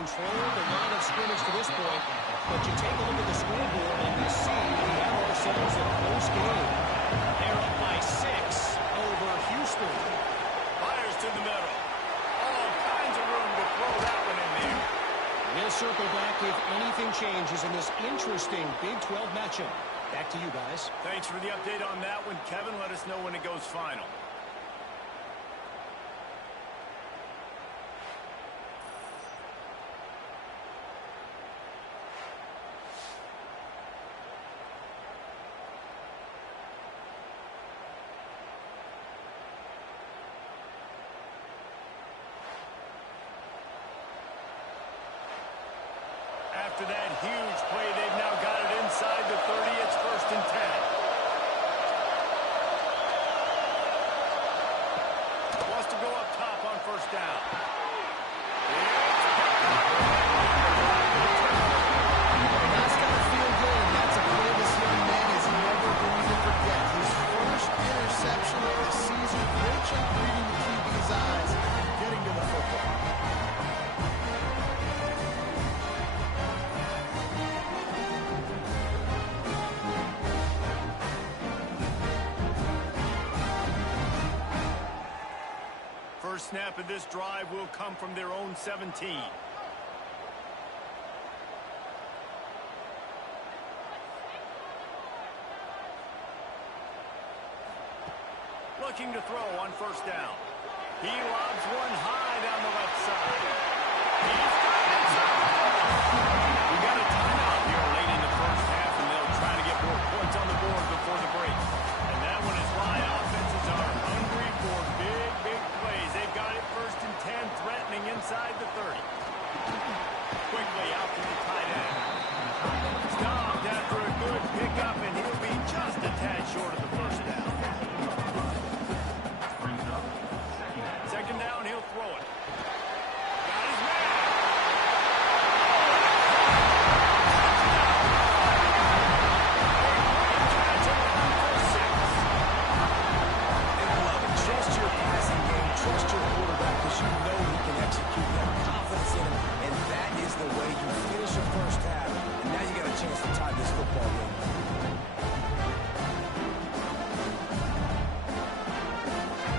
controlled the line of scrimmage to this point, but you take a look at the scoreboard and you see we have ourselves a close game. They're up by 6 over Houston. Fires to the middle. All kinds of room to throw that one in there. We'll circle back if anything everything changes in this interesting Big 12 matchup. Back to you guys. Thanks for the update on that one, Kevin. Let us know when it goes final. After that huge play, they've now got it inside the 30. It's 1st and 10. Wants to go up top on 1st down. That's got to feel good, and that's a play this young man is never going to forget. His first interception of the season. Great job reading the QB's eyes, getting to the football. First snap of this drive will come from their own 17. Looking to throw on 1st down. He lobs one high down the left side. He's got it. We got a timeout here late in the 1st half, and they'll try to get more points on the board before the break. And that one is why offenses are hungry for big, big plays. They've got it 1st and 10, threatening inside the 30. Quickly out to the tight end. Stopped after a good pickup, and he'll be just a tad short of the 1st down. 2nd down, he'll throw it. Got his man. Trust your passing game, trust your quarterback, because you know he can execute. You have confidence in him, and that is the way you finish the 1st half. And now you got a chance to tie this football game.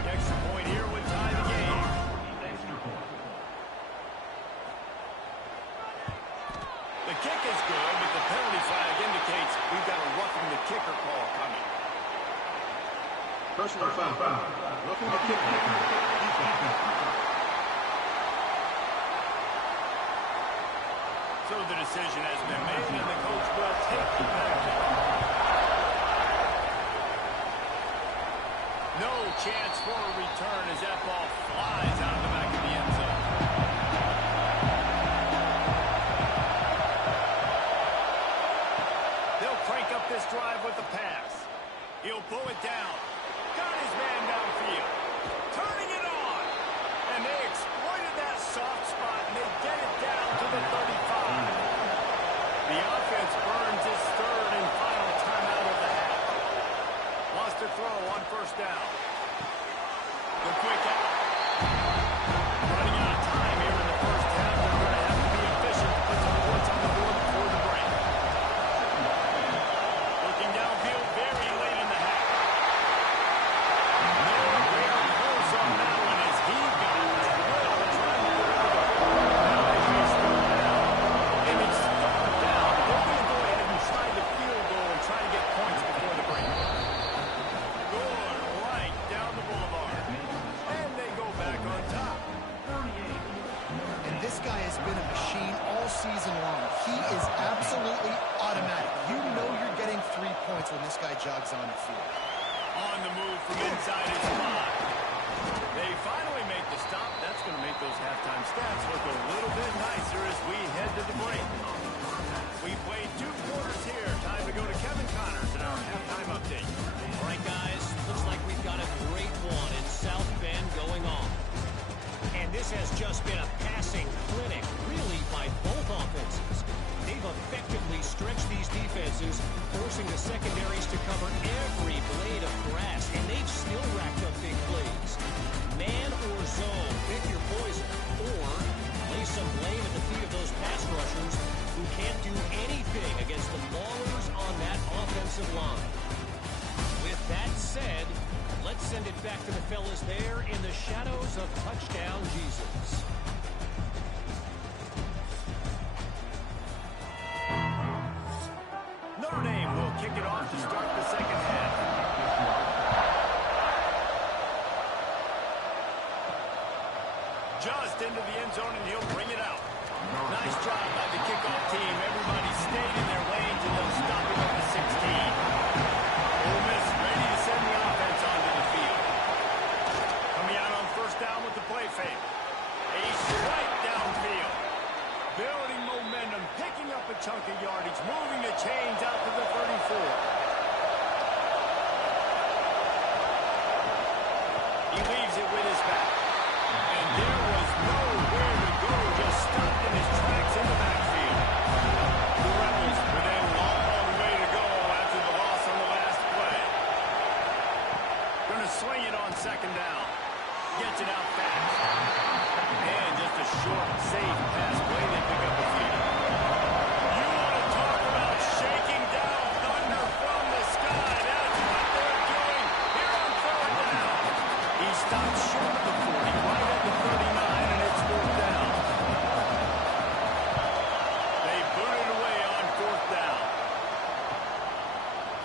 The extra point here would tie the game. The kick is good, but the penalty flag indicates we've got a roughing the kicker call coming. Personal foul. Roughing the kicker. So the decision has been made, and the coach will take the penalty. No chance for a return as that ball flies out of the back of the end zone. They'll crank up this drive with the pass. He'll pull it down. Got his man downfield. Turning it on. And they exploited that soft spot, and they get it down to the 35. The offense burns its 3rd and final timeout of the half. Wants to throw on 1st down. The quick out. Running out of time here in the 1st half. They're going to have to be efficient to put some points on the board before the break. Looking downfield very late in the half. Nowhere close on that one as he got drilled trying to deliver the football. Now they face 3rd down. And it's 3rd down. They're going to go ahead and try the field goal and try to get points before the break. Good right down the boulevard. And they go back on top. And this guy has been a machine all season long. He is absolutely automatic. You know you're getting 3 points when this guy jogs on the field. On the move from inside his spot. They finally make the stop. That's going to make those halftime stats look a little bit nicer as we head to the break. We played 2 quarters here. Time to go to Kevin Connors in our halftime update. All right, guys, looks like we've got a great one in South Bend going on. And this has just been a passing clinic, really, by both offenses. They've effectively stretched these defenses, forcing the secondaries to cover every blade of grass, and they've still racked up big plays. Man or zone, pick your poison, or lay some blame at the feet of those pass rushers who can't do anything against the maulers on that offensive line. With that said, let's send it back to the fellas there in the shadows of Touchdown Jesus. to start the second half. Just into the end zone, and he'll bring it out. Nice job by the kickoff team. Everybody stayed in their lanes, and they'll stop him at the 16. Ole Miss ready to send the offense onto the field. Coming out on first down with the play fake. A swipe downfield. Building momentum, picking up a chunk of yardage, moving the chains out to the 34. He leaves it with his back. And there was nowhere to go, just stopped in his tracks in the backfield. The Rebels with a long way to go after the loss on the last play. Going to swing it on second down. Gets it out fast. And just a short, safe pass play. They pick up a few. You want to talk about shaking down thunder from the sky. That's what they're doing here on third down. He stopped short of the 40, right at the 39, and it's fourth down. They boot it away on fourth down.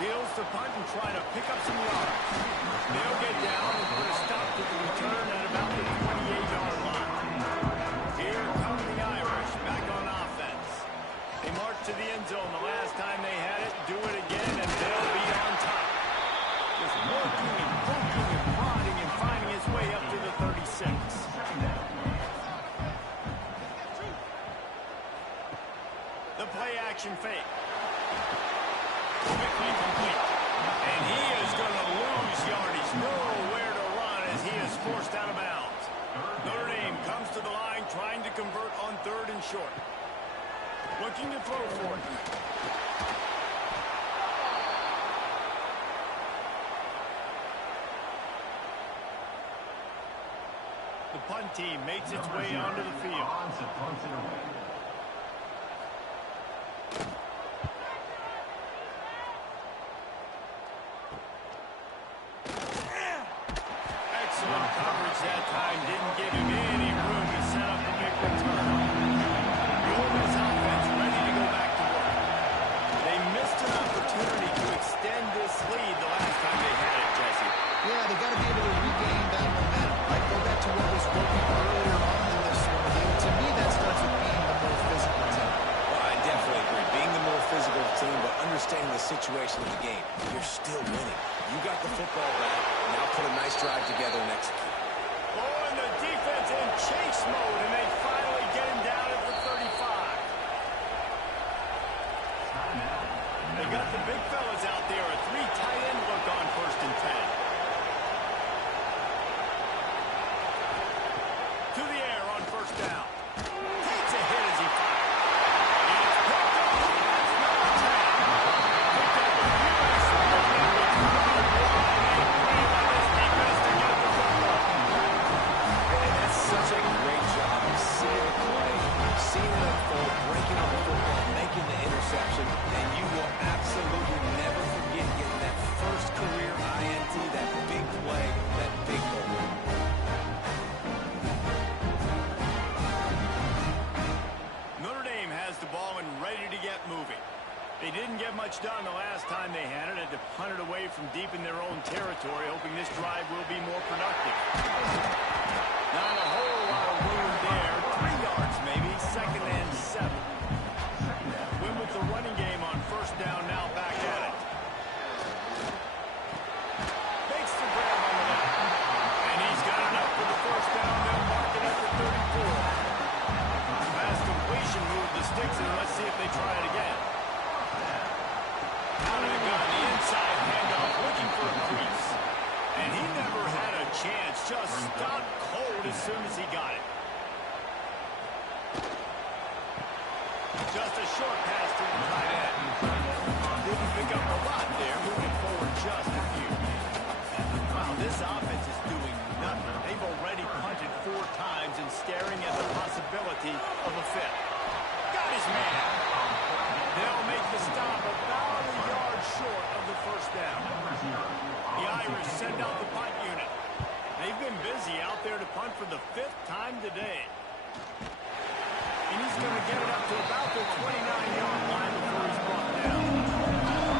Fields to punt and try to pick up some yards. They'll get down and put a stop to the return at about the 28-yard line. Here come the Irish back on offense. They march to the end zone the last time they had it, do it again, and they'll be on top. Just working and poking and prodding and finding his way up to the 36. The play action fake. Quickly complete. And he is going to lose yardage. Nowhere to run as he is forced out of bounds. Notre Dame comes to the line trying to convert on third and short. Looking to throw for it. The punt team makes its way onto the field. Excellent coverage that time. Didn't give him any room to set up a big return. The Ole Miss offense ready to go back to work. They missed an opportunity to extend this lead the last time they had it, Jesse. Yeah, they got to be able to regain that momentum, right? Go back to what was working earlier on in this game. To me, that starts with being the more physical team. Well, I definitely agree. Being the more physical team, but understanding the situation of the game. You're still winning. You got the football back. Now put a nice drive together and execute. Oh, and the defense in chase mode, and they finally get him down at the 35. They got the big fellas out there. A three tight end look on first and 10. To the air on first down. Takes a hit as he fires. And it's picked up. That's number 10. Picked up a huge swing. And that's such a great job of seeing the play, seeing it unfold, breaking up the football, making the interception, and you will absolutely never forget getting that first career INT, that big play, that big goal. Notre Dame has the ball and ready to get moving. They didn't get much done the last time they had it. Had to punt it away from deep in their own territory, hoping this drive will be more productive. Not a whole lot of room there. 3 yards maybe. Second and 7. Win with the running game on first down, now back at it. Makes the grab on the left. And he's got enough for the first down. They'll mark it at the 34. Fast completion, move the sticks, and let's see if they try it again. Out of the gun, the inside handoff, looking for a crease. And he never had a chance, just stopped cold as soon as he got it. Just a short pass to the tight end. Didn't pick up a lot there, moving forward just a few. Wow, this offense is doing nothing. They've already punted 4 times and staring at the possibility of a fifth. Got his man. They'll make the stop about a yard short of the first down. The Irish send out the punt unit. They've been busy out there to punt for the 5th time today. And he's going to get it up to about the 29-yard line before he's brought down.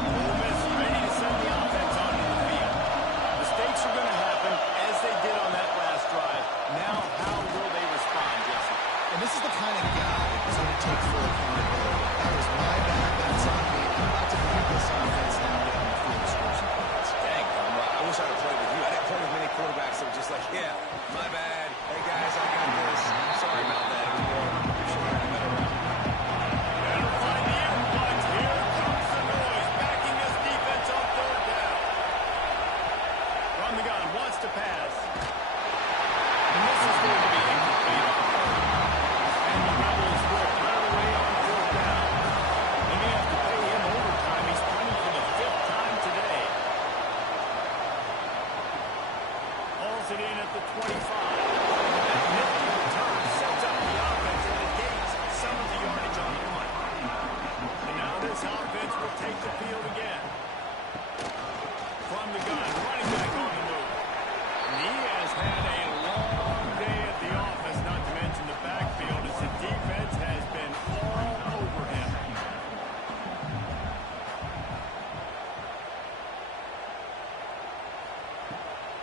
Ole Miss ready to send the offense onto the field. Mistakes are going to happen, as they did on that last drive. Now, how will they respond, Jesse? And this is the kind of guy who's going to take full accountability. That was my bad. That's on me. I'm about to lead this offense now and get on the field and score some points. Dang, Tom, I wish I would play with you. I didn't play with many quarterbacks that were just like, yeah, my bad. Hey, guys, I got this. Sorry about that. It was more, you should have a better round. Better find the earplugs. Here comes the noise, backing this defense on third down. From the gun, wants to pass. And this is going to be incomplete. And the Rebels will run away on fourth down. They may have to pay him overtime. He's punting for the 5th time today. Hauls it in at the 25. That nifty return sets up the offense and negates some of the yardage on the punt. And now this offense will take the field again. From the gun, running back on the move. And he has had a long day at the office, not to mention the backfield, as the defense has been all over him.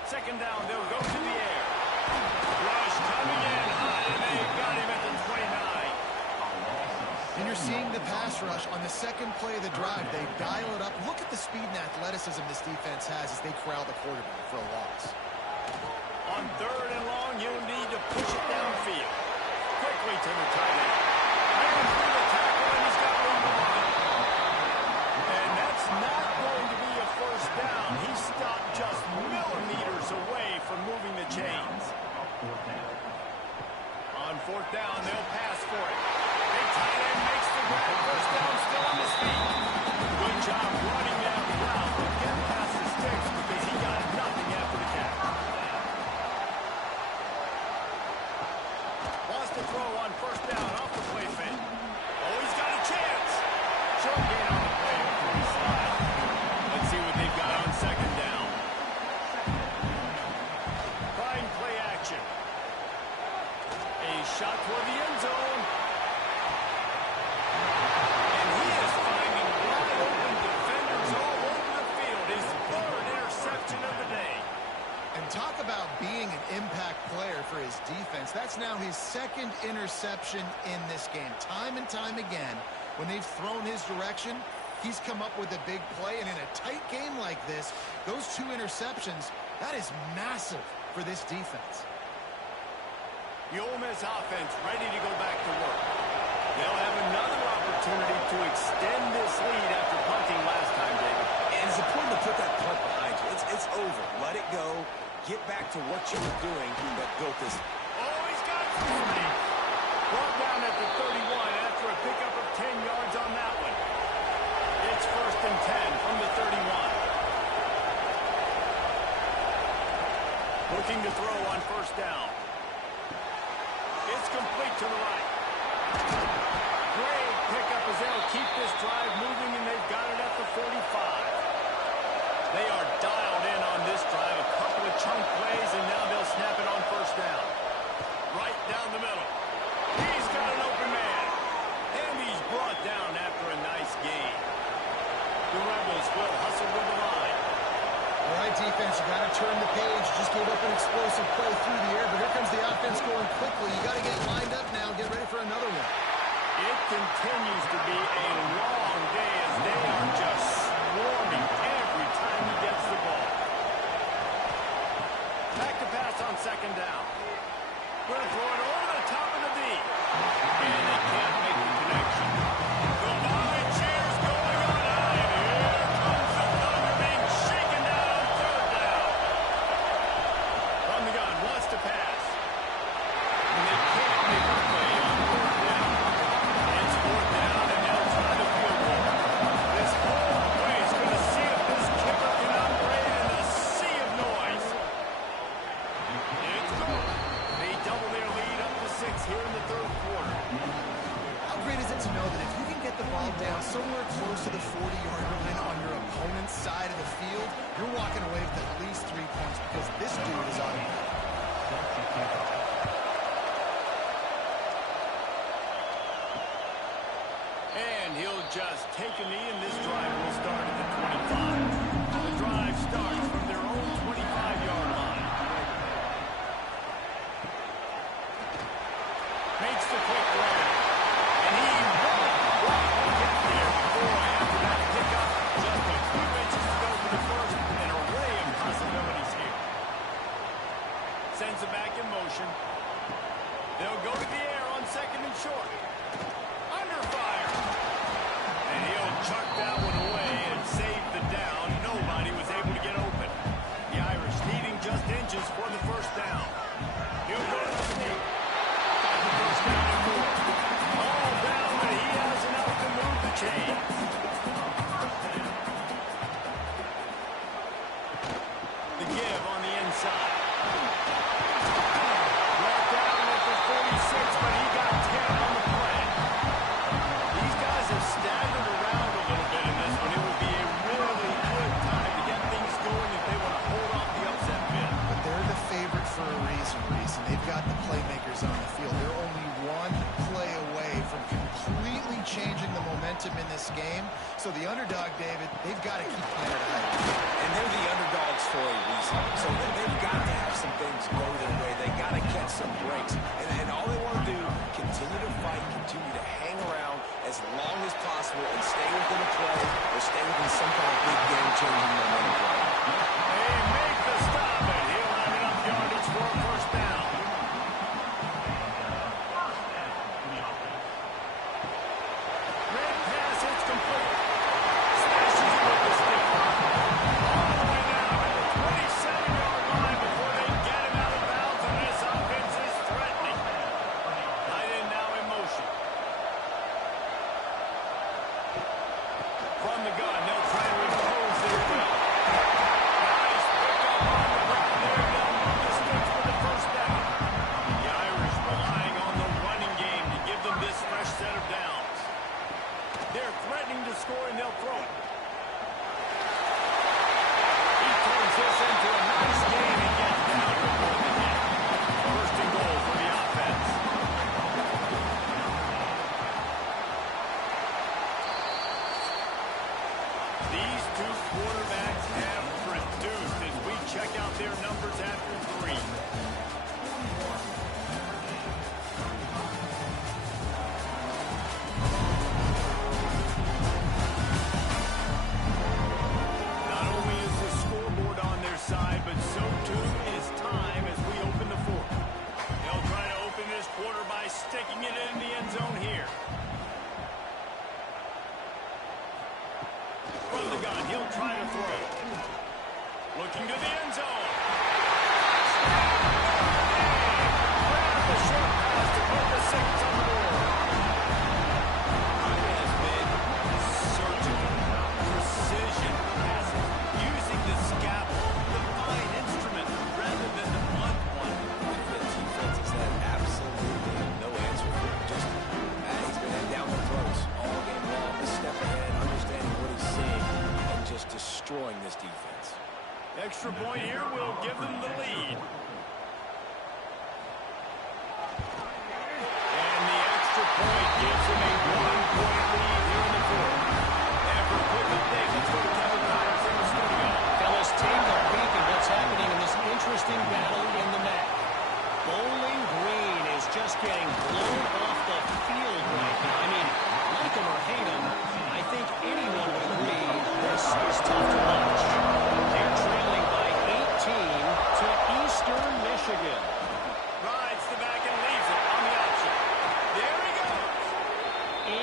Second down, they'll go to the air. Rush coming in high, and they got him at the 29. And you're seeing the pass rush on the second play of the drive. They dial it up. Look at the speed and athleticism this defense has as they corral the quarterback for a loss. On third and long, you'll need to push it downfield. Quickly to the tight end. Ran through the tackle, and he's got room to run. And that's not going to be a first down. He stopped just millimeters away from moving the chains. On fourth down, they'll pass for it. Big tight end makes the grab. First down, still on his feet. Good job running that route. But get past the sticks because he got nothing after the catch. Wants to throw on first down off the play fake. Oh, he's got a chance. Short gain on the play before he slides. Let's see what they've got on second down. Trying play action. A shot toward the end zone. And he is finding wide open defenders all over the field. His 3rd interception of the day. And talk about being an impact player for his defense. That's now his 2nd interception in this game. Time and time again, when they've thrown his direction, he's come up with a big play. And in a tight game like this, those 2 interceptions, that is massive for this defense. The Ole Miss offense ready to go back to work. They'll have another opportunity to extend this lead after punting last time, David. And it's important to put that punt behind you. It's over. Let it go. Get back to what you were doing that built this. Oh, he's got some space. Brought down at the 31 after a pickup of 10 yards on that one. It's 1st and 10 from the 31. Looking to throw on first down. It's complete to the right. Great pickup as they'll keep this drive moving, and they've got it at the 45. They are dialed in on this drive. A couple of chunk plays, and now they'll snap it on first down. Right down the middle. He's got an open man. And he's brought down after a nice gain. The Rebels will hustle with the line. All right, defense, you got to turn the page. Just gave up an explosive play through the air, but here comes the offense going quickly. You got to get lined up now. Get ready for another one. It continues to be a long day as they are just swarming every time he gets the ball. Back to pass on second down. Going to throw it over the top of the D. And they can't make the connection. The Bobby cheers going on high. And here comes the Thunder being shaken down on third down. From the gun, wants to pass. And they can't make the play on fourth down. It's fourth down, and they'll try the field goal. This whole play is going to see if this kicker can operate in a sea of noise. It's good. They double their lead up to 6 here in the third quarter. How great is it to know that if you can get the ball down somewhere close to the 40-yard line on your opponent's side of the field, you're walking away with at least 3 points because this dude is automatic. And he'll just take a knee, and this drive will start at the 25. The drive starts from their own 25-yard line. Makes the quick grab. And he won't get there. Boy, after that pickup, just a few inches to go for the first. An array of possibilities here. Sends it back in motion. They'll go to the air on second and short. Under fire. And he'll chuck that one away and save the down. Nobody was able to get open. The Irish needing just inches for the first down. He'll go to the sneak. Got the first down and more. All down, but he has enough to move the chains. The give on the inside. Brought down at the 46, but he got 10 on the play. These guys have staggered around a little bit in this one. It would be a really good time to get things going if they want to hold off the upset bid. But they're the favorite for a reason, Reese, and they've got the playmakers on the field. They're only one play away from completely changing the momentum in this game. So the underdog, David, they've got to keep playing at a high level. And they're the underdogs for a reason. So they've got to have some things go their way. They got to catch some breaks. And all they want to do, continue to fight, continue to hang around as long as possible and stay within a play or stay within some kind of big game-changing momentum play. They make the stop, and he'll have enough yardage for a first down. Red pass, it's complete. Smashes with the stick. All the way down to the 27-yard line before they get him out of bounds, and this offense is threatening. Tight end now in motion. From the gun, they'll try to impose their will. Nice pickup on the ground there. They'll move the sticks for the first down. The Irish relying on the running game to give them this fresh set of downs. They're threatening to score, and they'll throw it. He turns this into a nice game and gets down to more than that. First and goal for the offense. These two quarterbacks have produced as we check out their numbers after three. Not only is the scoreboard on their side, but so too is time as we open the fourth. They'll try to open this quarter by sticking it in the end zone here. From the gun, he'll try to throw. Looking to the end zone. Grab the short pass to put the Saints on the board. It has been surgical, precision passing, using the scalpel, the fine instrument, rather than the blunt one. The defense has had absolutely no answer for him. Just, he's been heading down the throats all game long. A step ahead, understanding what he's seeing, and just destroying this defense. Extra point here will give them the lead. And the extra point gives them a 1-point lead here in the fourth. And for a quick update, let's go to Kevin Myers in the studio. Fellas, take a peek at what's happening in this interesting battle in the MAC. Bowling Green is just getting blown off the field right now. I mean, like him or hate him, I think anyone would agree this is tough to watch. They're trailing by 18 to Eastern Michigan. Rides the back and leaves it on the option. There he goes.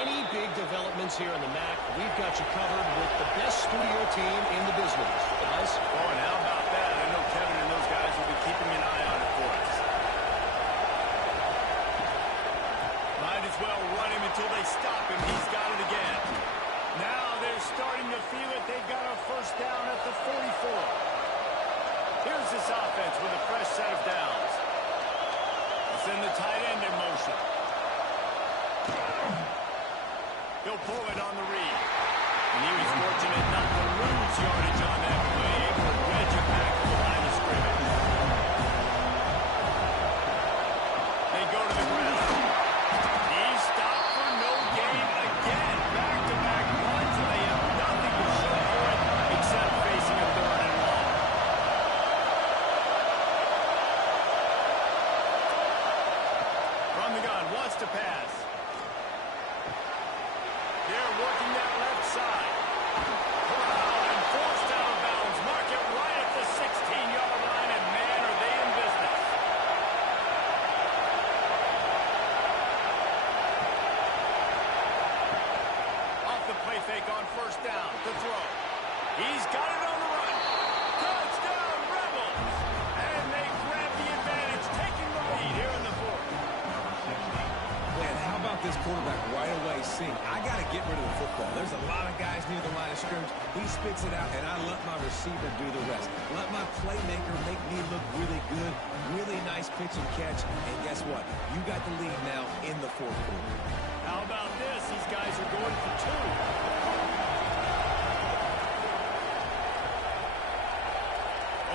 Any big developments here in the MAC, we've got you covered with the best studio team in the business. Guys? Oh, and how about that? I know Kevin and those guys will be keeping an eye on it for us. Might as well run him until they stop him. He's got it again. Now they're starting to feel it. They've got a first down at the 44. Here's this offense with a fresh set of downs. Let's send the tight end in motion. He'll pull it on the read. And he was fortunate not to lose yardage on that play, able to wedge this quarterback right away seeing, I got to get rid of the football. There's a lot of guys near the line of scrimmage. He spits it out, and I let my receiver do the rest. Let my playmaker make me look really good. Really nice pitch and catch. And guess what? You got the lead now in the fourth quarter. How about this? These guys are going for two.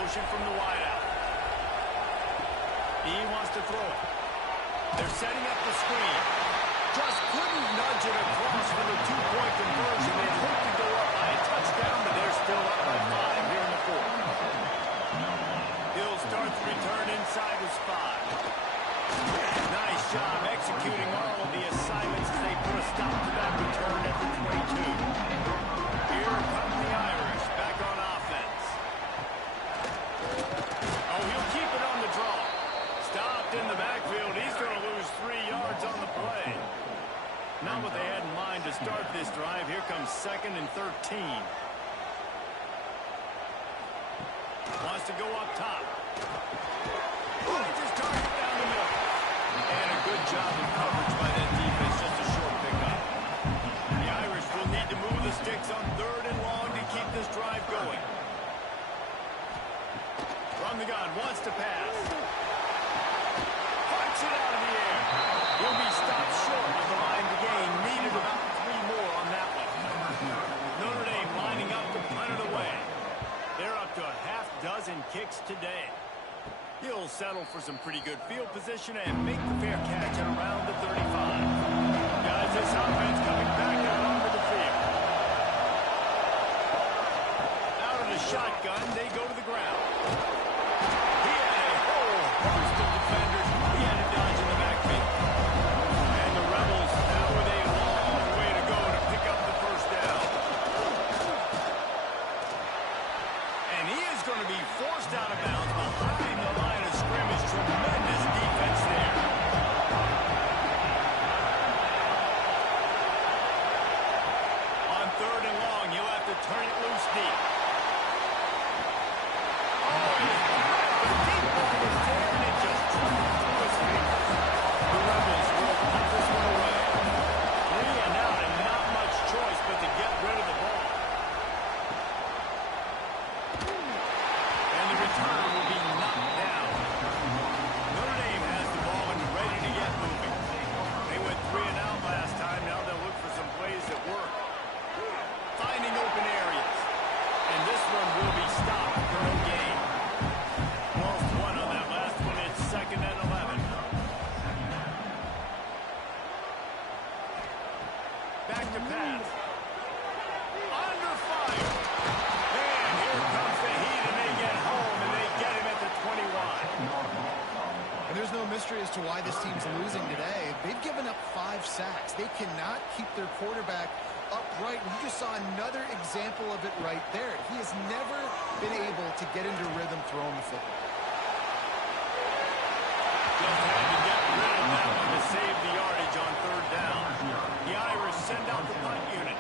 Motion from the wideout. He wants to throw it. They're setting up the screen. Just couldn't nudge it across for the two-point conversion. They hope to go up by a touchdown, but they're still up by 5 here in the fourth. He'll start the return inside his 5. Nice job executing all of the assignments as they put a stop to that return at the 22. Here come the Irish back on offense. Oh, he'll keep it on the draw. Stopped in the backfield. He's going to lose 3 yards on the play. Not what they had in mind to start this drive. Here comes 2nd and 13. Wants to go up top. Finds his target down the middle. And a good job of coverage by that defense. Just a short pickup. The Irish will need to move the sticks on 3rd and long to keep this drive going. From the gun, wants to pass. Punts it out of the air. He'll be stopped short of the line to gain. Needed about 3 more on that one. Notre Dame lining up to punt it away. They're up to a half-dozen kicks today. He'll settle for some pretty good field position and make the fair catch at around the 35. Guys, this offense coming back out onto the field. Out of the shotgun, they go to the ground. He had a whole host of defenders. He had to dodge in the backfield. And the Rebels now with a long way to go to pick up the first down. And he is going to be forced out of bounds behind the line of scrimmage. Tremendous defense there. On 3rd and long, you'll have to turn it loose deep. Oh, the deep ball was there, and it just drifted through his fingers. The Rebels will punt this one away. 3 and out, and not much choice but to get rid of the ball. And the return will be knocked down. Notre Dame has the ball and ready to get moving. They went 3 and out last time. Now they'll look for some plays that work. Finding open areas. And this one will be stopped for no gain. Lost 1 on that last one. It's 2nd and 11. Back to pass. Under fire. And here comes the heat, and they get home, and they get him at the 21. And there's no mystery as to why this team's losing today. They've given up 5 sacks. They cannot keep their quarterback upright. And you just saw another example of it right there. He has never been able to get into rhythm throwing the football. Just had to get rid of that one to save the yardage on 3rd down. The Irish send out the punt unit.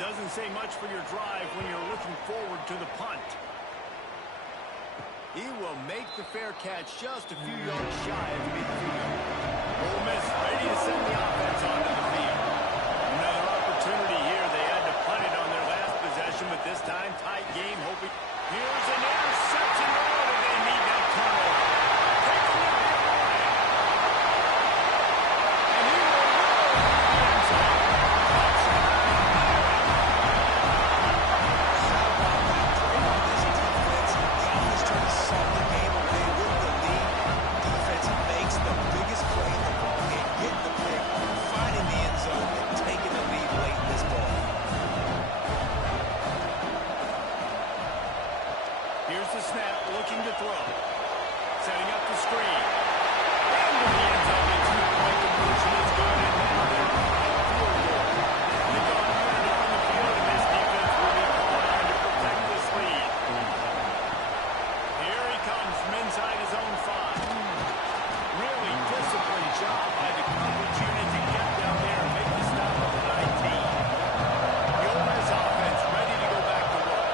Doesn't say much for your drive when you're looking forward to the punt. He will make the fair catch just a few yards shy of midfield. Ole Miss ready to send the offense onto the field. Another opportunity here. They had to punt it on their last possession, but this time tight game. Hoping here's an interception. Oh, and they need that turnover. Taking it away. And he will roll the end zone. Here's the snap, looking to throw. Setting up the screen. Into the end zone. The 2-point conversion is good, and now they're on a field goal. The dog unit on the field, and this defense will be called on to protect this lead. Here he comes from inside his own 5. Really disciplined job by the coverage unit to get down there and make the stop at the 19. The Ole Miss offense ready to go back to work.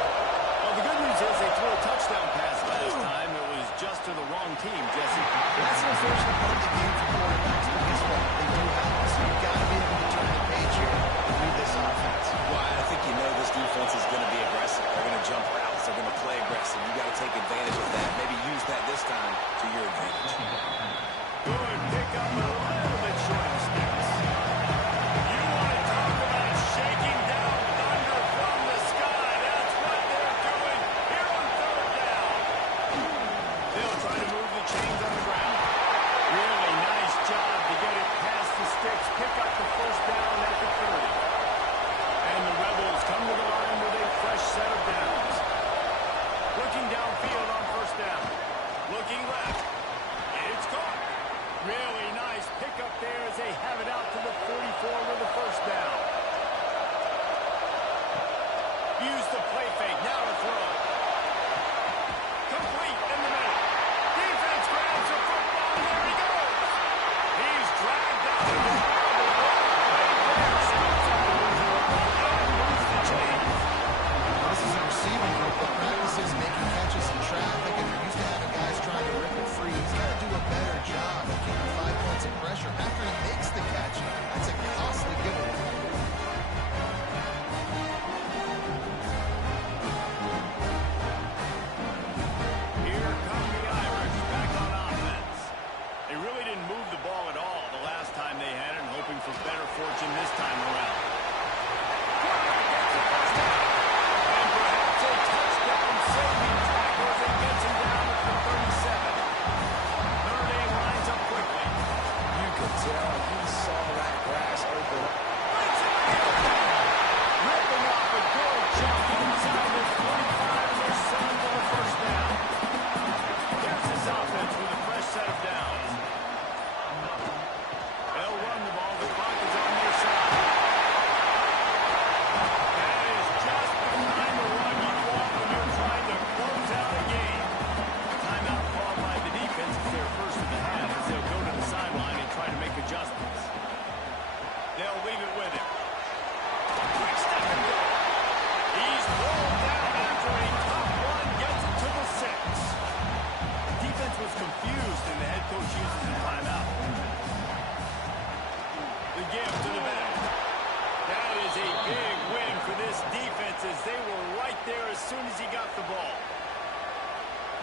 Well, the good news is they threw a touchdown pass last time. It was just to the wrong team. team, Jesse. That's an unfortunate part of the game for quarterbacks, but guess what? They do have it. So you've got to be able to turn the page here and read this offense. Well, I think you know this defense is going to be aggressive. They're going to jump routes. They're going to play aggressive. You got to take advantage of that. Maybe use that this time to your advantage. Good pick up, a little bit short of sticks. You want to talk about shaking down thunder from the sky. That's what they're doing here on third down. They'll try to move the chains on the ground. Really nice job to get it past the sticks. Pick up the first down at the 30. And the Rebels come to the line with a fresh set of downs. Looking downfield on first down. Looking left. It's caught. Really nice pickup there as they have it out to the 44 with the first down. Use the play fake. Now to throw. Complete in the middle. Defense grabs the football. There he goes. He's dragged out of the This is a receiving group that practices making catches in traffic, and they're used to having guys trying to rip it free. He's got to do a better job of keeping 5 points of pressure after he makes the catch. That's a costly giveaway. Here come the Irish back on offense. They really didn't move the ball at all the last time they had it, hoping for better fortune this time around. Quarterback gets the first down. And perhaps a touchdown saving tackle as it gets him down at the 37. Notre Dame lines up quickly. You could tell he saw that grass open. Ripping off a good jump inside the 45 as they're selling for the first down. Here's this offense with a fresh set of downs. They'll run the ball. The clock is on their side. That is just the kind of run you want when you're trying to close out a game. Timeout called by the defense is their first of the half as they'll go to the sideline and try to make adjustments. They'll leave it with him. Quick step and go. He's rolled down after a tough one, gets it to the 6. Defense was confused and the head coach uses the timeout. The give to the back. That is a big win for this defense as they were right there as soon as he got the ball.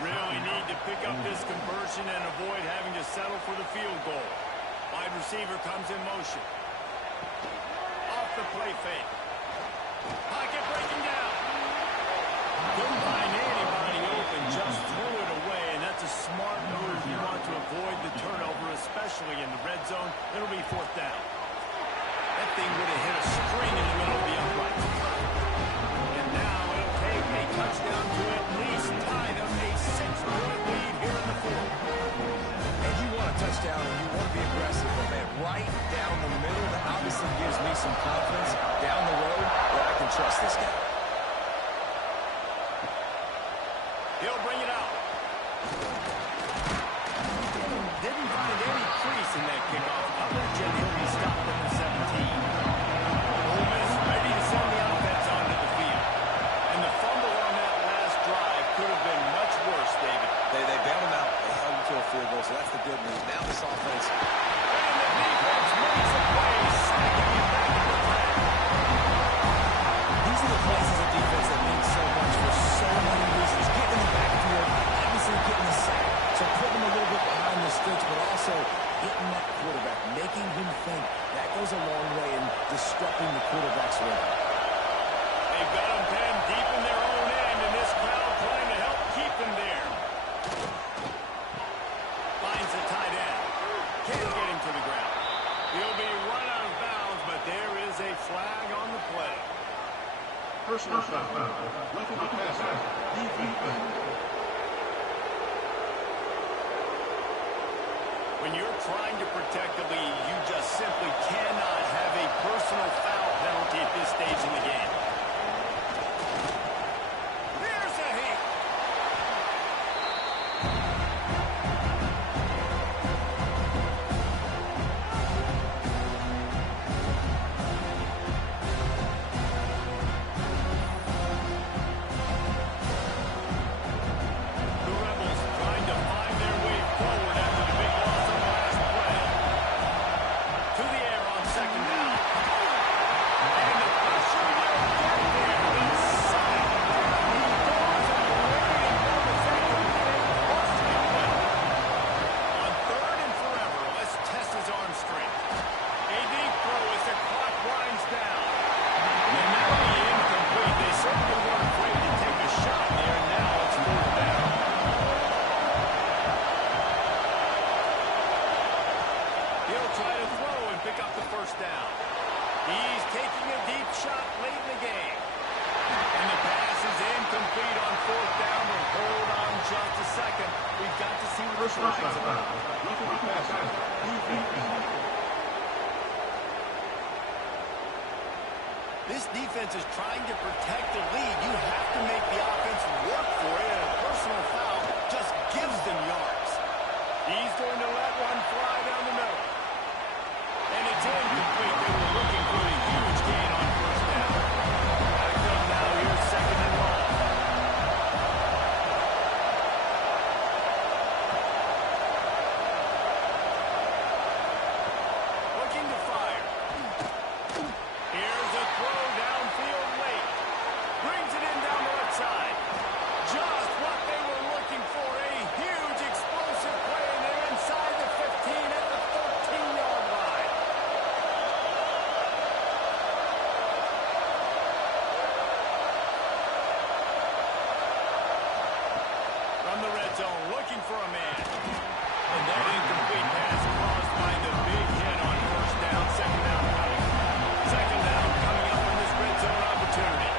Really need to pick up this conversion and avoid having to settle for the field goal. Wide receiver comes in motion. Off the play fake. Pocket breaking down. Couldn't find anybody open, just threw it away, and that's a smart move. You want to avoid the turnover, especially in the red zone. It'll be fourth down. That thing would have hit a string in the middle of the uprights. And now it'll take a touchdown to at least tie them a 6-point lead here in the fourth. And you want a touchdown and you want to be aggressive, but man, right down the middle, that obviously gives me some confidence down the road that I can trust this guy. He'll bring it out. Didn't find any crease in that kickoff coverage, and he'll be stopped at the 17. Ole Miss ready to send the offense onto the field. And the fumble on that last drive could have been much worse, David. They bailed him out. They held him to a field goal, so that's the good news. Now this offense. And the defense makes a play, sacking him back at the 10. These are the plays as a defense that mean so much for so many reasons. Getting in the backfield, obviously getting the sack. So putting him a little bit behind the sticks, but also hitting that quarterback, making him think. That goes a long way in disrupting the quarterback's rhythm. They've got him pinned deep in their own end, and this crowd trying to help keep him there. Finds the tight end. Can't get him to the ground. He'll be run out of bounds, but there is a flag on the play. Personal foul. Roughing the passer. Defense. When you're trying to protect the lead, you just simply cannot have a personal foul penalty at this stage in the game. There's a hit. The Rebels trying to find their way forward. flags available. This defense is trying to protect the lead. You have to make the offense work for it, and a personal foul just gives them yards. He's going to let one fly down the middle. And it's incomplete. They were looking for a huge gain on first down. Back up now here, second and long. Looking to fire. Here's a throw downfield late. Brings it in down the left side. Just what they were looking for. A huge explosive play, and they're inside the 15 at the 13-yard line. From the red zone, looking for a man. And that incomplete pass caused by the big hit on first down, second down coming. Second down coming up on this red zone opportunity.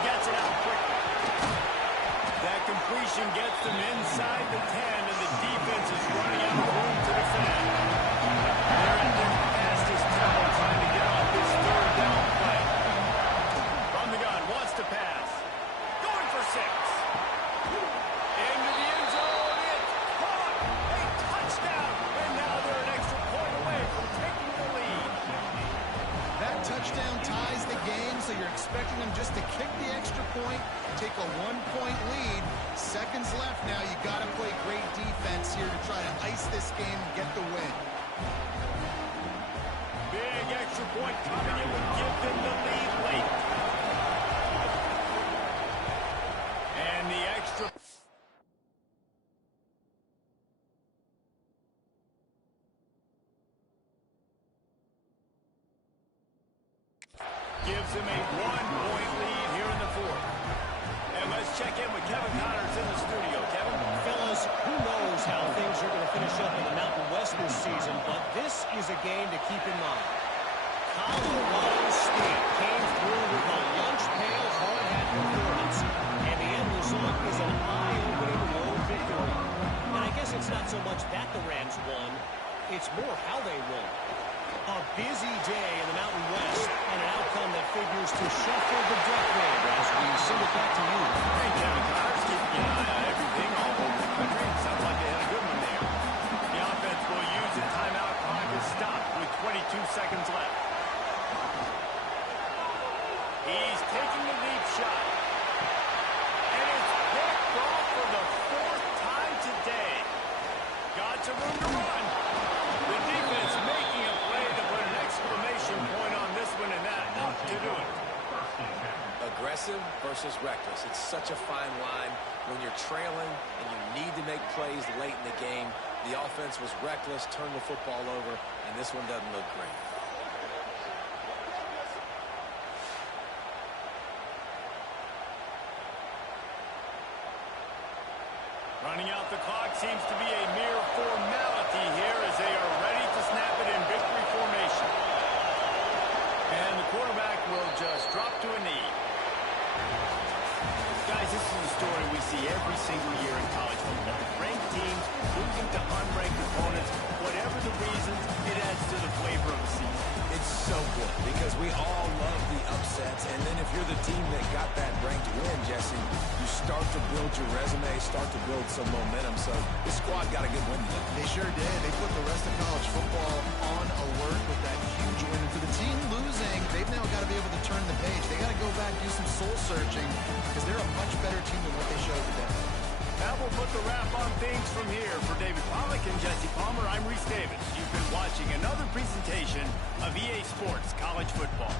Gets it out quickly. That completion gets them inside the 10, and the defense is running out of room to defend. They're at their fastest tempo trying to get off this third down play. From the gun, wants to pass. Going for 6. Into the end zone. It's caught. A touchdown. And now they're an extra point away from taking the lead. That touchdown ties the game, so you're expecting them just to kick the extra point, take a 1-point lead. Seconds left now. You got to play great defense here to try to ice this game and get the win. Big extra point coming in would give them the lead late. And the extra... gives him a 1-point lead here in the fourth. And let's check in with Kevin Connors in the studio. Kevin? Fellas, who knows how things are going to finish up in the Mountain West this season, but this is a game to keep in mind. Colorado State came through with a lunch pail hard hat performance, and the end result is an eye-opening road victory. And I guess it's not so much that the Rams won, it's more how they won. A busy day in the Mountain West, and an outcome that figures to shuffle the deck there as we send it back to you. Hey, Kevin Connors, keeping an eye on everything all over the country. Sounds like they had a good one there. The offense will use the timeout clock to stop with 22 seconds left. He's taking the deep shot. And it's picked off for the 4th time today. Got some room to run. The defense making a play to put an exclamation point on this one, and that ought to do it. Aggressive versus reckless. It's such a fine line when you're trailing and you need to make plays late in the game. The offense was reckless, turned the football over, and this one doesn't look great. Running out the clock seems to be a mere formality here as they are ready to snap it in victory formation. And the quarterback will just drop to a knee. Guys, this is a story we see every single year in college football. Ranked teams losing to unranked opponents. Whatever the reasons, it adds to the flavor of the season. It's so good because we all love the upsets, and then if you're the team that got that ranked win, Jesse, you start to build your resume, start to build some momentum. So this squad got a good win today. They sure did. They put the rest of college football on alert with that huge win. And for the team losing, they've now got to be able to turn the page. They got to go back, do some soul searching, because they're a much better team than what they showed today. That will put the wrap on things from here. For David Pollack and Jesse Palmer, I'm Reese Davis. You've been watching another presentation of EA Sports College Football.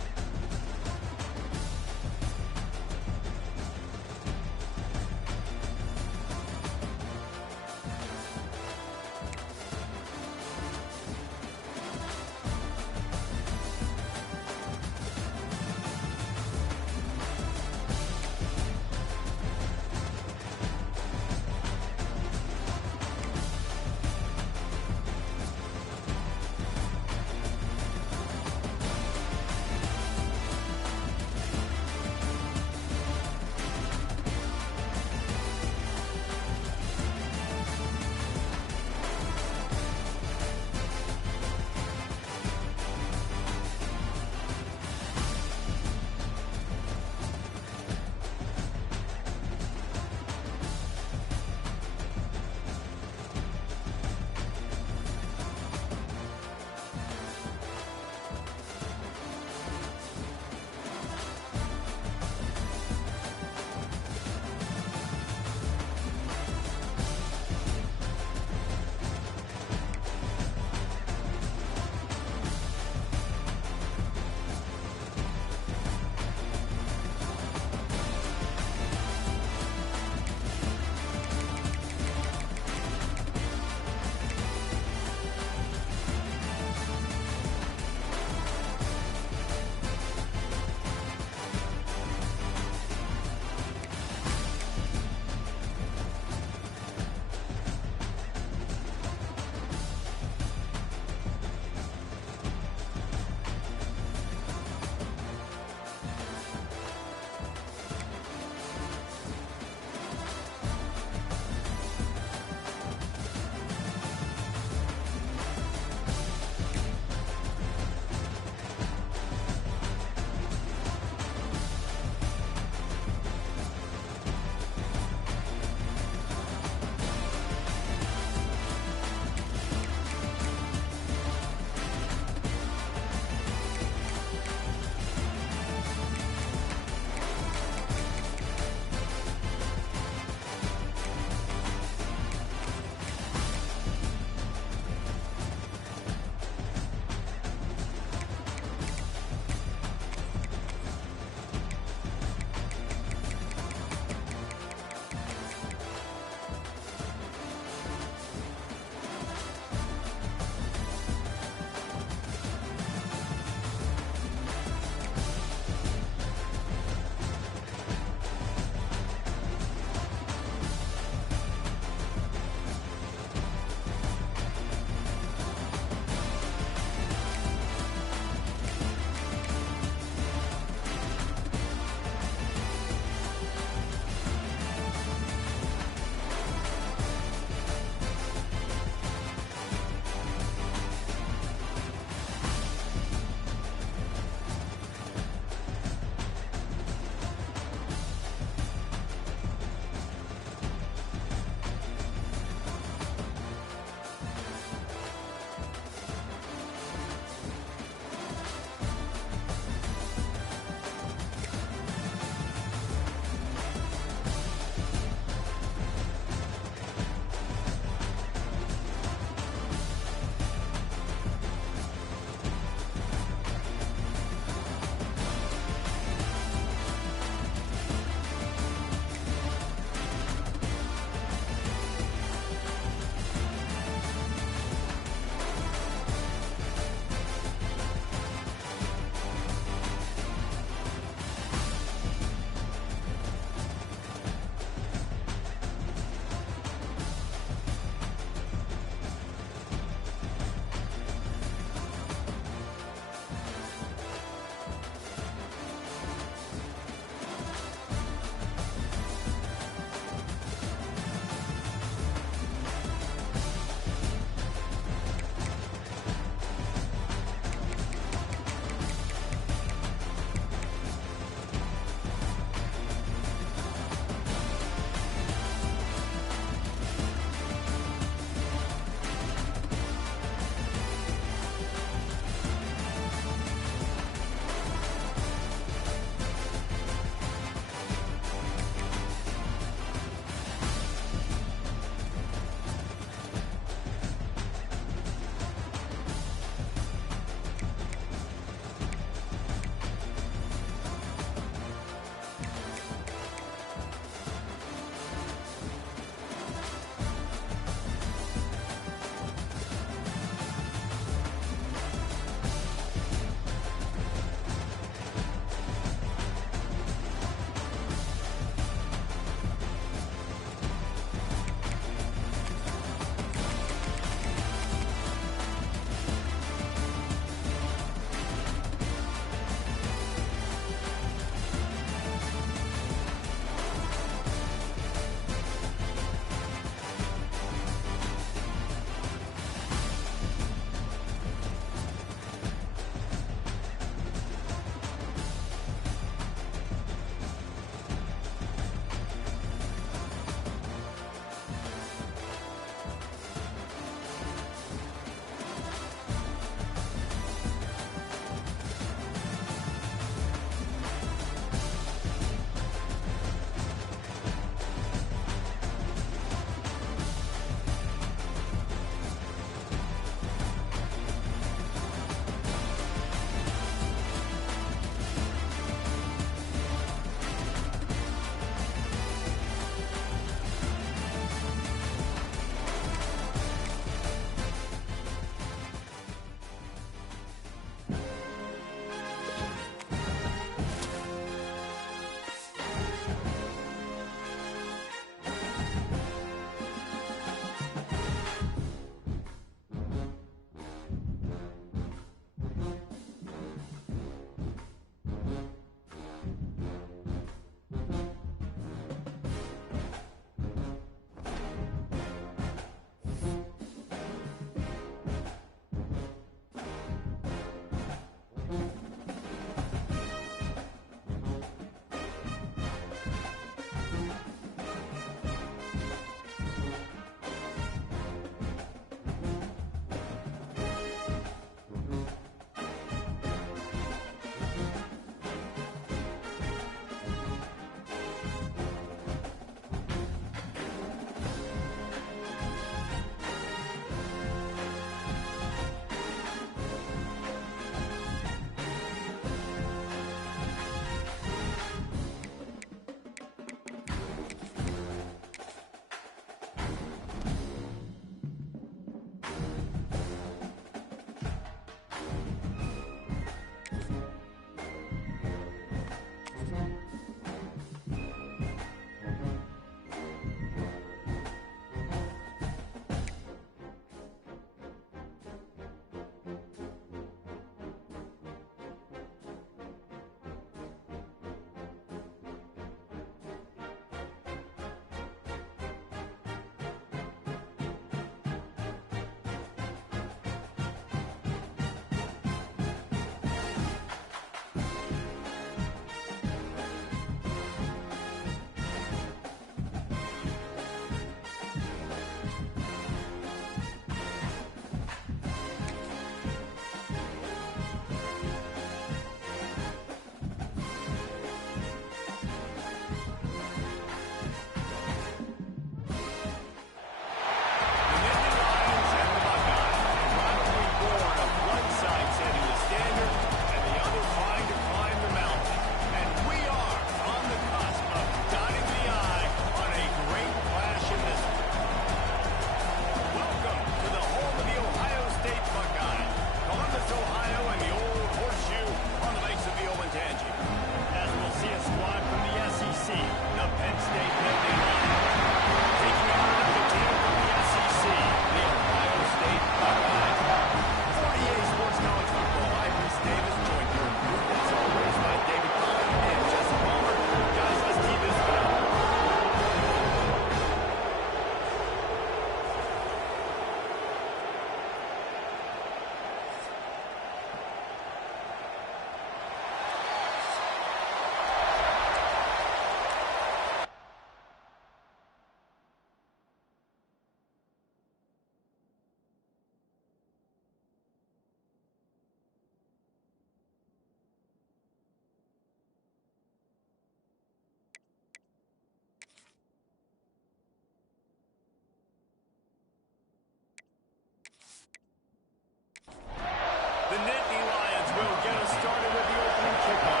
The Nittany Lions will get us started with the opening kickoff.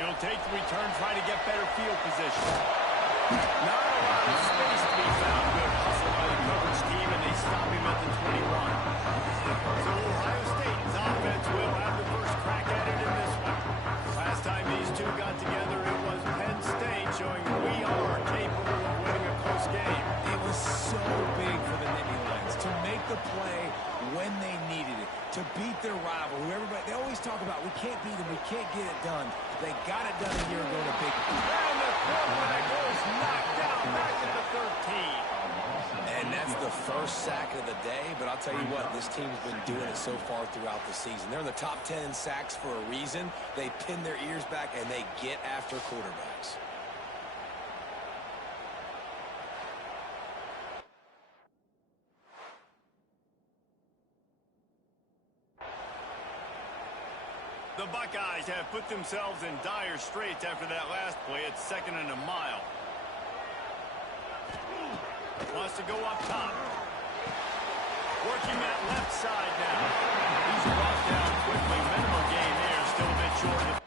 He'll take the return, try to get better field position. Not a lot of space to be found. Good hustle by the coverage team, and they stop him at the 21. So Ohio State's offense will have the first crack at it in this one. Last time these two got together, it was Penn State showing we are capable of winning a close game. It was so big for the Nittany Lions to make the play when they needed it, to beat their rival, who everybody, they always talk about, we can't beat them, we can't get it done. They got it done a year ago in a big. And the quarterback goes knocked down back at the 13. And that's the first sack of the day, but I'll tell you what, this team's been doing it so far throughout the season. They're in the top 10 in sacks for a reason. They pin their ears back, and they get after quarterbacks. The Buckeyes have put themselves in dire straits after that last play. It's 2nd and a mile. Wants to go up top. Working that left side now. He's brought down quickly. Minimum gain there. Still a bit short of the...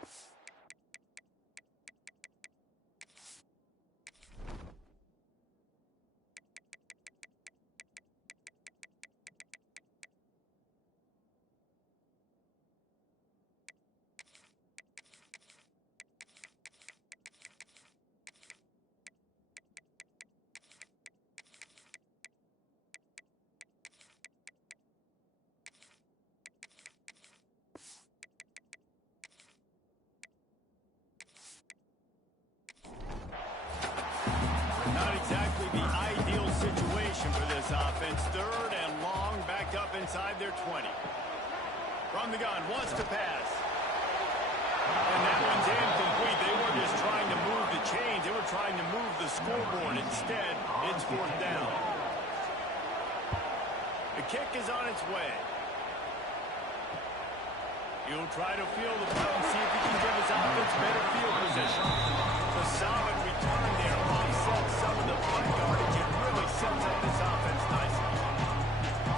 Not exactly the ideal situation for this offense. 3rd and long, backed up inside their 20. From the gun, wants to pass. And that one's incomplete. They weren't just trying to move the chains. They were trying to move the scoreboard. Instead, it's 4th down. The kick is on its way. He'll try to feel the ball and see if he can give his offense better field position. A solid return there offsets some of the punt yardage. It really sets up this offense nicely.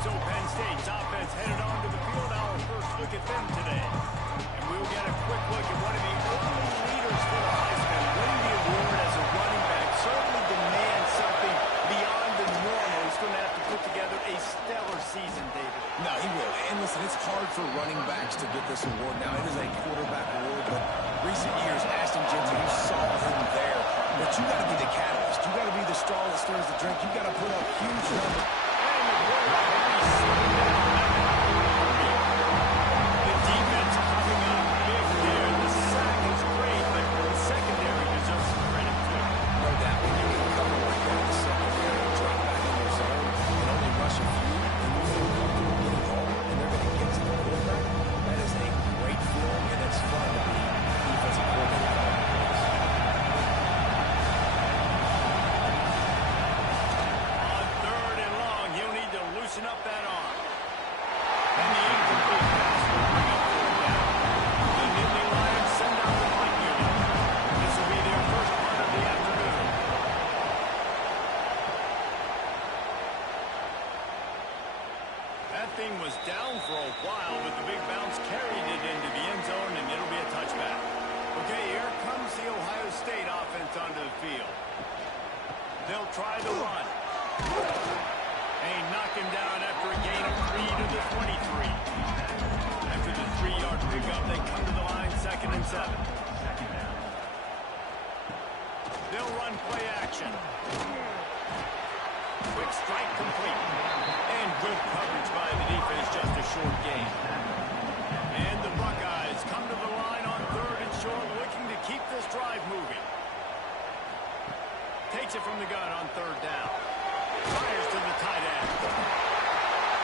So Penn State's offense headed onto the field. Our first look at them today. And we'll get a quick look at one of the early leaders for the Heisman. Winning the award as a running back certainly demands something beyond the normal. He's going to have to put together a stellar season, David. No, he will. And listen, it's hard for running backs to get this award. Now, it is a quarterback award, but recent years, Ashton Jensen, you saw him there. But you got to be the catalyst. You got to be the straw that stirs the drink. You got to put up huge numbers. And the quarterback will be sitting down. The defense coming up big there. The sack is great, but the secondary deserves some credit too. No doubt. When you can cover like that in the secondary, drop back in your zone, and only rush a few, and you feel comfortable getting home, and they're going to get to the quarterback. That is a great feeling, and it's fun to be defensive coordinator. On 3rd and long, he'll need to loosen up that arm. And the incomplete pass will bring up 4th down. The Nittany Lions send out the punt unit. This will be their first punt of the afternoon. That thing was down for a while, but the big bounce carried it into the end zone, and it'll be a touchback. Okay, here comes the Ohio State offense onto the field. They'll try the run. They knock him down after a gain of 3 to the 23. After the 3-yard pickup, they come to the line 2nd and 7. They'll run play action. Quick strike complete. And good coverage by the defense, just a short gain. And the Buckeyes come to the line on 3rd and short, looking to keep this drive moving. Takes it from the gun on 3rd down. Fires to the tight end.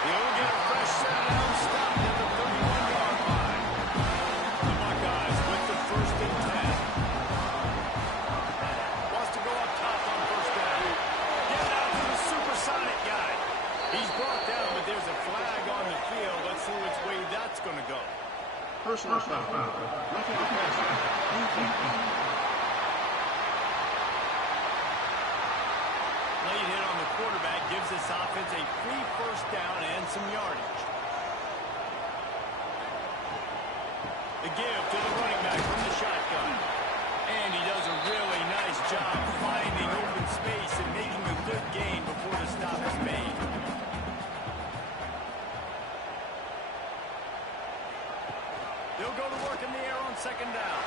He'll get a fresh set down, stopped at the 31-yard line. The Buckeyes with the 1st and 10. Wants to go up top on 1st down. Get out to the supersonic guy. He's brought down, but there's a flag on the field. Let's see which way that's going to go. Personal foul. Roughing the passer. Late hit on the quarterback gives this offense a free first down and some yardage. The give to the running back from the shotgun. And he does a really nice job finding open space and making a good gain before the stop is made. They'll go to work in the air on second down.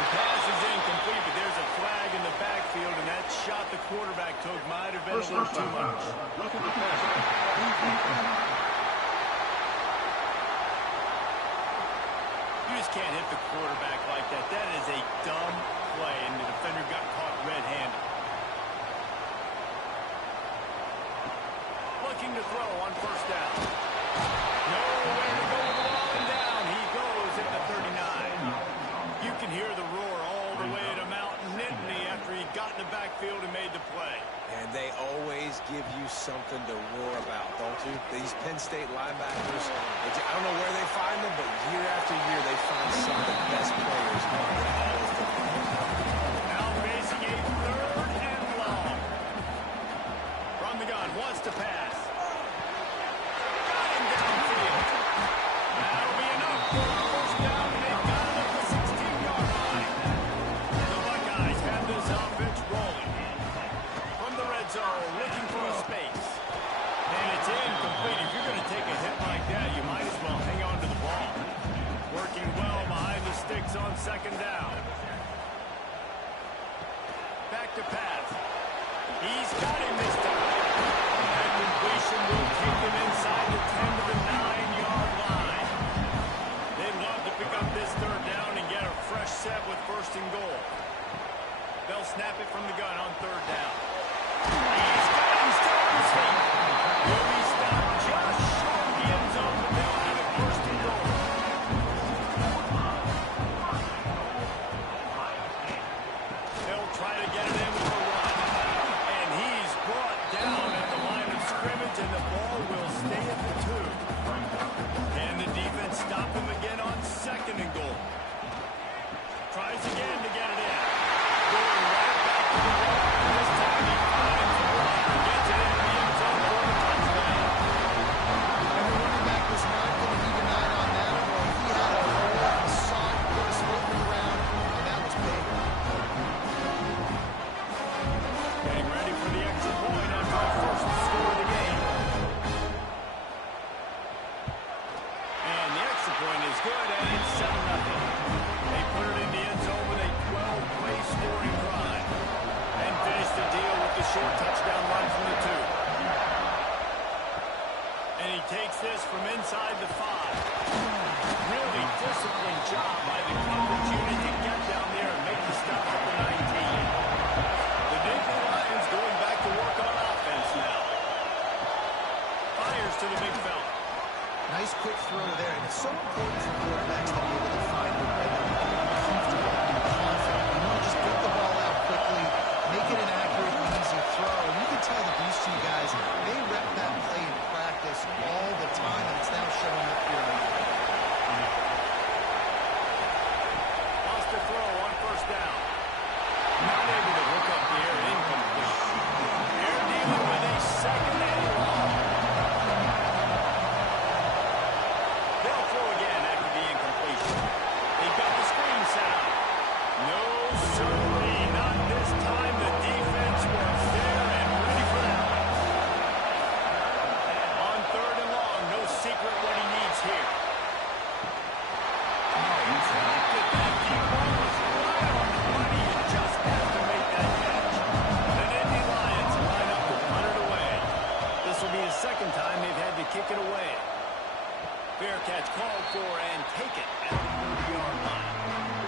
The pass is incomplete, but there's a flag in the backfield, and that shot the quarterback took might have been a little too much. You just can't hit the quarterback like that. That is a dumb play, and the defender got caught red-handed. Looking to throw on first down. Nowhere to go with the ball and down. He goes at the 39. You can hear the roar all the way to Mount Nittany after he got in the backfield and made the play. And they always give you something to roar about, don't you? These Penn State linebackers, I don't know where they find them, but year after year they find some of the best players in all of football. Now facing a third and long. From the gun, wants to pass. Got him downfield. That'll be enough for a first down, and they've got it at the 16-yard line. The Buckeyes have this offense rolling. From the red zone, looking for a space. And it's incomplete. If you're going to take a hit like that, you might as well hang on to the ball. Working well behind the sticks on second down. Back to pass. He's got him this time. That completion will take him inside the 10 to the 9-yard line. They'd love to pick up this third down and get a fresh set with first and goal. They'll snap it from the gun on third down. He's got him still on his feet. He'll be stopped just short of the end zone, but they'll have it first and goal. They'll try to get it in with a run. And he's brought down at the line of scrimmage, and the ball will stay at the 2. Can the defense stop him again on second and goal? Tries again to get it in. Going right back to the ball. This time he finds the run. Gets it into the end zone for the touchdown. And the running back was not going to be denied on that one. He had a hole, saw it, put his foot in the ground, and that was big. Getting ready for the extra point after the first score of the game. And the extra point is good, and it's 7-0. They put it in the end zone with a 12-play scoring drive. And finish the deal with the short touchdown run from the 2. And he takes this from inside the 5. Really disciplined job by the coverage unit to get down there and make the stop at the 19. The Nittany Lions going back to work on offense now. Fires to the big fella. Nice quick throw there, and it's so important for quarterbacks to be able to find the rhythm, be comfortable, be confident. You want to just get the ball out quickly, make it an accurate and easy throw. And you can tell that these two guys, they rep that play in practice all the time, and it's now showing up here. Lost a throw on first down. Not able to hook up the air, incomplete. They're dealing with a second and long. They'll throw again after the incompletion. They've got the screen set up. No, certainly not this time. The defense was there and ready for that one. On third and long, no secret what he needs here. Oh, he tracked it. That deep ball was right on the money. You just have to make that catch. The Nittany Lions line up to punt it away. This will be the second time they've had to kick it away. Bearcats called for and take it at the 30-yard line.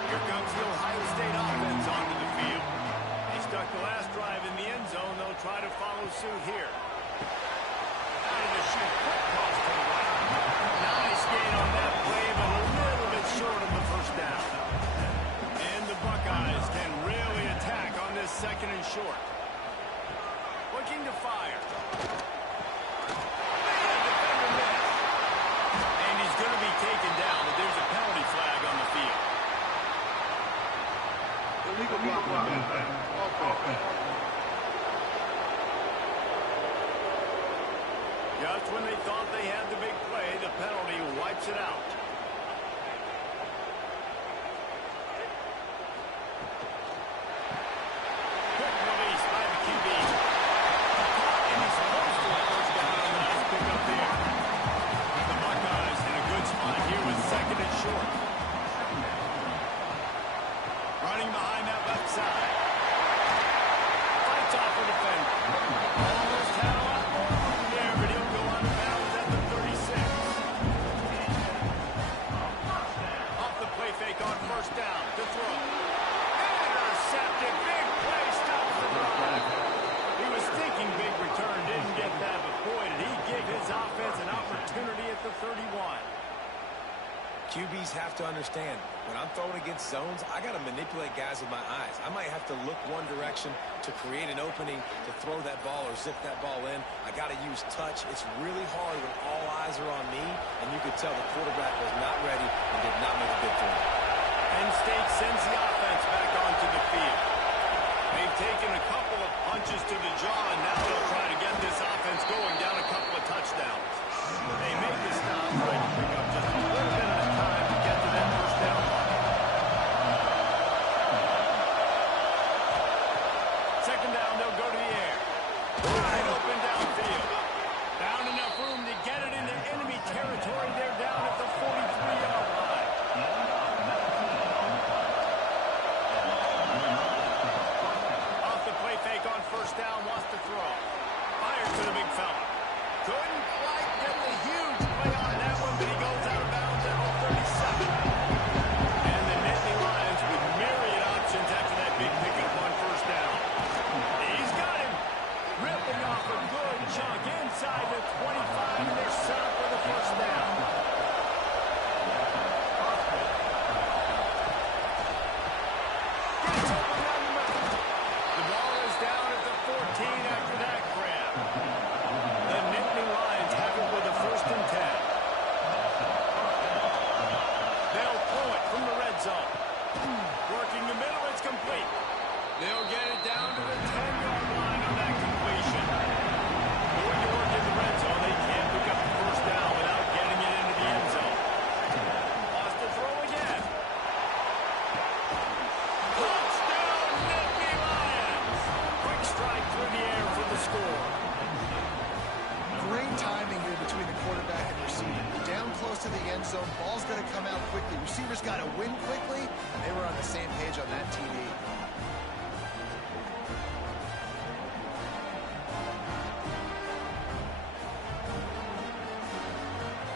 Here comes the Ohio State offense onto the field. They stuck the last drive in the end zone. They'll try to follow suit here. Out of the shoot, quick cross to the right. Nice gain on that play, but a little bit short of the first down. And the Buckeyes can really attack on this second and short. Looking to fire. Man, defender missed. And he's going to be taken down, but there's a penalty flag on the field. Illegal block on offense. Just when they thought they had the big play, the penalty wipes it out. Quick release by the QB. And he's close to a first down. Nice pick up there. The Buckeyes in a good spot here with second and short. Running behind that left side. Fights off the defender. Almost had a lot more room there, but he'll go out of bounds at the 36. Off the play fake on first down to throw. Intercepted. Big play stops the drive. He was thinking big return, didn't get that, but boy, did he give his offense an opportunity at the 31. QBs have to understand, when I'm throwing against zones, I got to manipulate guys with my eyes. I might have to look one direction to create an opening to throw that ball or zip that ball in. I got to use touch. It's really hard when all eyes are on me, and you could tell the quarterback was not ready and did not make a good throw. Penn State sends the offense back onto the field. They've taken a couple of punches to the jaw, and now they'll try to get this offense going down a couple of touchdowns. They make the stop, trying to pick up just a little bit at a time to get to that first down line. Second down, they'll go to the air. Wide open downfield. Found enough room to get it into enemy territory. They're down at the 43-yard line. Off the play fake on first down, wants to throw. Fires to the big fella. Couldn't quite get the huge play on that one, but he goes out of bounds at the 37. And the Nittany Lions with myriad options after that big pickup on first down. He's got him. Ripping off a good chunk inside the 25, and they're set up for the first down. Gets over down the middle. The ball is down at the 14 after that grab. The Nittany Lions have it with a first and 10. They'll throw it from the red zone. Working the middle, it's complete. They'll get it down to the 10-yard line on that completion. Going to work in the red zone, they can't pick up the first down without getting it into the end zone. Lost to throw again. Touchdown, Nittany Lions! Quick strike through the air for the score. Great timing here between the quarterback and receiver. Down close to the end zone, ball's going to come out quickly. Receivers got to win quickly, and they were on the same page on that TD.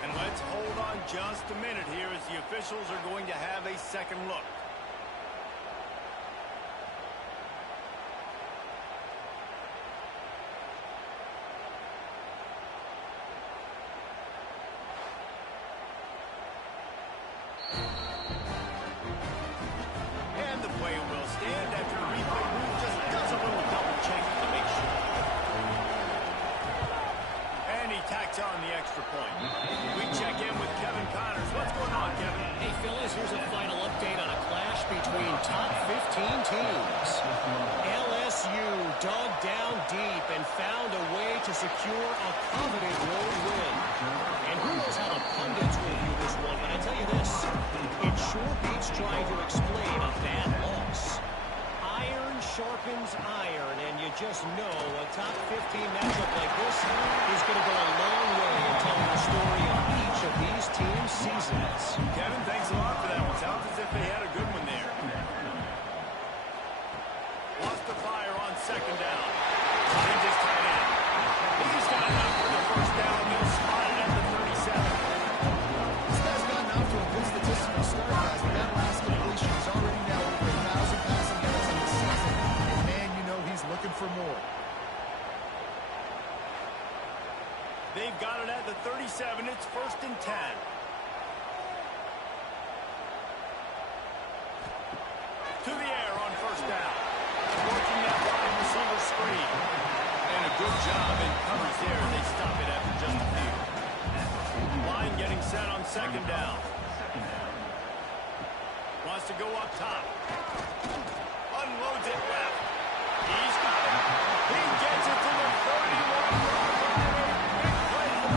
And let's hold on just a minute here as the officials are going to have a second look. And the play will stand after the replay booth just does a little double check to make sure. And he tacks on the extra point. We check in with Kevin Connors. What's going on, Kevin? Hey, fellas, here's a final update on a clash between top 15 teams. LSU dug down deep and found a way to secure a coveted road win. And who knows how the pundits will view this one, but I tell you this, it sure beats trying to explain a bad loss. Iron sharpens iron, and you just know a top 15 matchup like this is going to go a long way in telling the story of each of these teams' seasons. Kevin, thanks a lot for that one. Sounds as if they had a good one there. Lost the fire on second down. Finds his tight end. He's got enough for the first down. They'll spot it at the 37. This guy's gotten off to a good statistical start, guys, but that last completion is already now over 1,000 passing yards on the season. And man, you know he's looking for more. They've got it at the 37. It's first and 10. To the air on first down. Working that wide receiver screen. And a good job in coverage there. They stop it after just a few. Line getting set on second down. Wants to go up top. Unloads it left. He's got it. He gets it to the 31-yard line. Big play for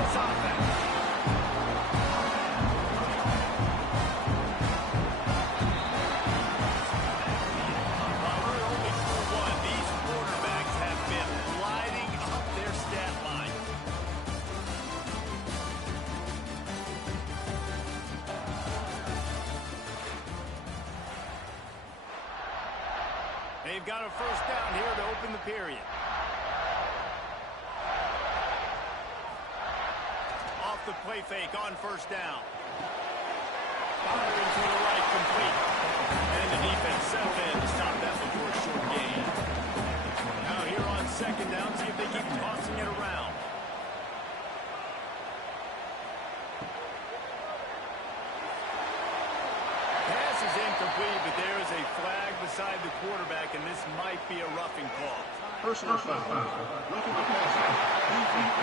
got a first down here to open the period. Off the play fake on first down. Firing to the right, complete. And the defense settled in to stop that before a short gain. Now here on second down, see if they keep tossing it around. Pass is incomplete, but there is a flag beside the quarterback, and this might be a roughing call. Personal foul. Roughing the passer. Defense.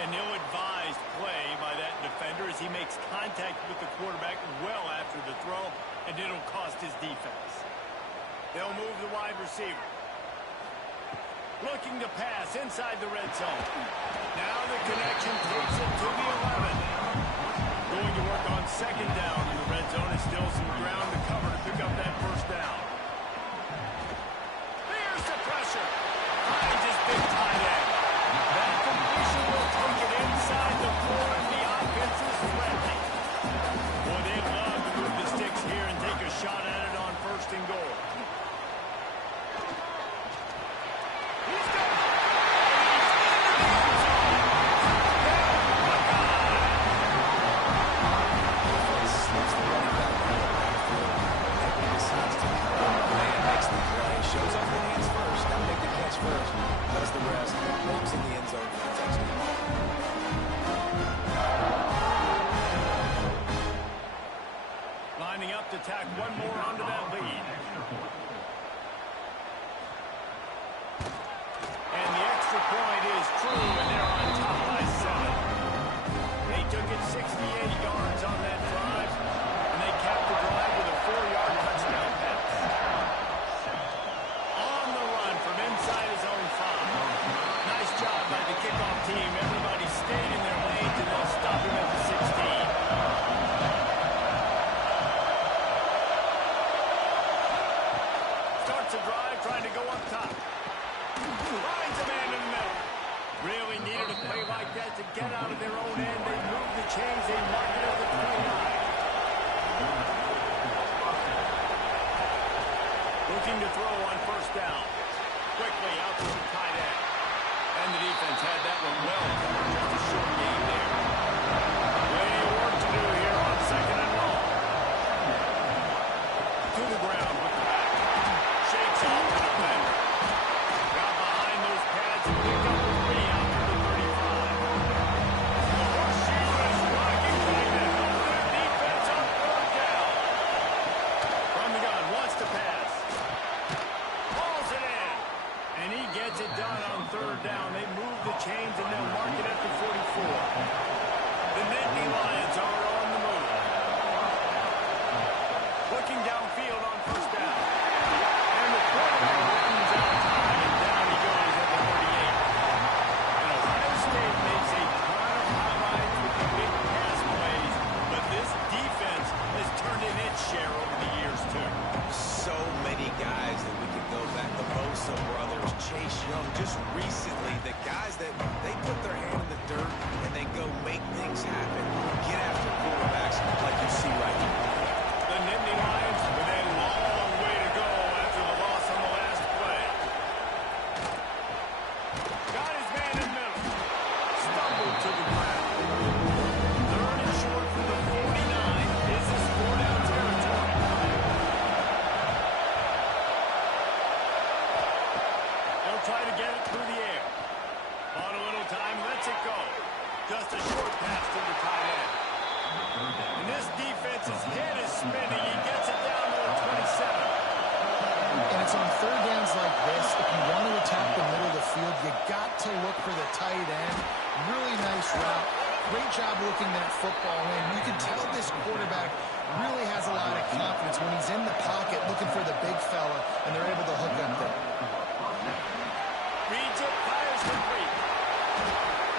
An ill-advised play by that defender as he makes contact with the quarterback well after the throw, and it'll cost his defense. They'll move the wide receiver. Looking to pass inside the red zone. Now the connection takes it to the 11. Going to work on second down in the red zone. Is still some ground to cover to pick up that first down. There's the pressure. Finds his big tight end. That completion will take it inside the 4, and the offense is threatening. Boy, they love to move the sticks here and take a shot at it on first and goal. He's got it. Slips the running back on the backfield. Maybe he decides to man makes the play. Shows off the hands first. Got to make the catch first. Does the rest. Walks in the end zone for a touchdown. Lining up to tack one more onto that lead. And the extra point is true, and they're on top by 7. They took it 68 yards on that drive, and they capped the drive with a 4-yard touchdown pass. On the run from inside his own 5. Nice job by the kickoff team. Everybody stayed in their lanes, and they'll stop him at the 16. Starts a drive, trying to go up top. Finds a man in the middle. Really needed a play like that to get out of their own end. They moved the chains. They mark it at the 29. Looking to throw on first down. Quickly out to the tight end. And the defense had that one well covered. Just a short game there. Plenty of work to do here on second and long. To the ground with the back. Shakes off the defender. Got behind those pads and picked up a 3 out to the 35. The horseshoe is rocking trying to help their defense on third down. From the gun, wants to pass. Hauls it in. And he gets it done on third down. They move the chains and they'll mark it at the 44. The Nittany Lions are on the move. Looking downfield on first down. And the quarterback runs out of time, and down he goes at the 38. And Ohio State makes a ton of highlights with the big pass plays, but this defense has turned in its share over the years, too. So many guys that we could go back. The Bosa brothers, Chase Young, just recently, the guys that they put their hand in the dirt and they go make things happen, get after quarterbacks like you see right now. The Nittany Lions with a long way to go after the loss on the last play. Got his man in the middle. Stumbled to the ground. Third and short from the 49. This is 4-down territory. They'll try to get it through the air. On a little time, lets it go. Just a short pass to the tight end. And this defense's head is spinning. He gets it down to the 27. And it's on third downs like this. If you want to attack the middle of the field, you got to look for the tight end. Really nice route. Great job looking that football in. You can tell this quarterback really has a lot of confidence when he's in the pocket looking for the big fella, and they're able to hook up there. Reads it, fires complete.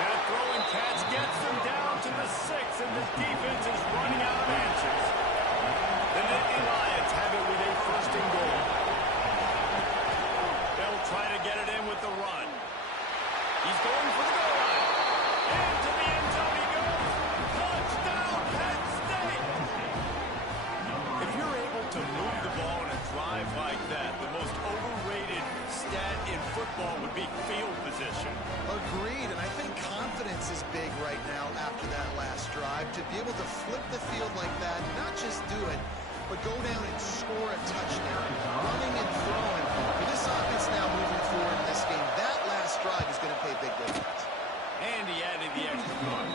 That throwing catch gets them down to the 6, and the defense is running out of answers. The Nittany Lions have it with a first and goal. They'll try to get it in with the run. He's going for the goal line. Into the end zone he goes. Touchdown, Penn State! If you're drive to be able to flip the field like that, not just do it, but go down and score a touchdown, running and throwing. For this offense now moving forward in this game, that last drive is going to pay big dividends. And he added the extra point.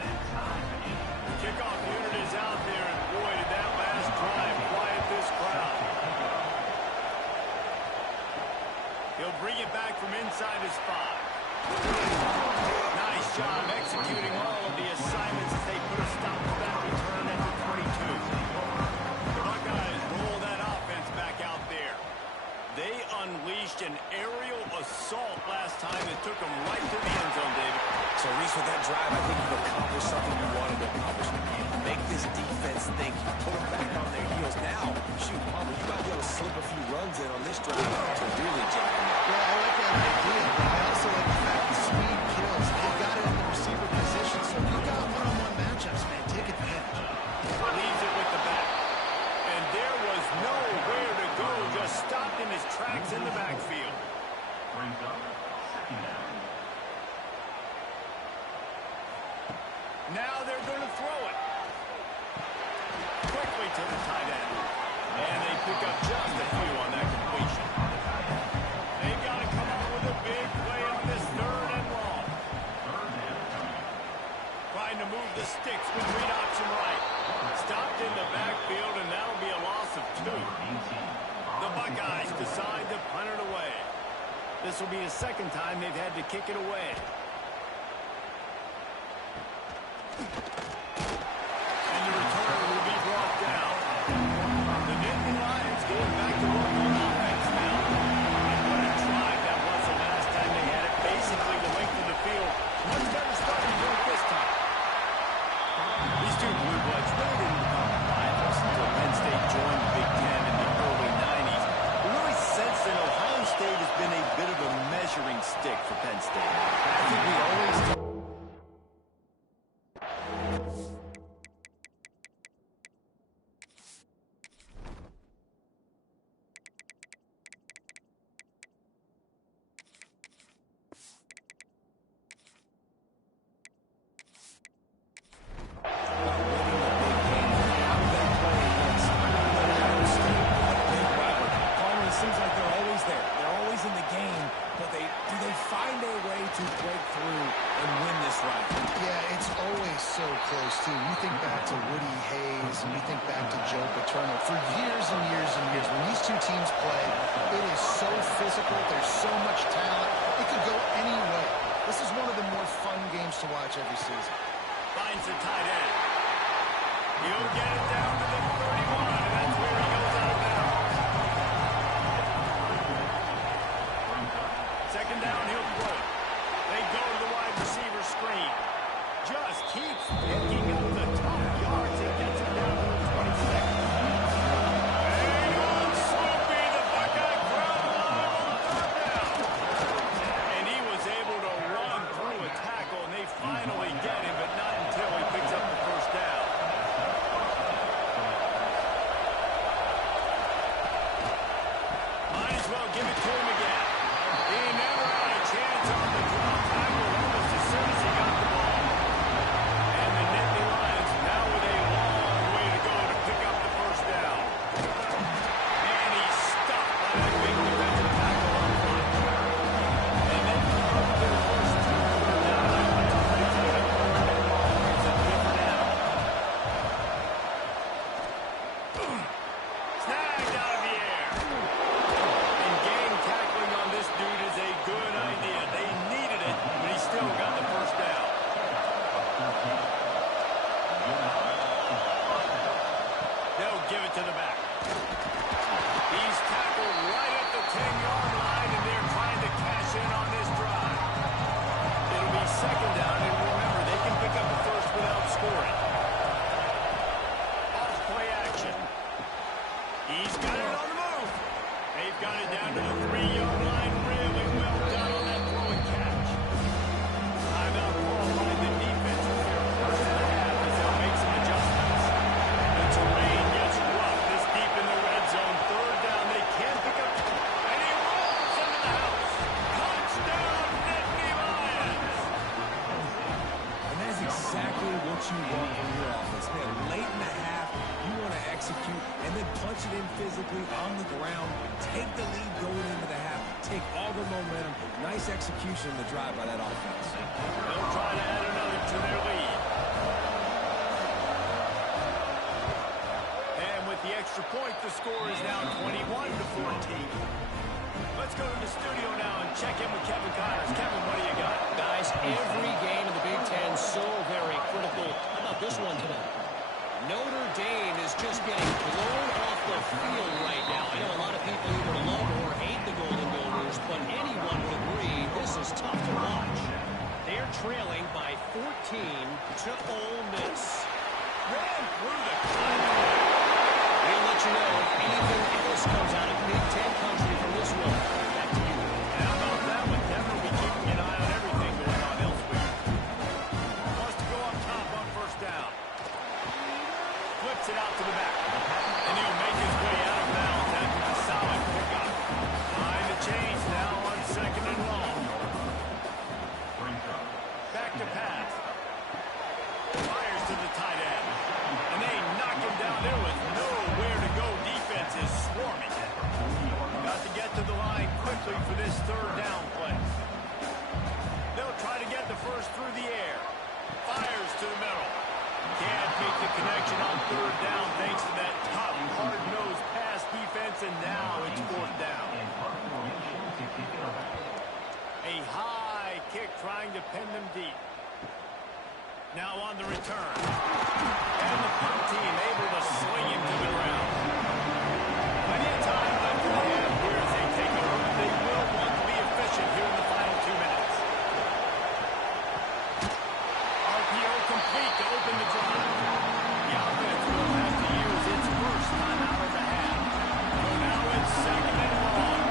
The kickoff unit is out there, and boy, did that last drive quiet this crowd. He'll bring it back from inside his 5. Nice job executing all of the assignments as they put a stop to that return at the 22. The Buckeyes roll that offense back out there. They unleashed an aerial assault last time that took them right to the end zone, David. So, Reese, with that drive, I think you've accomplished something you wanted to accomplish. You make this defense think. You put them back on their heels. Now, shoot, Palmer, you might be able to slip a few runs in on this drive to really jack them up. Yeah, I like that idea, but I also like the fact that speed kills. They've got it in the receiver position, so if you've got one-on-one matchups, man, take advantage. Leaves it with the back. And there was nowhere to go, just stopped in his tracks in the backfield. Brings up second down. Now they're going to throw it. Quickly to the tight end. And they pick up just a few on that completion. They've got to come up with a big play on this 3rd and long. Trying to move the sticks with read option right. Stopped in the backfield, and that'll be a loss of 2. The Buckeyes decide to punt it away. This will be the second time they've had to kick it away. And the return will be brought down. The Nittany Lions going back to work on offense now. And what a drive that was the last time they had it. Basically the length of the field. Much better starting point this time. These two Blue Bloods really didn't become rivals until Penn State joined the Big Ten in the early 90s. We really sense that Ohio State has been a bit of a measuring stick for Penn State. I think we always to watch every season. Finds the tight end. He'll get it down to the 31, and that's where he goes out of bounds. Second down, he'll throw it. They go to the wide receiver screen. Just keeps picking up the top yards. He gets it down to the 26. And on Soapy, the Buckeye crowd alive on 3rd down. And he was able to run through a tackle, and they finally get him, but not until he picks up the 1st down. Might as well give it to him again. He never had a chance on the drop tackle almost as soon as he got the ball. And the Nittany Lions now with a long way to go to pick up the 1st down. And he's stuffed by that big defensive tackle up front. And then up their first 2 3rd down opportunities with a 3rd and long. It's a different animal. Snagged out of the air. And gang tackling on this dude is a good idea. They needed it, but he still got the 1st down. They'll give it to the back. He's tackled right at the 10-yard line, and they're trying to cash in on this drive. It'll be 2nd down, and remember, they can pick up a 1st without scoring. Off play action. He's got it on the move. They've got it down to the 3-yard line. Really well done on that throw and catch. Timeout call by the defense is their 1st and a half as they'll make some adjustments. The terrain gets rough this deep in the red zone. 3rd down, they can pick up. And he rolls into the house. Touchdown, Nittany Lions. And that's exactly perfectly on the ground, take the lead going into the half, take all the momentum. Nice execution in the drive by that offense. They'll try to add another to their lead. And with the extra point, the score is now 21-14. Let's go to the studio now and check in with Kevin Connors. Kevin, what do you got? Guys, every game in the Big Ten so very critical. How about this one today? Notre Dame is just getting blown off the field right now. I know a lot of people either love or hate the Golden Gophers, but anyone would agree this is tough to watch. They're trailing by 14 to Ole Miss. Ran through the cloud. We'll let you know if anything else comes out of Big Ten country from this one. Back to you. How about that one? Denver will be keeping an eye on everything going on elsewhere. Wants to go up top on first down. Flips it out to the back. And he'll make his way out of bounds after the solid pickup. Behind the chains now on second and long. Back to pass. Fires to the tight end. And they knock him down. There was nowhere to go. Defense is swarming. Got to get to the line quickly for this third down play. They'll try to get the first through the air. Fires to the middle. Can't make the connection on third down thanks to that top hard-nosed pass defense, and now it's fourth down. A high kick trying to pin them deep. Now on the return. And the punt team able to swing him to the ground. Plenty of time left in the half here as they take over. They will want to be efficient here in the final 2 minutes. RPO complete to open the drive. The offense will have to use its first timeout of the half. So now it's second and long.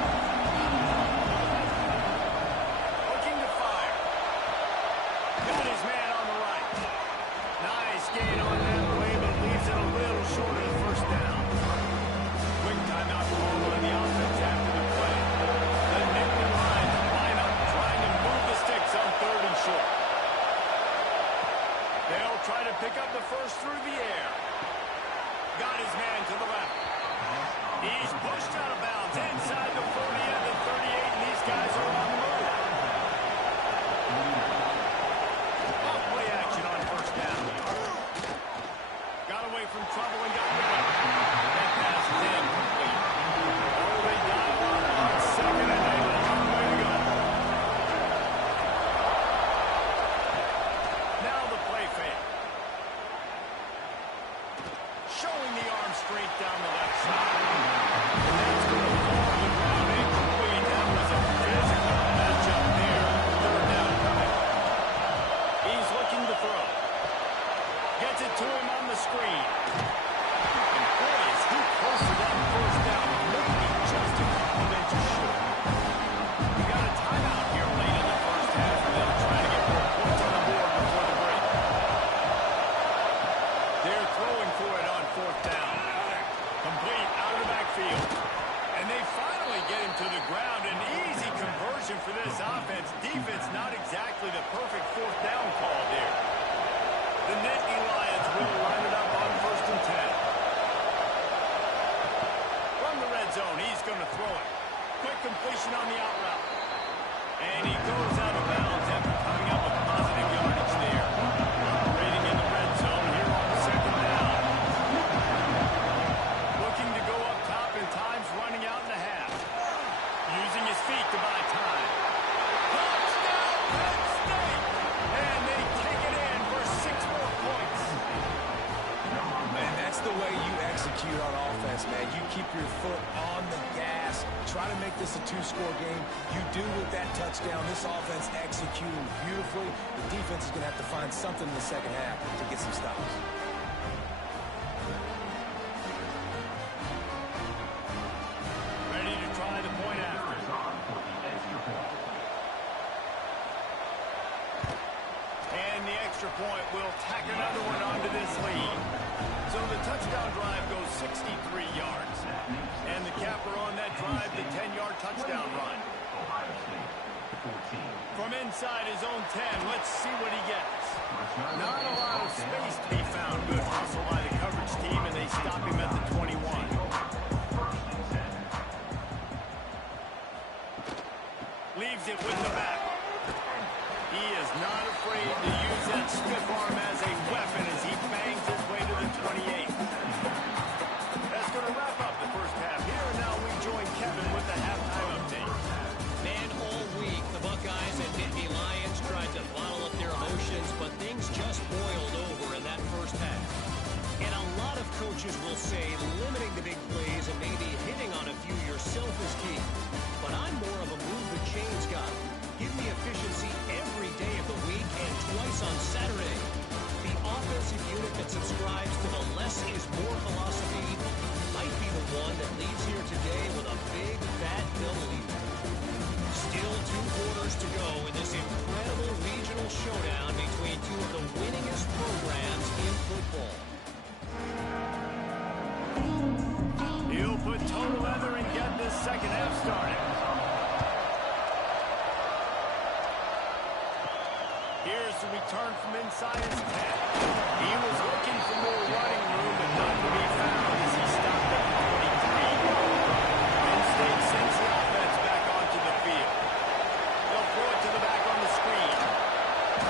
Looking to fire. Got his man on the right. Nice gain on that play, but leaves it a little short of the first down. Quick timeout called on the offense after the play. The Nittany Lions line up trying to move the sticks on third and short. They'll try to pick up the first through the air. Got his man to the left. He's pushed out of bounds inside the 40 and the 38, and these guys are on the move. Play action on first down. Got away from trouble and got rid of it. That pass is incomplete. Oh, they dial on second and a long way to go. Now the play fake. Showing the arm strength down the left side. And that's going to fall to the ground incomplete. That was a physical matchup there. Third down coming. He's looking to throw. Gets it to him on the screen. And boy, is he close to that first down. Maybe just a couple of inches short. We got a timeout here late in the first half, and they'll try to get more points on the board before the break. They're throwing for it on fourth down. Complete out of the backfield. And they finally get him to the ground. An easy conversion for this offense. Defense not exactly the perfect fourth down call there. The Nittany Lions will line it up on first and 10. From the red zone, he's going to throw it. Quick completion on the out route. And he goes out of bounds after coming up with positive yardage there. Operating in the red zone here on second down. Looking to go up top, and time's running out in the half. Using his feet to buy time. Touchdown, Penn State! And they take it in for 6 more points. Man, that's the way you execute on offense, man. You keep your foot on the gas. Try to make this a 2-score game. You do with that touchdown. This offense executing beautifully. The defense is going to have to find something in the second half to get some stops. Ready to try the point after. And the extra point will tack another one onto this lead. So the touchdown drive goes 63 yards. And the capper on that drive, the 10-yard touchdown run. From inside his own 10, let's see what he gets. Not a lot of space to be found. Good hustle by the coverage team, and they stop him at the 21. Leaves it with the back. He is not afraid to use that stiff arm as a weapon as he bangs his way to the 28. That's going to wrap up the first half here, and now we join Kevin with the halftime update. Man, all week, the Buckeyes and Nittany Lions tried to bottle up their emotions, but things just boiled over in that first half. And a lot of coaches will say limiting the big plays and maybe hitting on a few yourself is key. But I'm more of a move the chains guy. Give me efficiency every day of the week and twice on Saturday. The offensive unit that subscribes to the less is more philosophy might be the one that leaves here today with a big, fat W. Still 2 quarters to go in this incredible regional showdown between two of the winningest programs in football. He'll put toe leather and get this second half started. Here's the return from inside his 10. He was looking for more running room, but none to be found as he stopped at the 43. Penn State sends the offense back onto the field. They'll throw it to the back on the screen.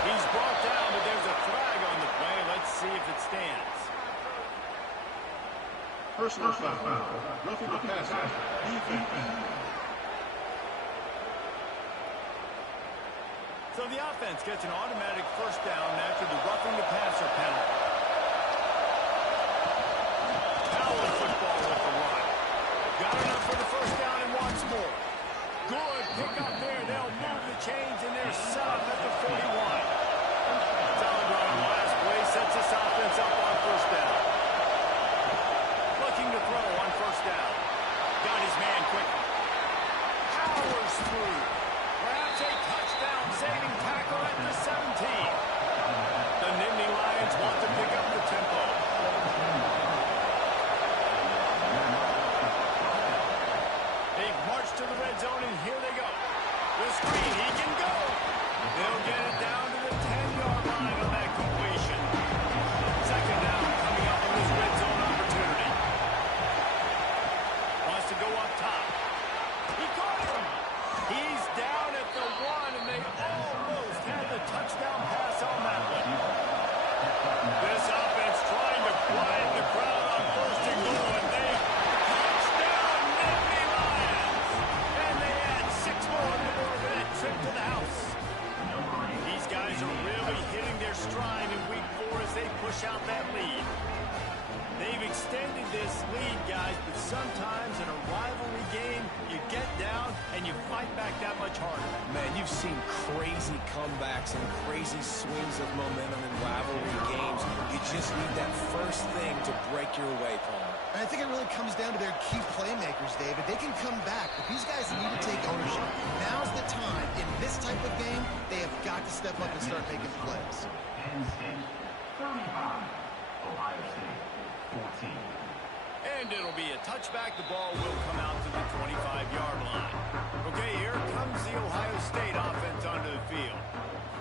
He's brought down, but there's a flag on the play. Let's see if it stands. Personal foul. Roughing the passer. Defense. So the offense gets an automatic first down after the roughing the passer penalty. Power football with the run. Got enough for the first down and wants more. Good pick up there. They'll move the chains and they're set up at the 41. Solid run on the last play sets this offense up on first down. Looking to throw on first down. Got his man quickly. Powers through. Perhaps a touchdown-saving tackle at the 17. The Nittany Lions want to pick up the tempo. They march to the red zone, and here they go. The screen, he can go. They'll get it down to the 10-yard line on that completion. Second down coming up on this red zone opportunity. Wants to go up top. He caught him. He's down at the 1, and they almost had the touchdown pass on that one. This offense trying to quiet the crowd on first and goal, and they touchdown Nittany Lions. And they add 6 more to that trip to the house. These guys are really hitting their stride in week 4 as they push out that lead. They've extended this lead, guys, but sometimes in a rivalry game, you get down and you fight back that much harder. Man, you've seen crazy comebacks and crazy swings of momentum in rivalry games. You just need that first thing to break your way, Paul. And I think it really comes down to their key playmakers, David. They can come back, but these guys need to take ownership. Now's the time. In this type of game, they have got to step up and start making plays. Penn State 35. Ohio State 14. And it'll be a touchback. The ball will come out to the 25-yard line. Okay, here comes the Ohio State offense onto the field.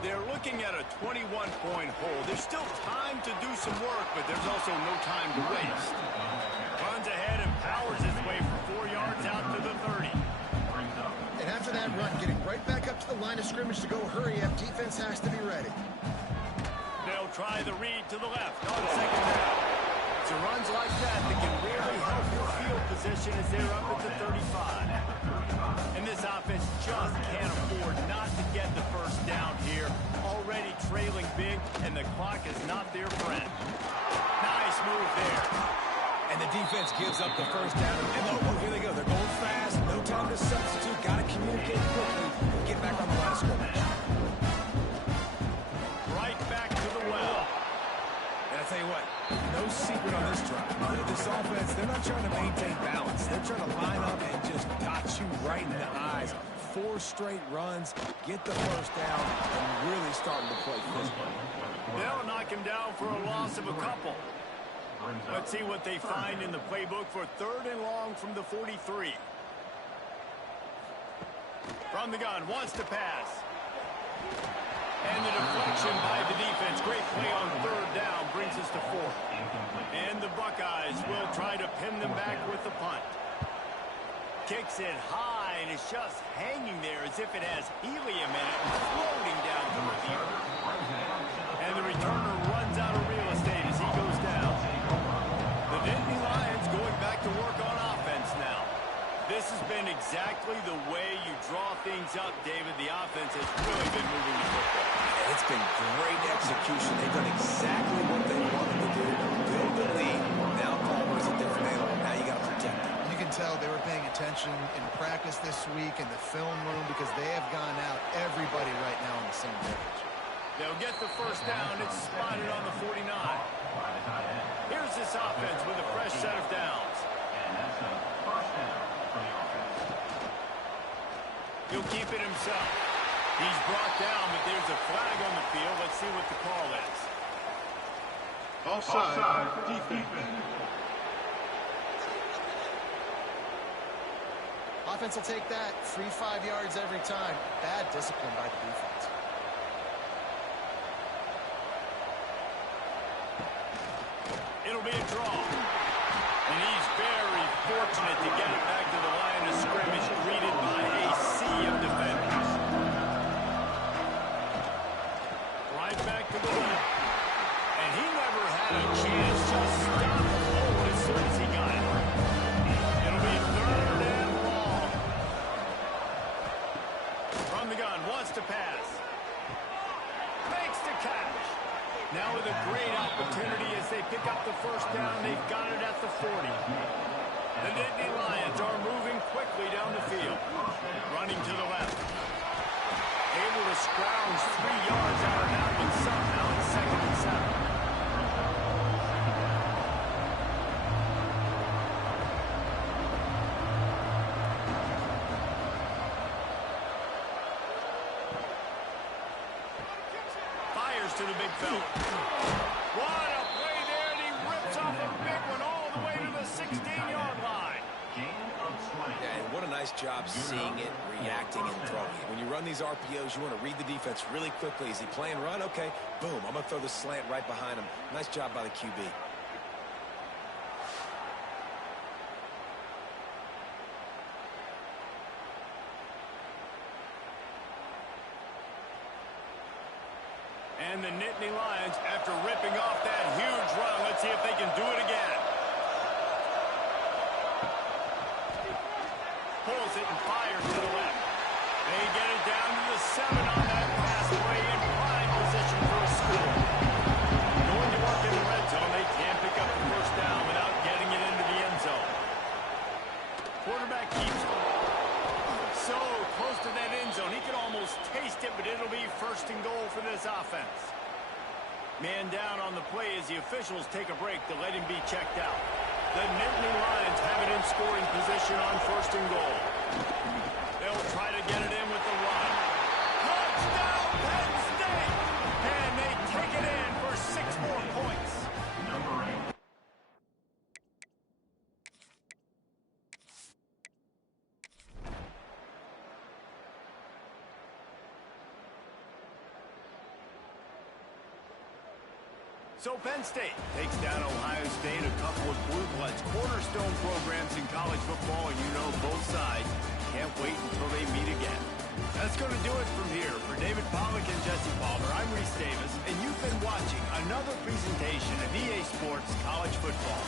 They're looking at a 21-point hole. There's still time to do some work, but there's also no time to waste. Runs ahead and powers his way for 4 yards out to the 30. And after that run, getting right back up to the line of scrimmage to go hurry up, defense has to be ready. They'll try the read to the left on second down. It's runs like that can really help your field position as they're up at the 35. And this offense just can't afford not to get the first down here. Already trailing big, and the clock is not their friend. Nice move there. And the defense gives up the first down. And look, here they go. They're going fast. No time to substitute. Got to communicate quickly. Get back on the line of scrimmage. Right back to the well. And I tell you what, no secret on this drive. This offense, they're not trying to maintain balance. They're trying to line up and just dot you right in the eyes. 4 straight runs, get the first down, and really starting to play physical. They'll knock him down for a loss of a couple. Let's see what they find in the playbook for 3rd and long from the 43. From the gun, wants to pass. And the deflection by the defense. Great play on 3rd down brings us to 4th. And the Buckeyes will try to pin them back with the punt. Kicks it high line is just hanging there as if it has helium in it, floating down to the field. And the returner runs out of real estate as he goes down. The Nittany Lions going back to work on offense now. This has been exactly the way you draw things up, David. The offense has really been moving the football. And it's been great execution. They've done exactly what they wanted to do. Build the lead. Now Palmer's a different animal. Now you got to protect him. You can tell they were paying attention in practice this week in the film room because they have gone out everybody right now on the same page. They'll get the first down. It's spotted on the 49. Here's this offense with a fresh set of downs. And that's a first down for the offense. He'll keep it himself. He's brought down, but there's a flag on the field. Let's see what the call is. Offside, defense. Offense will take that. 3-5 yards every time. Bad discipline by the defense. It'll be a draw. And he's very fortunate to get it back to the line of scrimmage, greeted by a sea of defenders. Right back to the left. And he never had a chance. Just stopped forward as soon as he got it. It'll be third and long. From the gun, wants to pass. Makes the catch. Now with a great opportunity as they pick up the first down, they've got it at the 40. The Nittany Lions are moving quickly down the field. Running to the left. Able to scrounge 3 yards out of that one somehow in 2nd and 7. To the big fella. What a play there, and he rips off a big one all the way to the 16-yard line. Yeah, and what a nice job seeing it, reacting, and throwing it. When you run these RPOs, you want to read the defense really quickly. Is he playing run? Okay, boom. I'm going to throw the slant right behind him. Nice job by the QB. And the Nittany Lions, after ripping off that huge run, let's see if they can do it again. Pulls it and fires to the left. They get it down to the 7 on that pass play in prime position for a score. Going to work in the red zone, they can't pick up the first down without getting it into the end zone. Quarterback keeps it. So close to that end zone. He can almost taste it, but it'll be 1st and goal for this offense. Man down on the play as the officials take a break to let him be checked out. The Nittany Lions have it in scoring position on 1st and goal. They'll try to get it in with the run. Touchdown, Penn State! And they take it in for 6 more points. Number 8. So Penn State takes down Ohio State, a couple of blue bloods, cornerstone programs in college football, and you know both sides can't wait until they meet again. That's going to do it from here. For David Pollack and Jesse Palmer, I'm Reese Davis, and you've been watching another presentation of EA Sports College Football.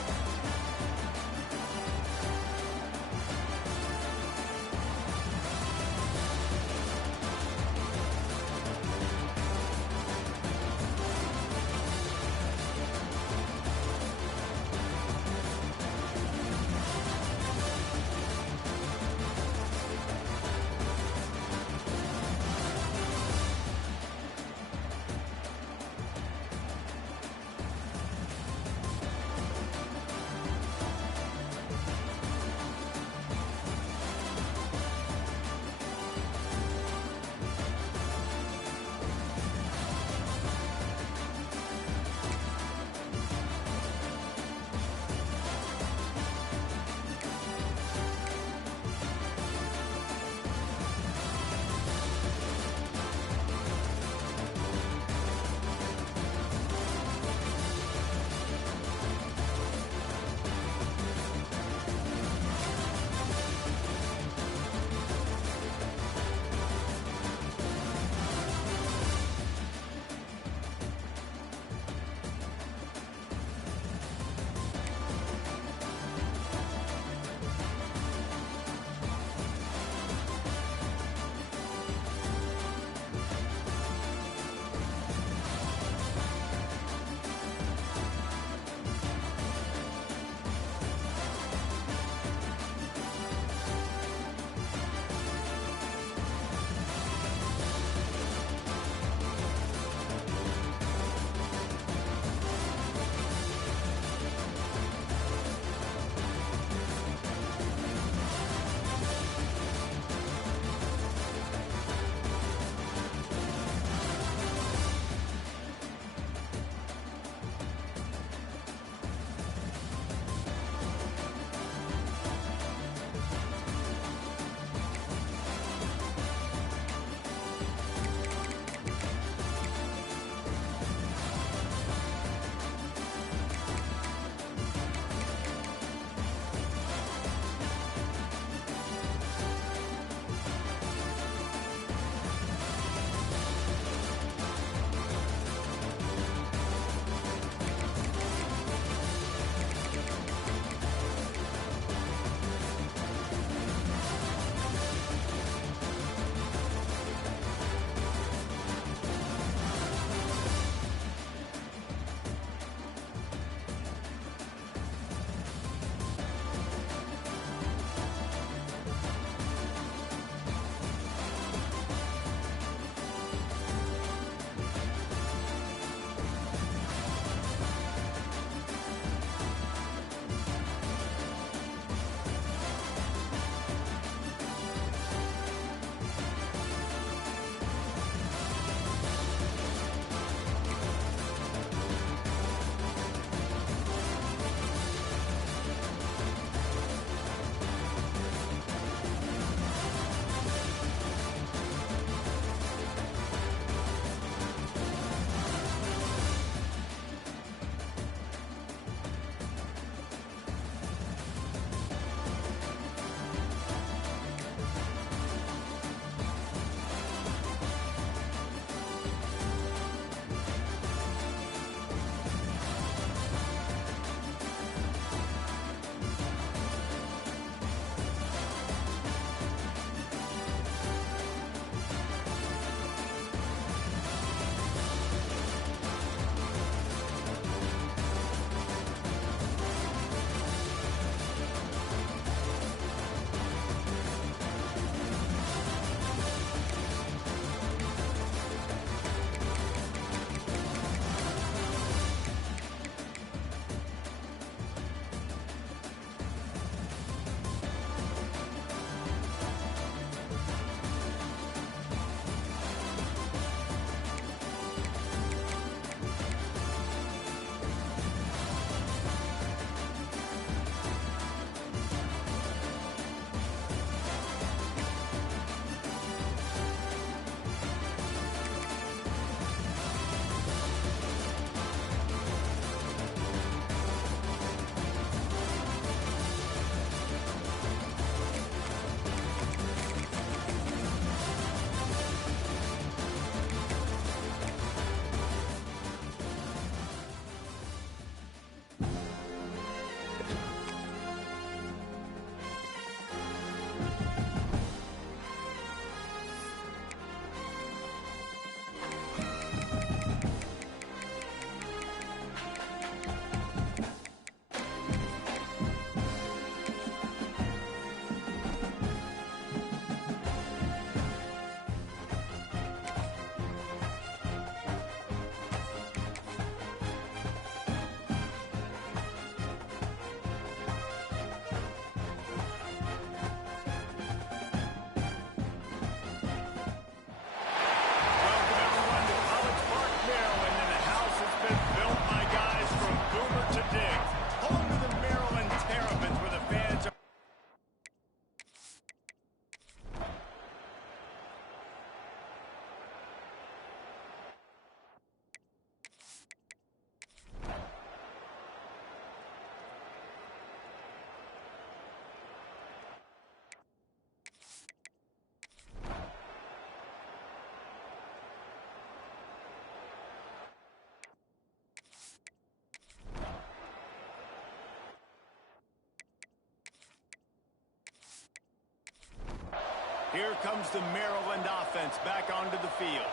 Here comes the Maryland offense back onto the field.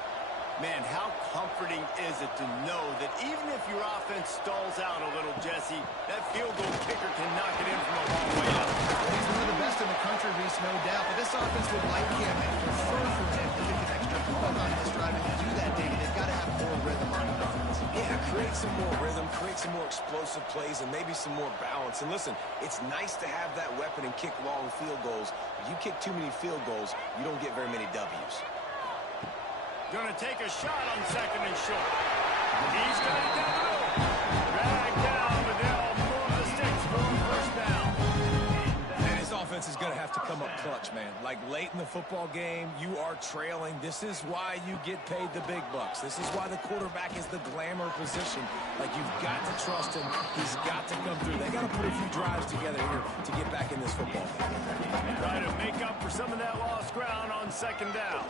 Man, how comforting is it to know that even if your offense stalls out a little, Jesse, that field goal kicker can knock it in from a long way out. He's one of the best in the country, Reese, no doubt. But this offense would like him and prefer for him to kick an extra point on this drive. And to do that, David, they've got to have more rhythm on offense. Yeah, create some more rhythm, create some more explosive plays, and maybe some more balance. And listen, it's nice to have that weapon and kick long field goals. If you kick too many field goals, you don't get very many W's. Gonna take a shot on second and short. He's got it down the middle. Dragged down, but they'll move the sticks for a first down. And his offense is going to have to come up clutch, man. Like late in the football game, you are trailing. This is why you get paid the big bucks. This is why the quarterback is the glamour position. Like, you've got to trust him. He's got to come through. They got to put a few drives together here to get back in this football game. Try to make up for some of that lost ground on second down.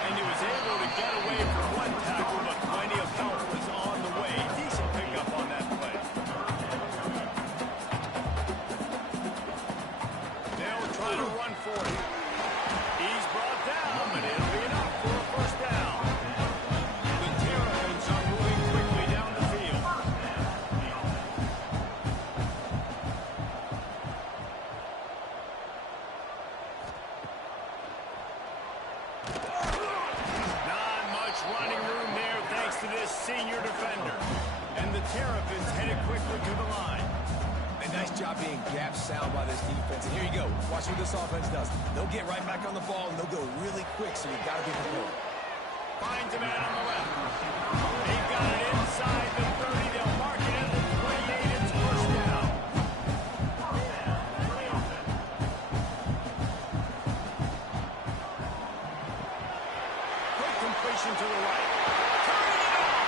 And he was able to get away from one tackle, but plenty of help was on the way. Decent pickup on that play. They'll try to run for it. He's brought down, but it'll be enough for a first down. The Terrapins are moving quickly down the field. Running room there thanks to this senior defender. And the Terrapins headed quickly to the line. A nice job being gap sound by this defense. And here you go. Watch what this offense does. They'll get right back on the ball, and they'll go really quick, so you've got to be prepared. Finds a man on the left. They've got it inside the 30. They'll mark it at the 28. It's first down. Completion to the right. Turning it on!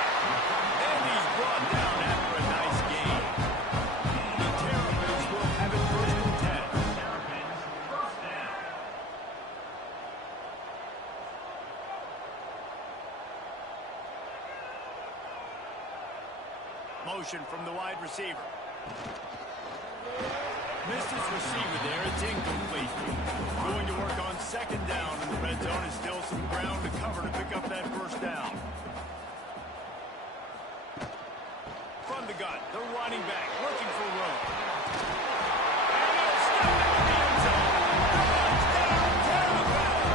And he's brought down after a nice game. The Terrapins will have it first and 10. Terrapins, first down. Motion from the wide receiver. Missed his receiver there. It's incomplete. Going to work on second down in the red zone. Is still some ground to cover to pick up that first down. From the gun, the running back looking for room. And he'll step into the end zone. Touchdown, Terrapins!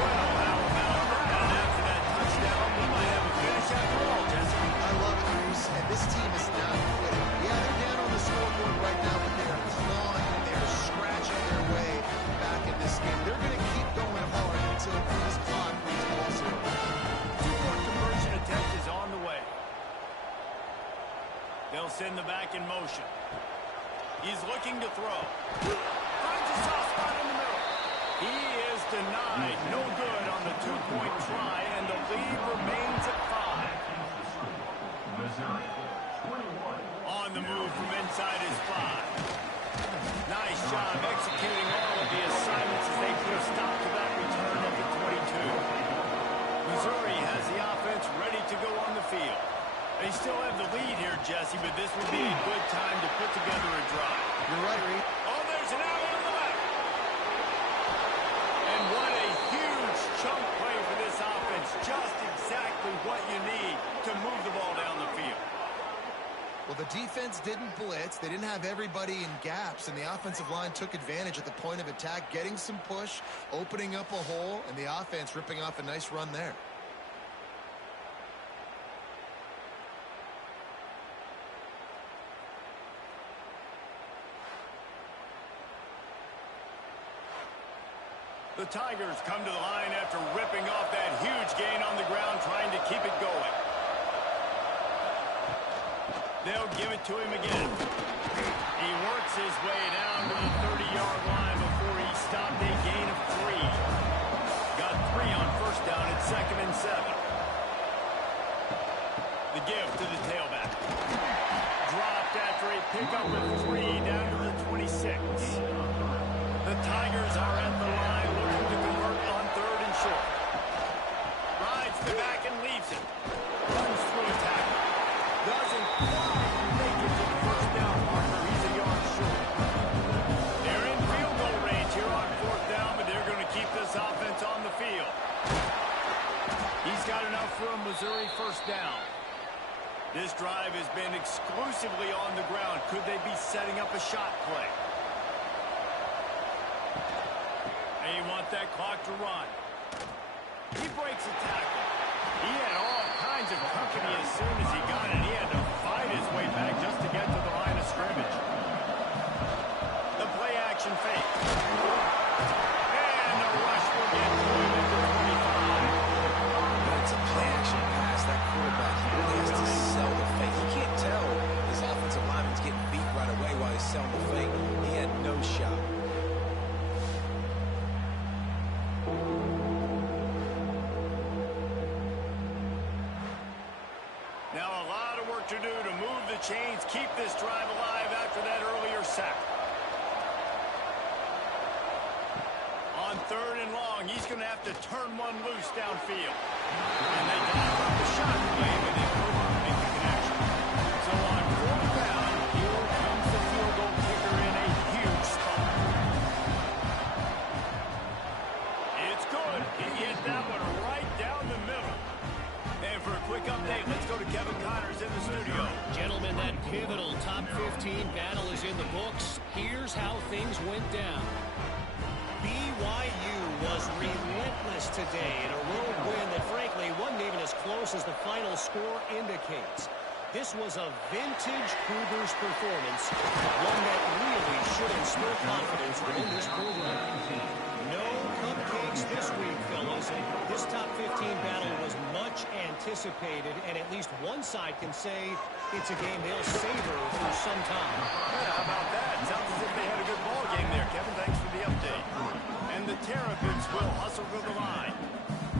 Well, how about that? And after that touchdown, we might have a finish after all, Jesse. I love it, Reese. And this team is not quitting. Yeah, they're down on the scoreboard right now, but they are clawing and they are scratching their way back in this game. They're going to keep going hard until this clock reads ball zero. Two-point conversion attempt is on the way. They'll send the back in motion. He's looking to throw. Finds a soft spot in the middle. He is denied. No good on the two-point try, and the lead remains at 5. Missouri, 21. On the move from inside his 5. Nice job executing all of the assignments as they put a stop to that return at the 22. Missouri has the offense ready to go on the field. They still have the lead here, Jesse, but this would be a good time to put together a drive. You're right, Reese. Oh, there's an alley on the left. And what a huge chunk play for this offense. Just exactly what you need to move the ball down the field. Well, the defense didn't blitz. They didn't have everybody in gaps, and the offensive line took advantage at the point of attack, getting some push, opening up a hole, and the offense ripping off a nice run there. The Tigers come to the line after ripping off that huge gain on the ground, trying to keep it going. They'll give it to him again. He works his way down to the 30-yard line before he stopped a gain of 3. Got 3 on first down at 2nd and 7. The give to the tailback. Dropped after a pickup of 3 down to the 26. The Tigers are at the line looking to convert on 3rd and short. Rides the back and leaves it. Runs through a tackle. Doesn't quite make it to the first down marker. He's a yard setting up a shot play. They want that clock to run. He breaks a tackle. He had all kinds of company as soon as he got it. He had to fight his way back just to get to the line of scrimmage. The play action fake. And the rush will get to him at the 25. But it's a play action pass. That quarterback, he really has to sell the fake. He can't tell his offensive lineman's getting beat right away while he's selling the fake. He had no shot. Now a lot of work to do to move the chains, keep this drive alive after that earlier sack. On 3rd and long, he's going to have to turn one loose downfield. And they dial up the shot play, but they couldn't make the connection. So on 4th down, here comes the field goal kicker in a huge spot. It's good. He hit that one right down the middle. And for a quick update, let's go to Kevin Connors in the studio. Gentlemen, that pivotal top 15 battle is in the books. Here's how things went down. BYU was relentless today in a road win that, frankly, wasn't even as close as the final score indicates. This was a vintage Cougars performance, one that really should instill confidence within this program. No cupcakes this week, fellas. This top 15 battle was much anticipated, and at least one side can say it's a game they'll savor for some time. Yeah, how about that? Sounds as if they had a good ball game there, Kevin. Thanks for the update. And the Terrapins will hustle to the line.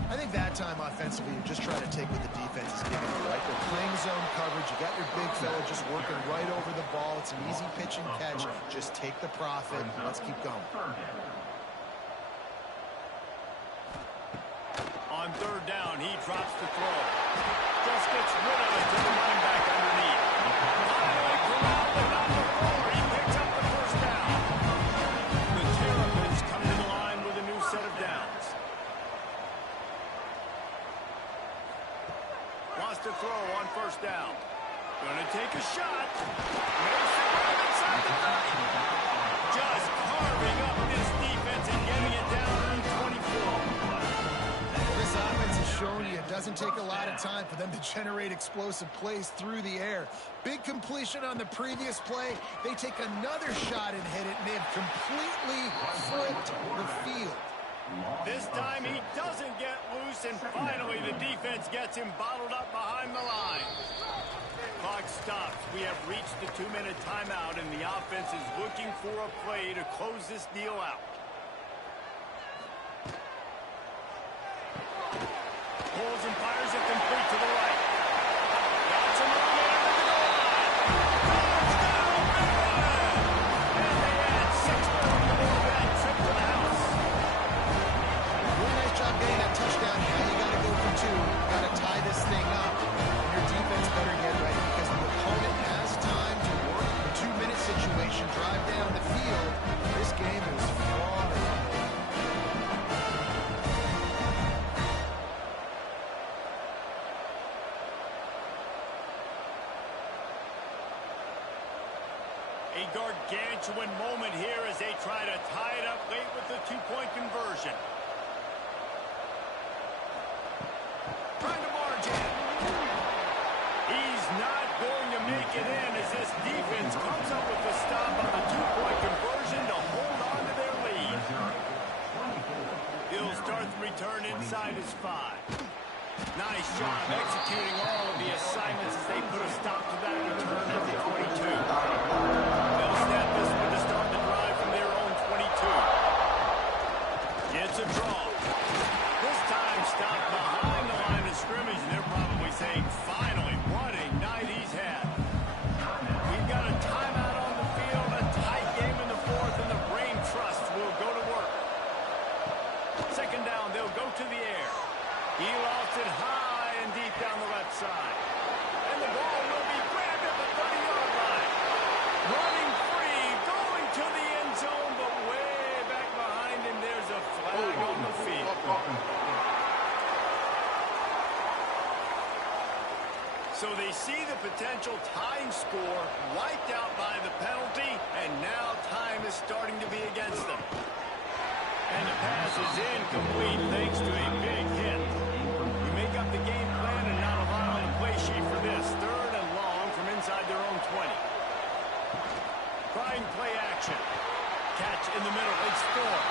I think that time offensively, you're just trying to take what the defense is giving you, right? They're playing zone coverage. You got your big fella just working right over the ball. It's an easy pitch and catch. Just take the profit. Let's keep going. On 3rd down, he drops the throw. Just gets rid of it to the running back underneath. Finally corralled without the floor. He picks up the 1st down. The Terrapins come to the line with a new set of downs. Wants to throw on 1st down. Gonna take a shot. Makes the grab inside the 30. Just carving up this defense and getting it down to 24. This offense has shown you it doesn't take a lot of time for them to generate explosive plays through the air. Big completion on the previous play. They take another shot and hit it, and they have completely flipped the field. This time he doesn't get loose, and finally the defense gets him bottled up behind the line. Clock stops. We have reached the 2-minute timeout, and the offense is looking for a play to close this deal out. Pulls and fires it complete to the right. Got some room in the goal line. Touchdown, Maryland! And they add 6 more to that trip to the house. Really nice job getting that touchdown. Now you got to go for 2. Got to tie this thing up. Your defense better get ready because the opponent has time to work the 2-minute situation, drive down the field. This game is far away. A gargantuan moment here as they try to tie it up late with the 2-point conversion. Trying to march in. He's not going to make it in as this defense comes up with the stop on the 2-point conversion to hold on to their lead. He'll start the return inside his 5. Nice job executing all of the assignments as they put a stop to that return at the 22. They'll snap this one to start the drive from their own 22. Gets a draw. This time stopped behind the line of scrimmage, and they're probably saying, finally, what a night he's had. We've got a timeout on the field, a tight game in the 4th, and the Brain Trust will go to work. 2nd down, they'll go to the air. He lost it high and deep down the left side. And the ball will be is incomplete thanks to a big hit. You make up the game plan and not a lot on the play sheet for this. 3rd and long from inside their own 20. Trying play action. Catch in the middle. It's Thorne.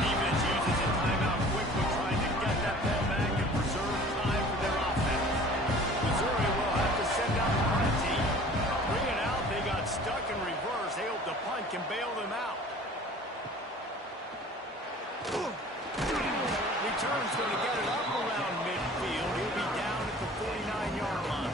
Defense uses a timeout quickly, trying to get that ball back and preserve time for their offense. Missouri will have to send out the punt team. Bring it out. They got stuck in reverse. They hope the punt can bail them out. Return's going to get it up around midfield. He'll be down at the 49-yard line.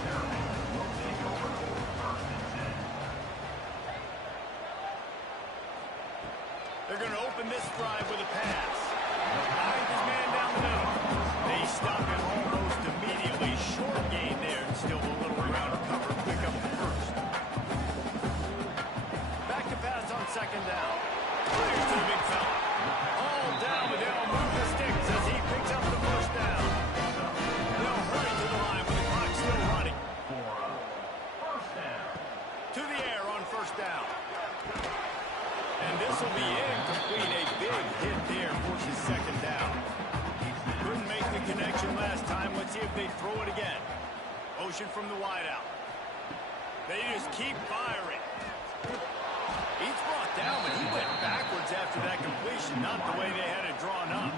They're going to open this drive with a pass. Finds his man down the middle. They stop him almost immediately. Short gain there, and still a little ground to cover. Pick up the first. Back to pass on 2nd down. Fires to the big fella. All down, but they'll move the sticks as he picks up the first down. They'll hurry to the line with the clock still running. To the air on 1st down. And this will be incomplete. A big hit there forces 2nd down. Couldn't make the connection last time. Let's see if they throw it again. Motion from the wideout. They just keep firing. He's brought down, but he went backwards after that completion, not the way they had it drawn up.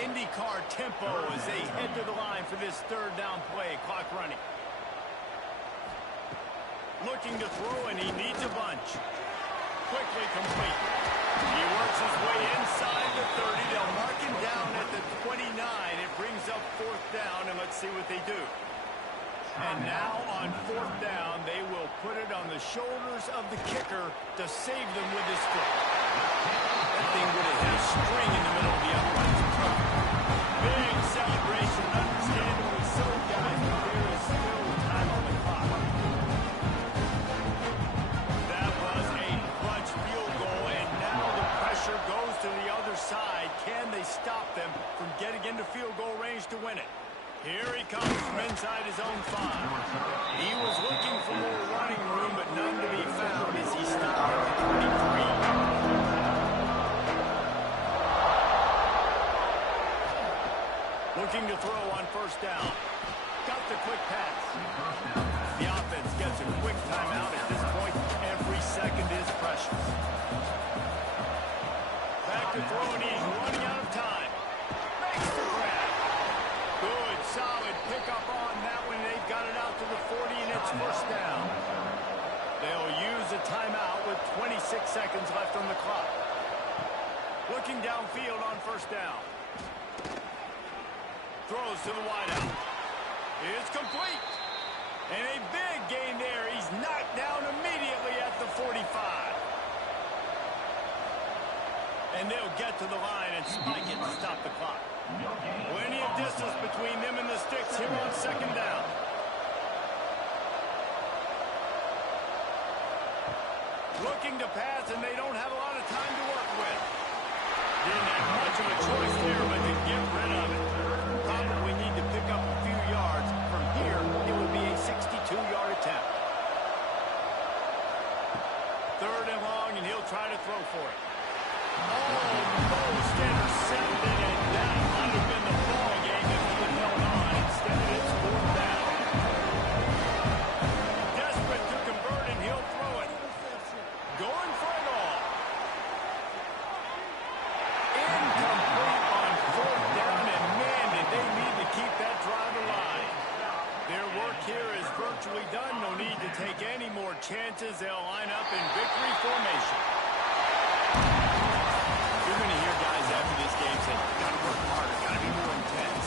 IndyCar tempo as they head to the line for this 3rd down play. Clock running. Looking to throw, and he needs a bunch. Quickly complete. He works his way inside the 30. They'll mark him down at the 29. It brings up 4th down, and let's see what they do. And now on 4th down, they will put it on the shoulders of the kicker to save them with his foot. That thing would have hit a string in the middle of the uprights. Big celebration, understandably so, guys, but there is still time on the clock. That was a clutch field goal, and now the pressure goes to the other side. Can they stop them from getting into field goal range to win it? Here he comes from inside his own 5. He was looking for more running room, but none to be found as he stopped at the 23. Looking to throw on 1st down. Got the quick pass. The offense gets a quick timeout at this point. Every second is precious. Back to throw, and he's running out of time. Makes the grab. Good, solid pickup on that one. They've got it out to the 40, and it's 1st down. They'll use a timeout with 26 seconds left on the clock. Looking downfield on 1st down. Throws to the wideout. It's complete. And a big gain there. He's knocked down immediately at the 45. And they'll get to the line and spike it to stop the clock. Plenty of distance between them and the sticks here on 2nd down. Looking to pass, and they don't have a lot of time to work with. Didn't have much of a choice there, but to get rid of it. Probably need to pick up a few yards. From here, it would be a 62-yard attempt. 3rd and long, and he'll try to throw for it. Almost intercepted, and that might have been the ball game if he had held on. Instead, it's 4th down. Desperate to convert, and he'll throw it. Going for it all. Incomplete on 4th down, and man, did they need to keep that drive alive. Their work here is virtually done. No need to take any more chances. They'll line up in victory formation. You're going to hear guys after this game say, got to work harder, got to be more intense.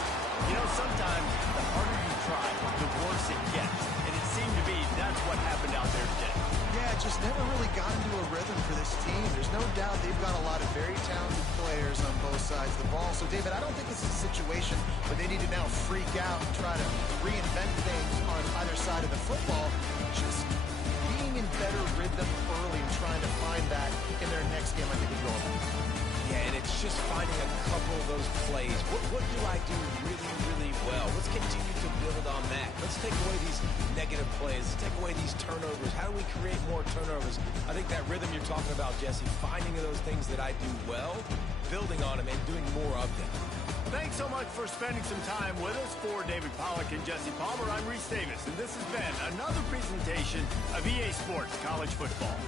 You know, sometimes the harder you try, the worse it gets. And it seemed to be that's what happened out there today. Yeah, just never really got into a rhythm for this team. There's no doubt they've got a lot of very talented players on both sides of the ball. So, David, I don't think this is a situation where they need to now freak out and try to reinvent things on either side of the football. Just being in better rhythm early and trying to find that in their next game, I think, would go about. Yeah, and it's just finding a couple of those plays. What do I do really, really well? Let's continue to build on that. Let's take away these negative plays. Let's take away these turnovers. How do we create more turnovers? I think that rhythm you're talking about, Jesse, finding those things that I do well, building on them, and doing more of them. Thanks so much for spending some time with us. For David Pollack and Jesse Palmer, I'm Reese Davis, and this has been another presentation of EA Sports College Football.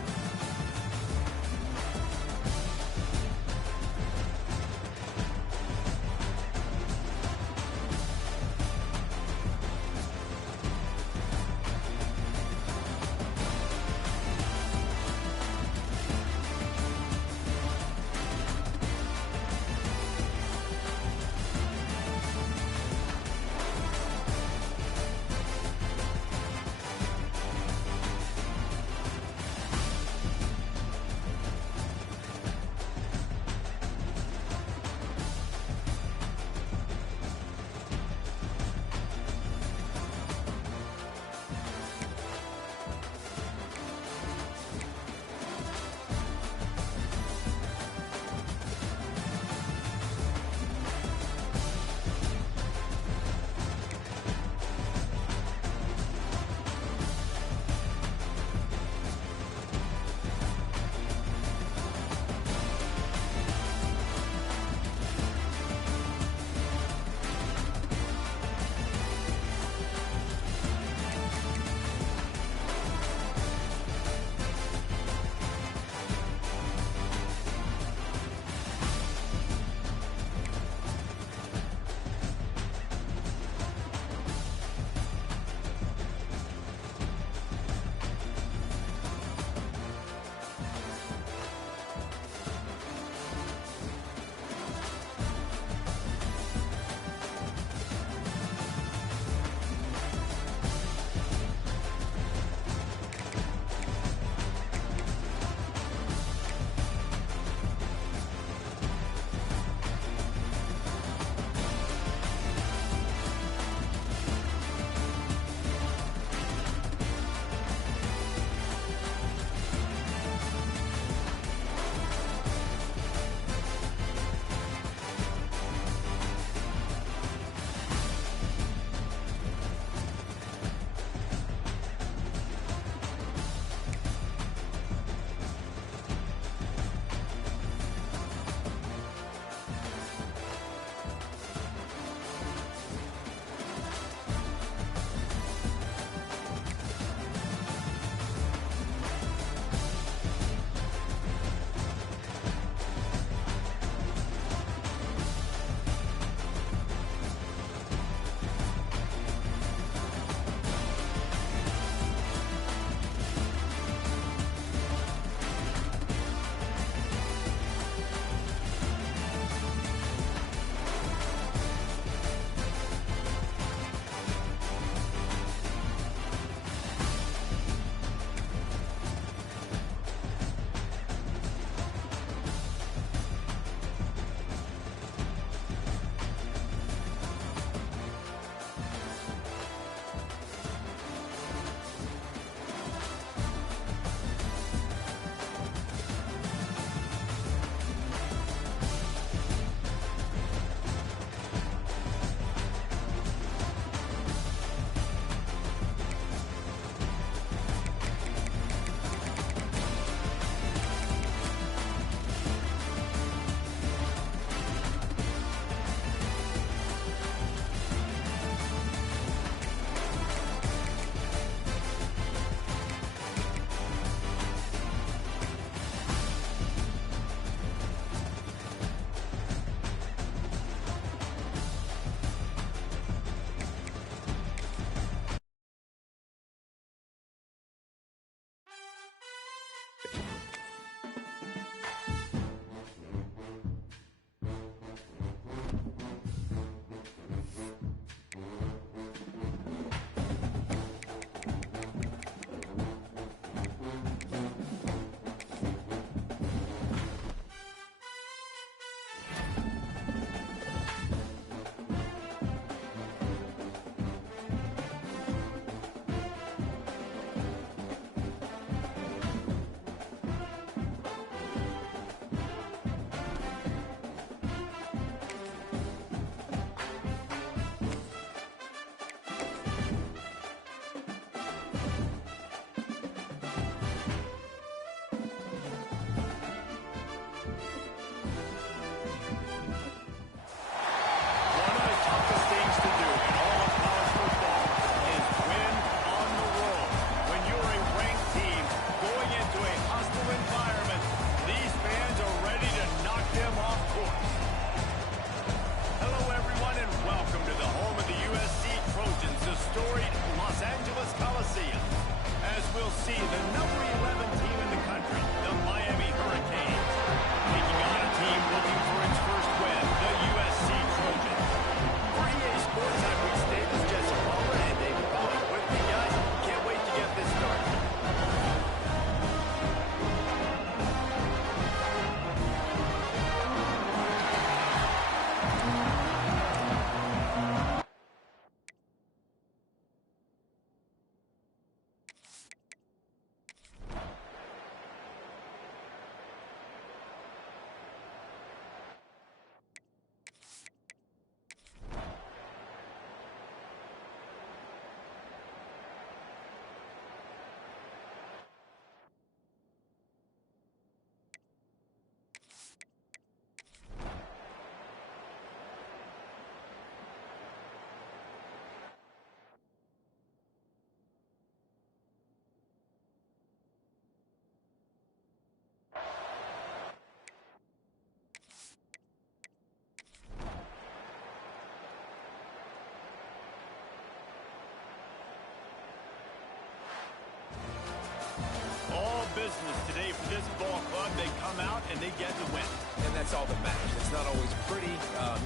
come out and they get the win. And that's all that matters. It's not always pretty.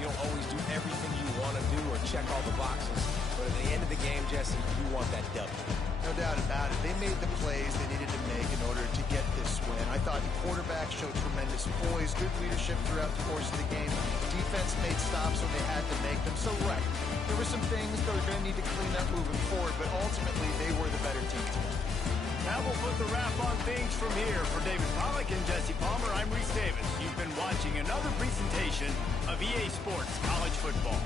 You don't always do everything you want to do or check all the boxes. But at the end of the game, Jesse, you want that W. No doubt about it. They made the plays they needed to make in order to get this win. I thought the quarterback showed tremendous poise, good leadership throughout the course of the game. Defense made stops when they had to make them. So, right, there were some things they were going to need to clean up moving forward, but ultimately they were the better team today. Now we'll put the wrap on things from here. For David Pollack and Jesse Palmer, I'm Reese Davis. You've been watching another presentation of EA Sports College Football.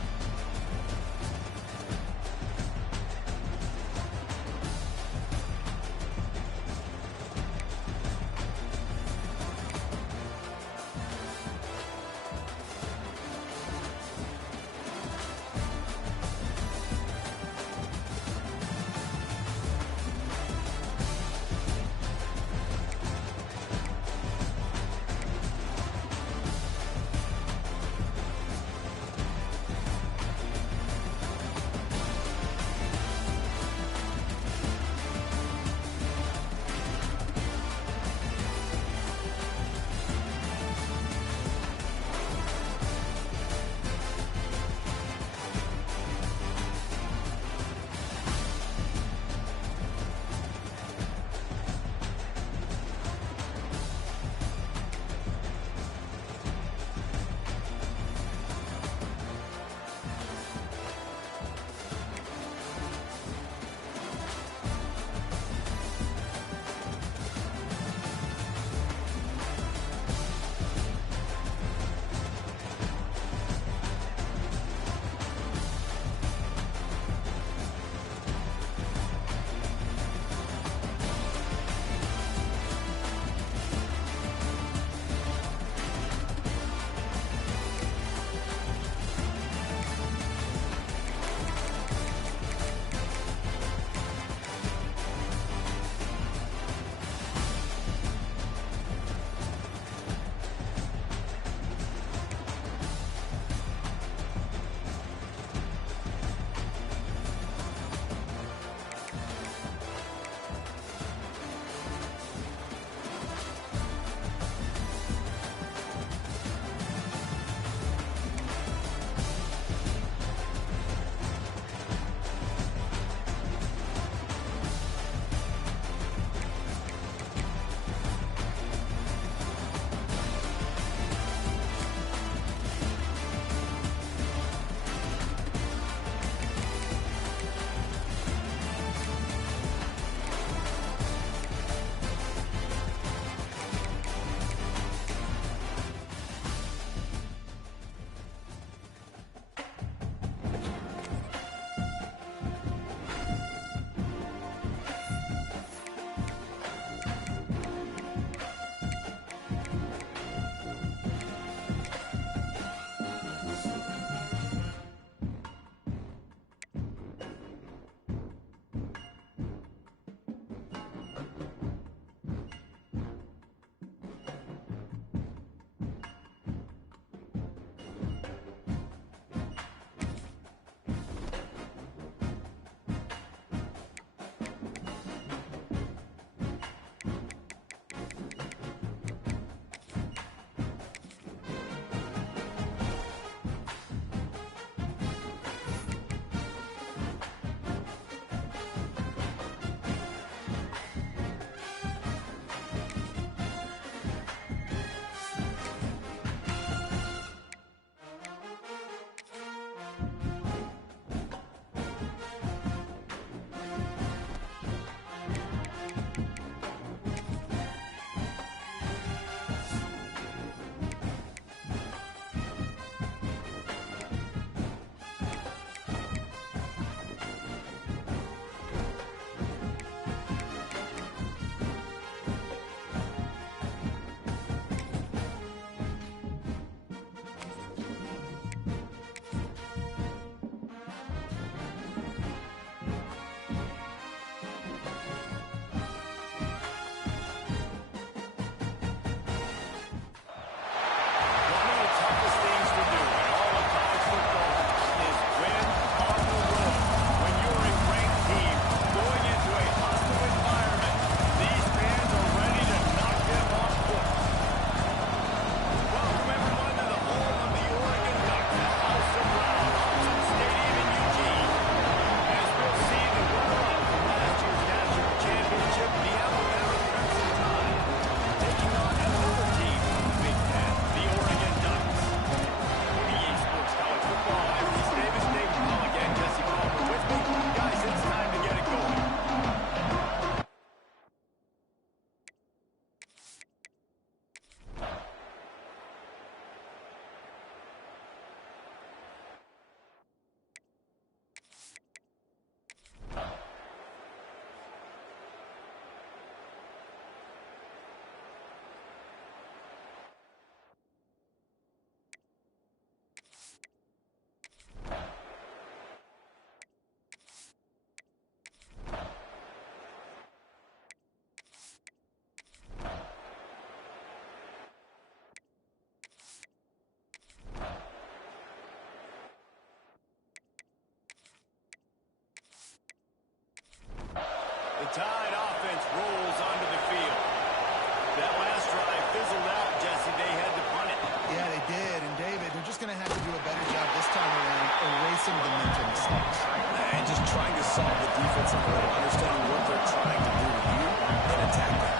discipline, understanding what they're trying to do to you, and attack that.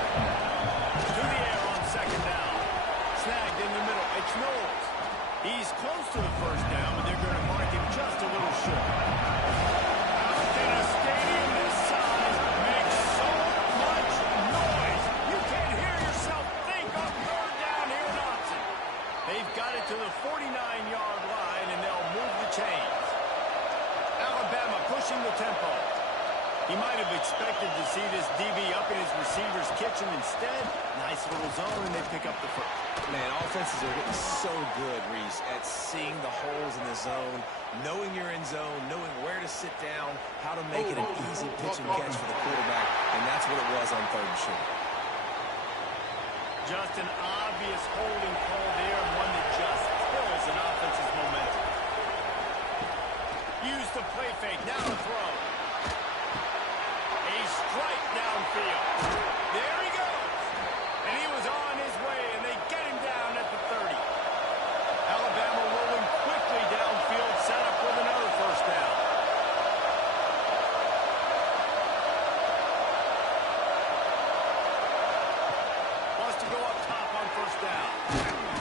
To the air on second down. Snagged in the middle. It's Knowles. He's close to the first down, but they're going to mark him just a little short. How can a stadium this size make so much noise? You can't hear yourself think on third down here in Austin. They've got it to the 49-yard line, and they'll move the chains. Alabama pushing the tempo. He might have expected to see this DB up in his receiver's kitchen. Instead, nice little zone, and they pick up the first. Man, offenses are getting so good, Reese, at seeing the holes in the zone, knowing you're in zone, knowing where to sit down, how to make it an easy pitch and catch for the quarterback, and that's what it was on third and short. Just an obvious holding call there, and one that just kills an offense's momentum. Use the play fake, now the throw. A strike downfield. There he goes. And he was on his way, and they get him down at the 30. Alabama rolling quickly downfield, set up with another first down. Wants to go up top on first down.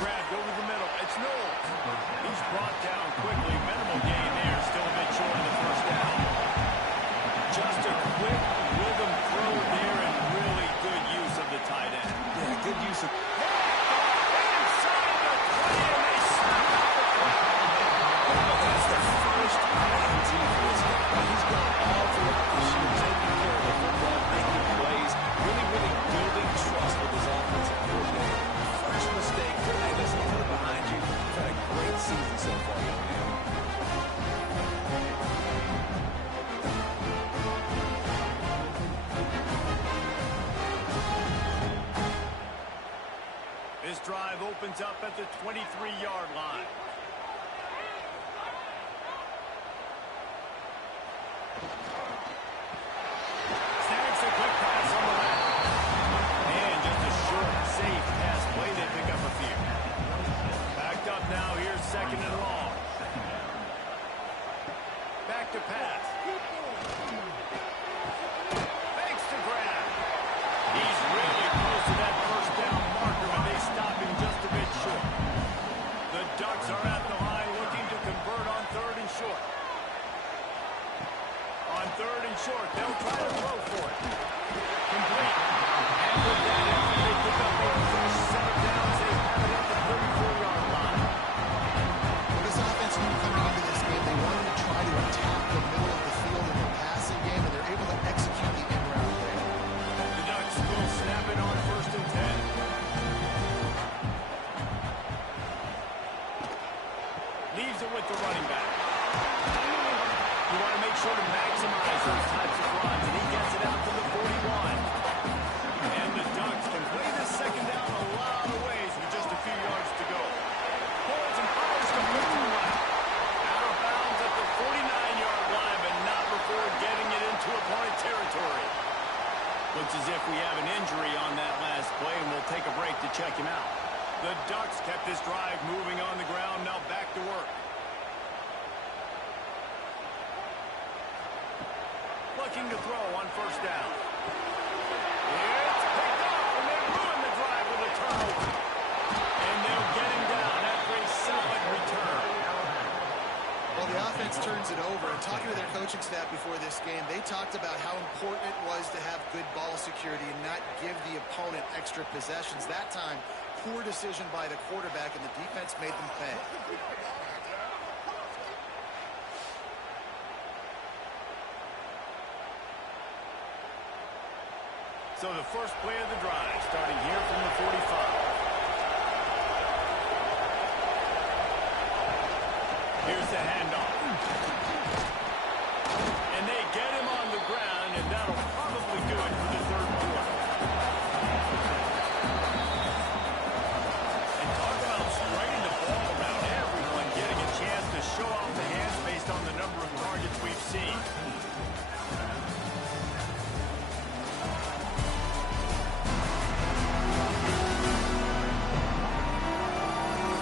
Grabbed over the middle. It's Knowles. He's brought down quickly. Minimal gain there. Still a bit short of the first down. Just a quick rhythm throw there and really good use of the tight end. Yeah, good use of... Inside the 20, and they snap out the clock. That's the first INT for this guy. He's gone all throughout this year, taking care of the football, making plays, really building trust with his offensive coordinator. First mistake, hey, listen, put it behind you. You've had a great season so far, young man. This drive opens up at the 23-yard line. Snags a quick pass on the left. And just a short, safe pass play. They pick up a few. Backed up now. Here's second and long. Back to pass. Fakes to grab. He's really close to that first down marker, and they stop him just a bit short. The Ducks are at the line looking to convert on third and short. On third and short, they'll try to throw for it. Complete. And with that effort, they pick up a fresh set of downs. They have it at the 34-yard line. Well, this offense knew coming into this game, they wanted to try to attack the middle of the field in their passing game, and they're able to execute the in-route there. The Ducks will snap it on first and 10. Leaves it with the running back. You want to make sure to maximize those types of runs, and he gets it out to the 41. And the Ducks can play this second down a lot of ways with just a few yards to go. Holds and fires complete to the right. Out of bounds at the 49-yard line, but not before getting it into opponent territory. Looks as if we have an injury on that last play, and we'll take a break to check him out. The Ducks kept this drive moving on the ground, now back to work. Looking to throw on first down. It's picked up, and they ruin the drive with a turnover. And they'll get him down after a solid return. Well, the offense turns it over, and talking to their coaching staff before this game, they talked about how important it was to have good ball security and not give the opponent extra possessions. That time, poor decision by the quarterback, and the defense made them pay. So the first play of the drive, starting here from the 45. Here's the handoff. And they get him on the ground, and that'll probably do it for the third quarter. And talk about spreading the ball around, everyone getting a chance to show off the hands based on the number of targets we've seen.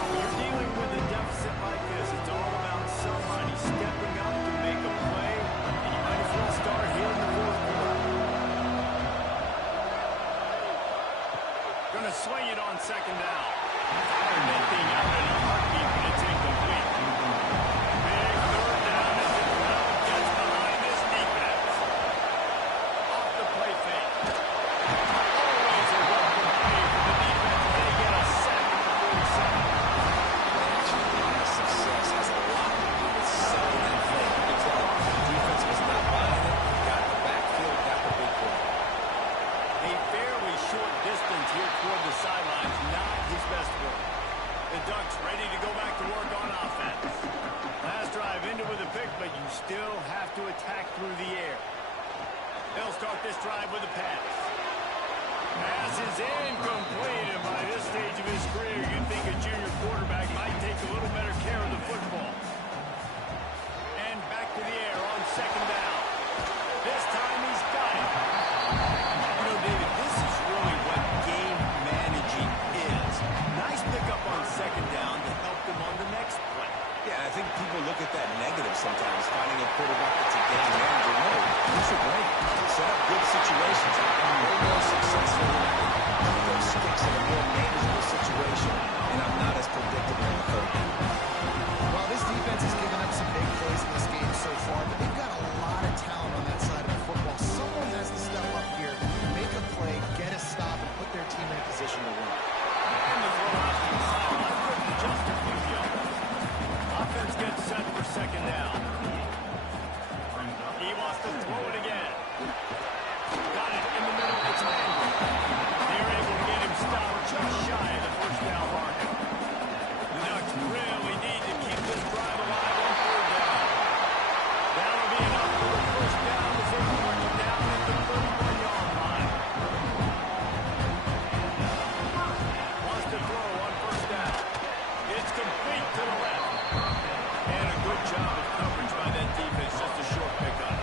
When you're dealing with a deficit like this, it's all about times not his best work. The Ducks ready to go back to work on offense. Last drive into with a pick, but you still have to attack through the air. They'll start this drive with a pass. Pass is incomplete, and by this stage of his career, you'd think a junior quarterback might take a little better care of the football. And back to the air on second down. This time he's got it. You know, David, this is really what game managing is. Nice pickup on second down to help them on the next play. Yeah, I think people look at that negative sometimes, finding a quarterback that's a game manager. No, these are great. Set up good situations. I'm way more successful when I can put those sticks in a more manageable situation, and I'm not as predictable in the third down. Well, this defense has given up some big plays in this game so far, but they've got a lot of talent on that side of the football. Someone has to step up here, make a play, get a stop, and put their team in a position to win. And the throw out to the sideline for just a few yards. Offense gets set for second down. He wants to throw it again. Got it in the middle. It's Manning. They're able to get him stopped just shy of the first down marker. The Ducks really need to keep this drive alive on third down. That'll be enough for the first down as they march it down at the 31-yard line. Wants to throw on first down. It's complete to the left. And a good job of coverage by that defense. Just a short pickup.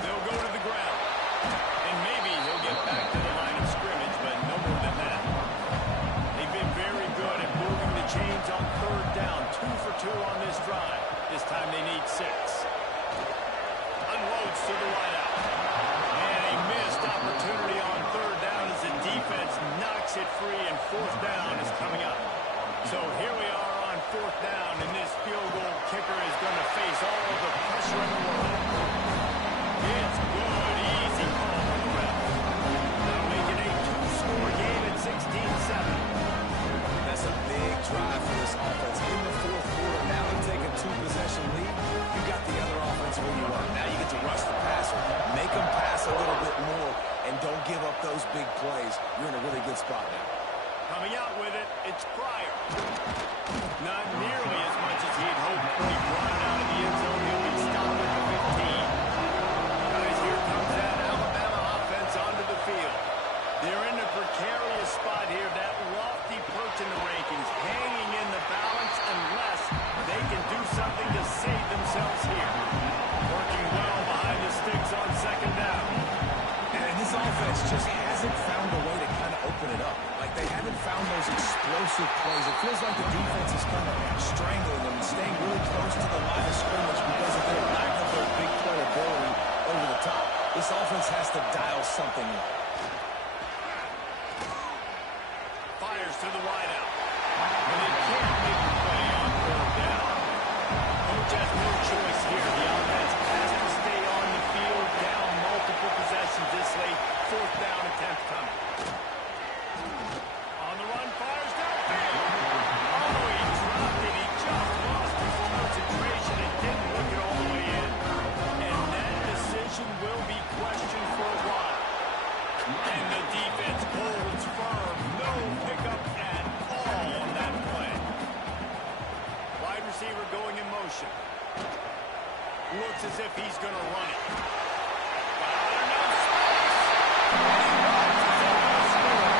They'll go to the ground. And maybe he'll get back to the line of scrimmage, but no more than that. They've been very good at moving the chains on third down. 2 for 2 on this drive. This time they need 6. Unloads to the wideout. And a missed opportunity on third down as the defense knocks it free, and fourth down is coming up. So here we are on fourth down, and this field goal kicker is going to face all of the pressure in the world. It's good, easy call for the ref. That'll make it a 2-score game at 16-7. That's a big drive for this offense in the fourth quarter. Now they're taking 2-possession lead. You got the other offense where you are. Now you get to rush the passer, make them pass a little bit more, and don't give up those big plays. You're in a really good spot now. Coming out with it, it's Pryor. Not nearly as much as he had hoped when he brought it out of the end zone. He'll be stopped at the 15. Guys, here comes that Alabama offense onto the field. They're in a precarious spot here, that lofty perch in the rankings, hanging in the balance unless they can do something to save themselves here. Working well behind the sticks on second down. And this offense just hasn't found a way to kind of open it up. Like, they haven't found those explosive plays. It feels like the defense is kind of strangling them and staying really close to the line of scrimmage because of their lack of their big play ability over the top. This offense has to dial something in. Fires to the wideout. And they can't make the play on third down. Coach has no choice here. The offense has to stay on the field, down multiple possessions this late. Fourth down attempt coming. On the run, fires downfield. Oh, he dropped it. He just lost his concentration and didn't look it all the way in. And that decision will be questioned for a while. And the defense holds firm. No pickup at all on that play. Wide receiver going in motion. Looks as if he's going to run it. Got enough space. And he runs as if he'll score.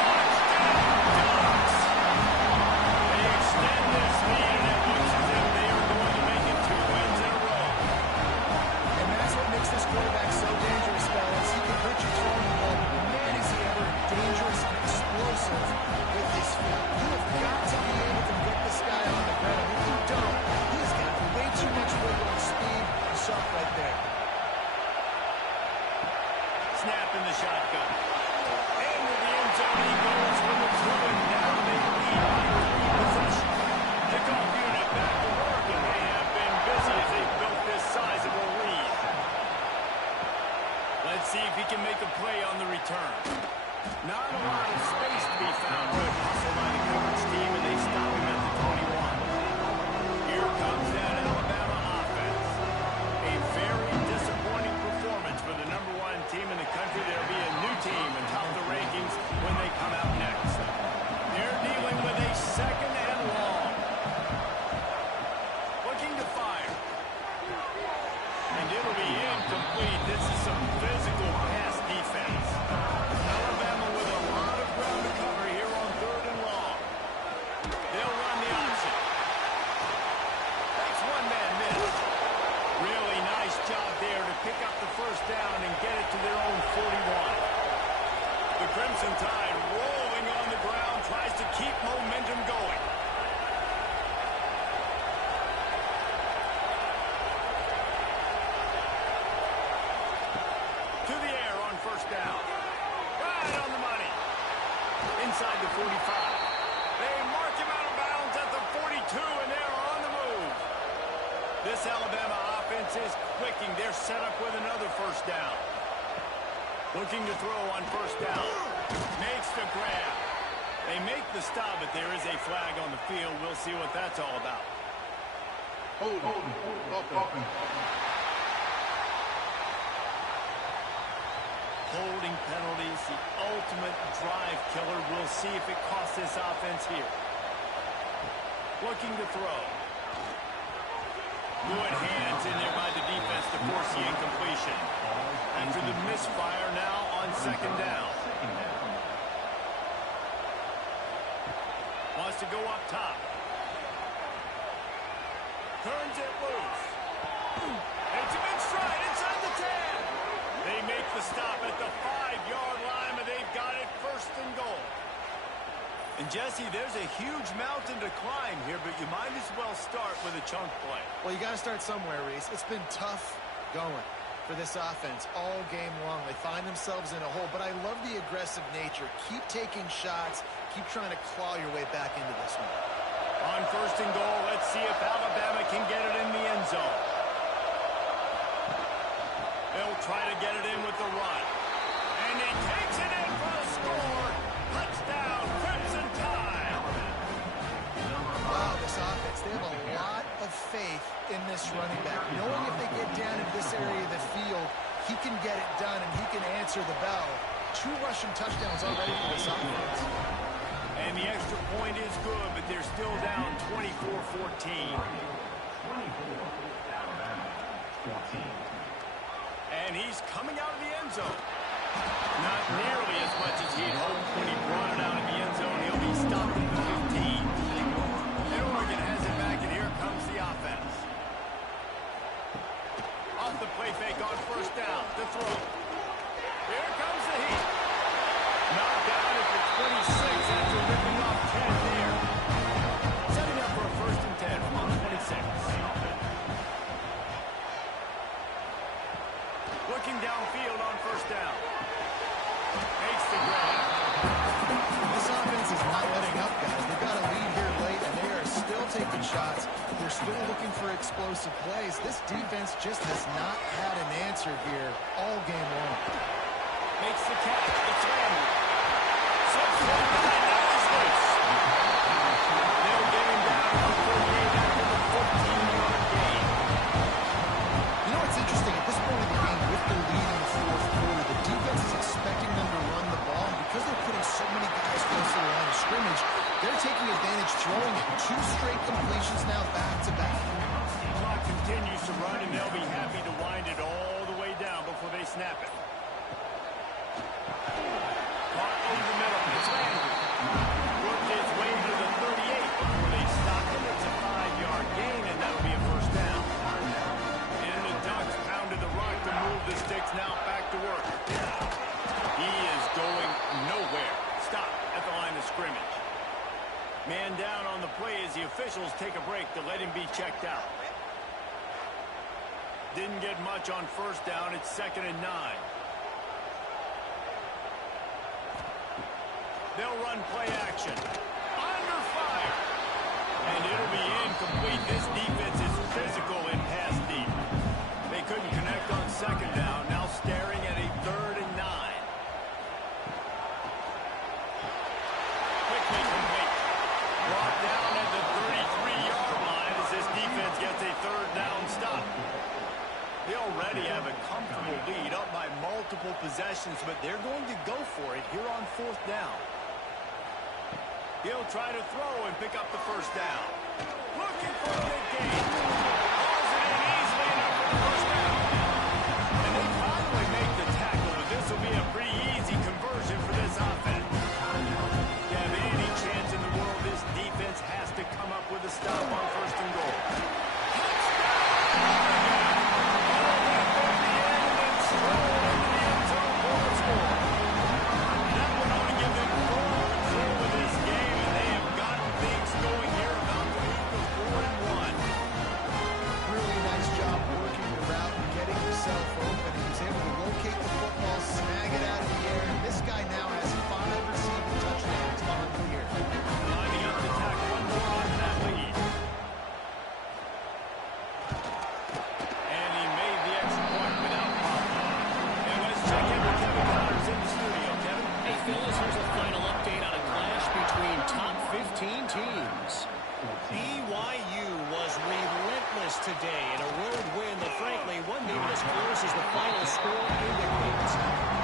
Touchdown, Ducks. They extend this lead, and it looks as if they are going to make it 2 wins in a row. And that's what makes this quarterback so dangerous, fellas. He can hurt you throwing the ball. Man, is he ever dangerous and explosive with his feet. You have got to be able to get this guy on the ground. If you don't, he's got way too much wiggle and speed. You saw it right there. Snap in the shotgun. Into the end zone he goes for the 2, and now they lead by 3 possessions. Kickoff unit back to work, and they have been busy as they built this sizable lead. Let's see if he can make a play on the return. Not a lot of space to be found. Good hustle by the coverage team, and they stop him at the 21. Here comes that Alabama offense. A very disappointing Crimson Tide rolling on the ground, tries to keep momentum going. To the air on first down. Right on the money. Inside the 45. They mark him out of bounds at the 42, and they're on the move. This Alabama offense is clicking. They're set up with another first down. Looking to throw on first down. Makes the grab. They make the stop, but there is a flag on the field. We'll see what that's all about. Hold. Holding penalties, the ultimate drive killer. We'll see if it costs this offense here. Looking to throw. Good hands in there by the defense to force the incompletion. After the misfire, now on second down. Wants to go up top. Turns it loose. It's a big stride inside the 10. They make the stop at the 5-yard line, but they've got it first and goal. And, Jesse, there's a huge mountain to climb here, but you might as well start with a chunk play. Well, you got to start somewhere, Reese. It's been tough going for this offense all game long. They find themselves in a hole, but I love the aggressive nature. Keep taking shots. Keep trying to claw your way back into this one. On first and goal, let's see if Alabama can get it in the end zone. They'll try to get it in with the run. And he takes it in for the score. Touchdown, Crimson Tide. Wow, this offense, they have a lot of faith in this running back. Knowing if they get down into this area of the field, he can get it done and he can answer the bell. 2 rushing touchdowns already for this offense. And the extra point is good, but they're still down 24-14. And he's coming out of the end zone. Not nearly as much as he'd hoped when he brought it out of the end zone. He'll be stopped at the 15. And Oregon has it back, and here comes the offense. Off the play fake on first down. The throw. Here comes the heat. Knocked down at the 26 after ripping off 10 there. Setting up for a first and 10 from the 26. Looking downfield on first down. Makes the grab. This offense is not letting up, guys. They've got a lead here late, and they are still taking shots. They're still looking for explosive plays. This defense just has not had an answer here all game long. Makes the catch. It's Landry. 6-1, now he's loose. They'll get him down to the 48 after the 14-yard gain. You know what's interesting? At this point in the game, with the lead in the fourth quarter, the defense is expecting them to run the ball. And because they're putting so many guys close to the line of scrimmage, they're taking advantage, throwing it. 2 straight completions now back-to-back. The clock continues to run, and they'll be happy to wind it all the way down before they snap it. Caught over the middle. It's Landry. Worked his way to the 38 before they stop him. It's a 5-yard gain, and that'll be a first down. And the Ducks pounded the rock to move the sticks. Now back to work. He is going nowhere. Stop at the line of scrimmage. Man down on the play as the officials take a break to let him be checked out. Didn't get much on first down. It's 2nd and 9. They'll run play action. Under fire. And it'll be incomplete. This defense is physical in pass deep. They couldn't connect on second down. Now staring at a 3rd and 9. Quickly complete. Brought down at the 33-yard line as this defense gets a 3rd down stop. They already have a comfortable lead up by multiple possessions, but they're going to go for it here on 4th down. He'll try to throw and pick up the first down. Looking for a big gain. Hauls it in easily enough for the first down. And they finally make the tackle, but this will be a pretty easy conversion for this offense. To have any chance in the world, this defense has to come up with a stop on first and goal. That one ought to give Let's check in with Kevin Connors in the studio. Kevin? Hey, fellas, here's a final update on a clash between top 15 teams. BYU was relentless today in a road win that, frankly, wasn't even as close as the final score indicates.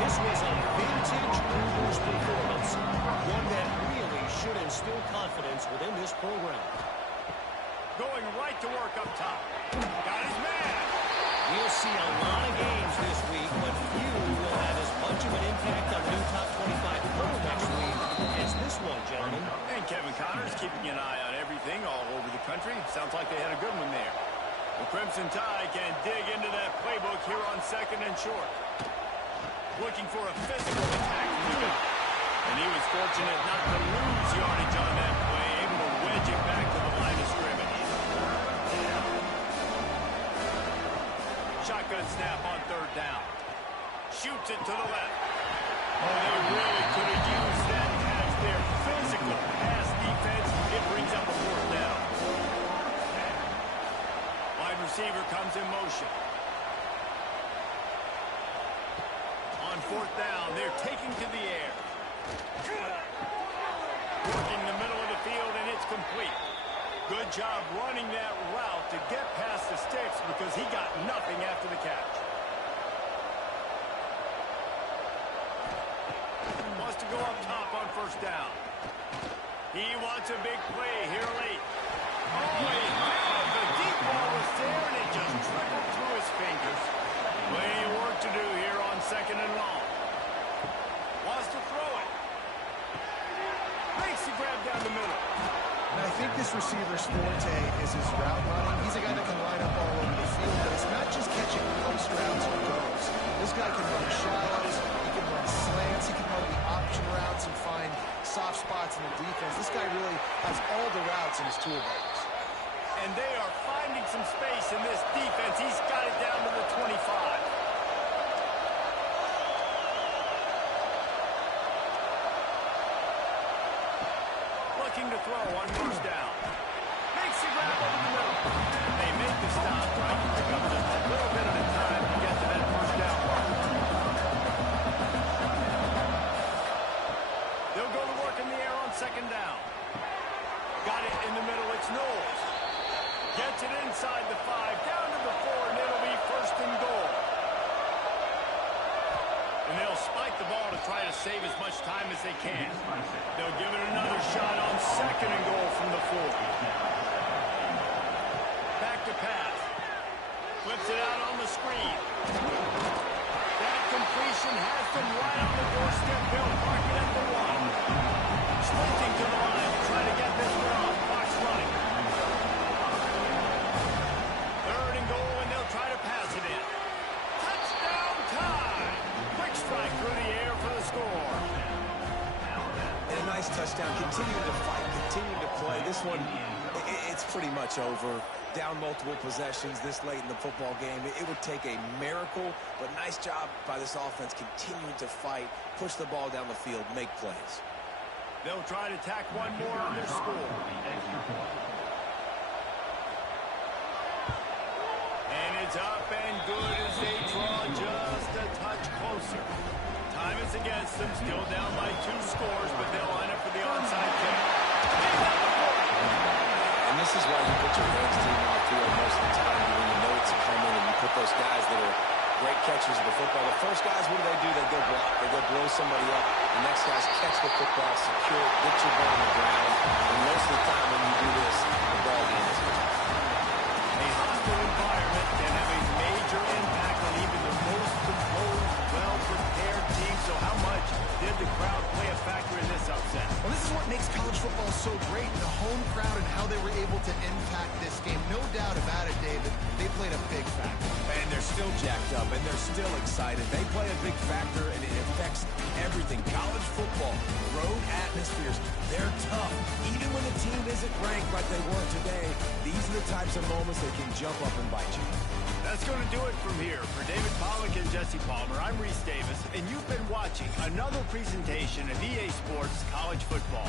This was a vintage Cougars performance, one that really should instill confidence within this program. Going right to work up top. Got his man. We'll see a lot of games this week, but few will have as much of an impact on the new top 25 poll next week as this one, gentlemen. And Kevin Connors keeping an eye on everything all over the country. Sounds like they had a good one there. The Crimson Tide can dig into that playbook here on 2nd and short. Looking for a physical attack from the gun. And he was fortunate not to lose yardage on that play, able to wedge it back to the line of scrimmage. Shotgun snap on 3rd down. Shoots it to the left. Oh, they really could have used that as their physical pass defense. It brings up a 4th down. Wide receiver comes in motion. On 4th down, they're taking to the air. Working the middle of the field, and it's complete. Good job running that route to get past the sticks because he got nothing after the catch. Wants to go up top on 1st down. He wants a big play here late. Oh, he did. The deep ball was there, and it just trickled through his fingers. Plenty of work to do here on 2nd and long. Wants to throw it. Makes the grab down the middle. And I think this receiver's forte is his route running. He's a guy that can line up all over the field, but it's not just catching post routes or goes. This guy can run shallows, he can run slants, he can run the option routes and find soft spots in the defense. This guy really has all the routes in his toolbox. And they are finding some space in this defense. He's got it down to the 25. Looking to throw on 1st down. Makes the grab over the middle. They make the stop, right? Pick up just a little bit at a time to get to that 1st down mark. They'll go to work in the air on 2nd down. Got it in the middle. It's Knowles. Gets it inside the 5, down to the 4, and it'll be 1st and goal. And they'll spike the ball to try to save as much time as they can. They'll give it another shot on 2nd and goal from the 4. Back to pass. Flips it out on the screen. That completion has them right on the doorstep. They'll park it at the 1. Sprinting to the line to try to get this one off. Clock's running. 3rd and goal, and they'll try to pass it in. Touchdown time! Quick strike through the air for the score. And a nice touchdown. Continuing to fight, continuing to play. This one, it's pretty much over. Down multiple possessions this late in the football game. It would take a miracle, but nice job by this offense continuing to fight, push the ball down the field, make plays. They'll try to tack one more on their score. And it's up and good as they draw just a touch closer. Time is against them, still down by 2 scores, but they'll line up for the onside kick. And this is why you put your hands team on the field most of the time when you know it's coming and you put those guys that are great catchers of the football. The first guys, what do? They go block. They go blow somebody up. The next guys catch the football, secure it, get your ball on the ground. And most of the time when you do this, the ball game is over. A hostile environment can have a major impact on even the most composed, well-prepared team. So how much did the crowd play a factor in this upset? Well, this is what makes college football so great, the home crowd and how they were able to impact this game. No doubt about it, David. They played a big factor. And they're still jacked up, and they're still excited. They play a big factor, and it affects everything. College football, road atmospheres, they're tough. Even when the team isn't ranked like they were today, these are the types of moments that can jump up and bite you. That's going to do it from here. For David Pollack and Jesse Palmer, I'm Reese Davis, and you've been watching another presentation of EA Sports College Football.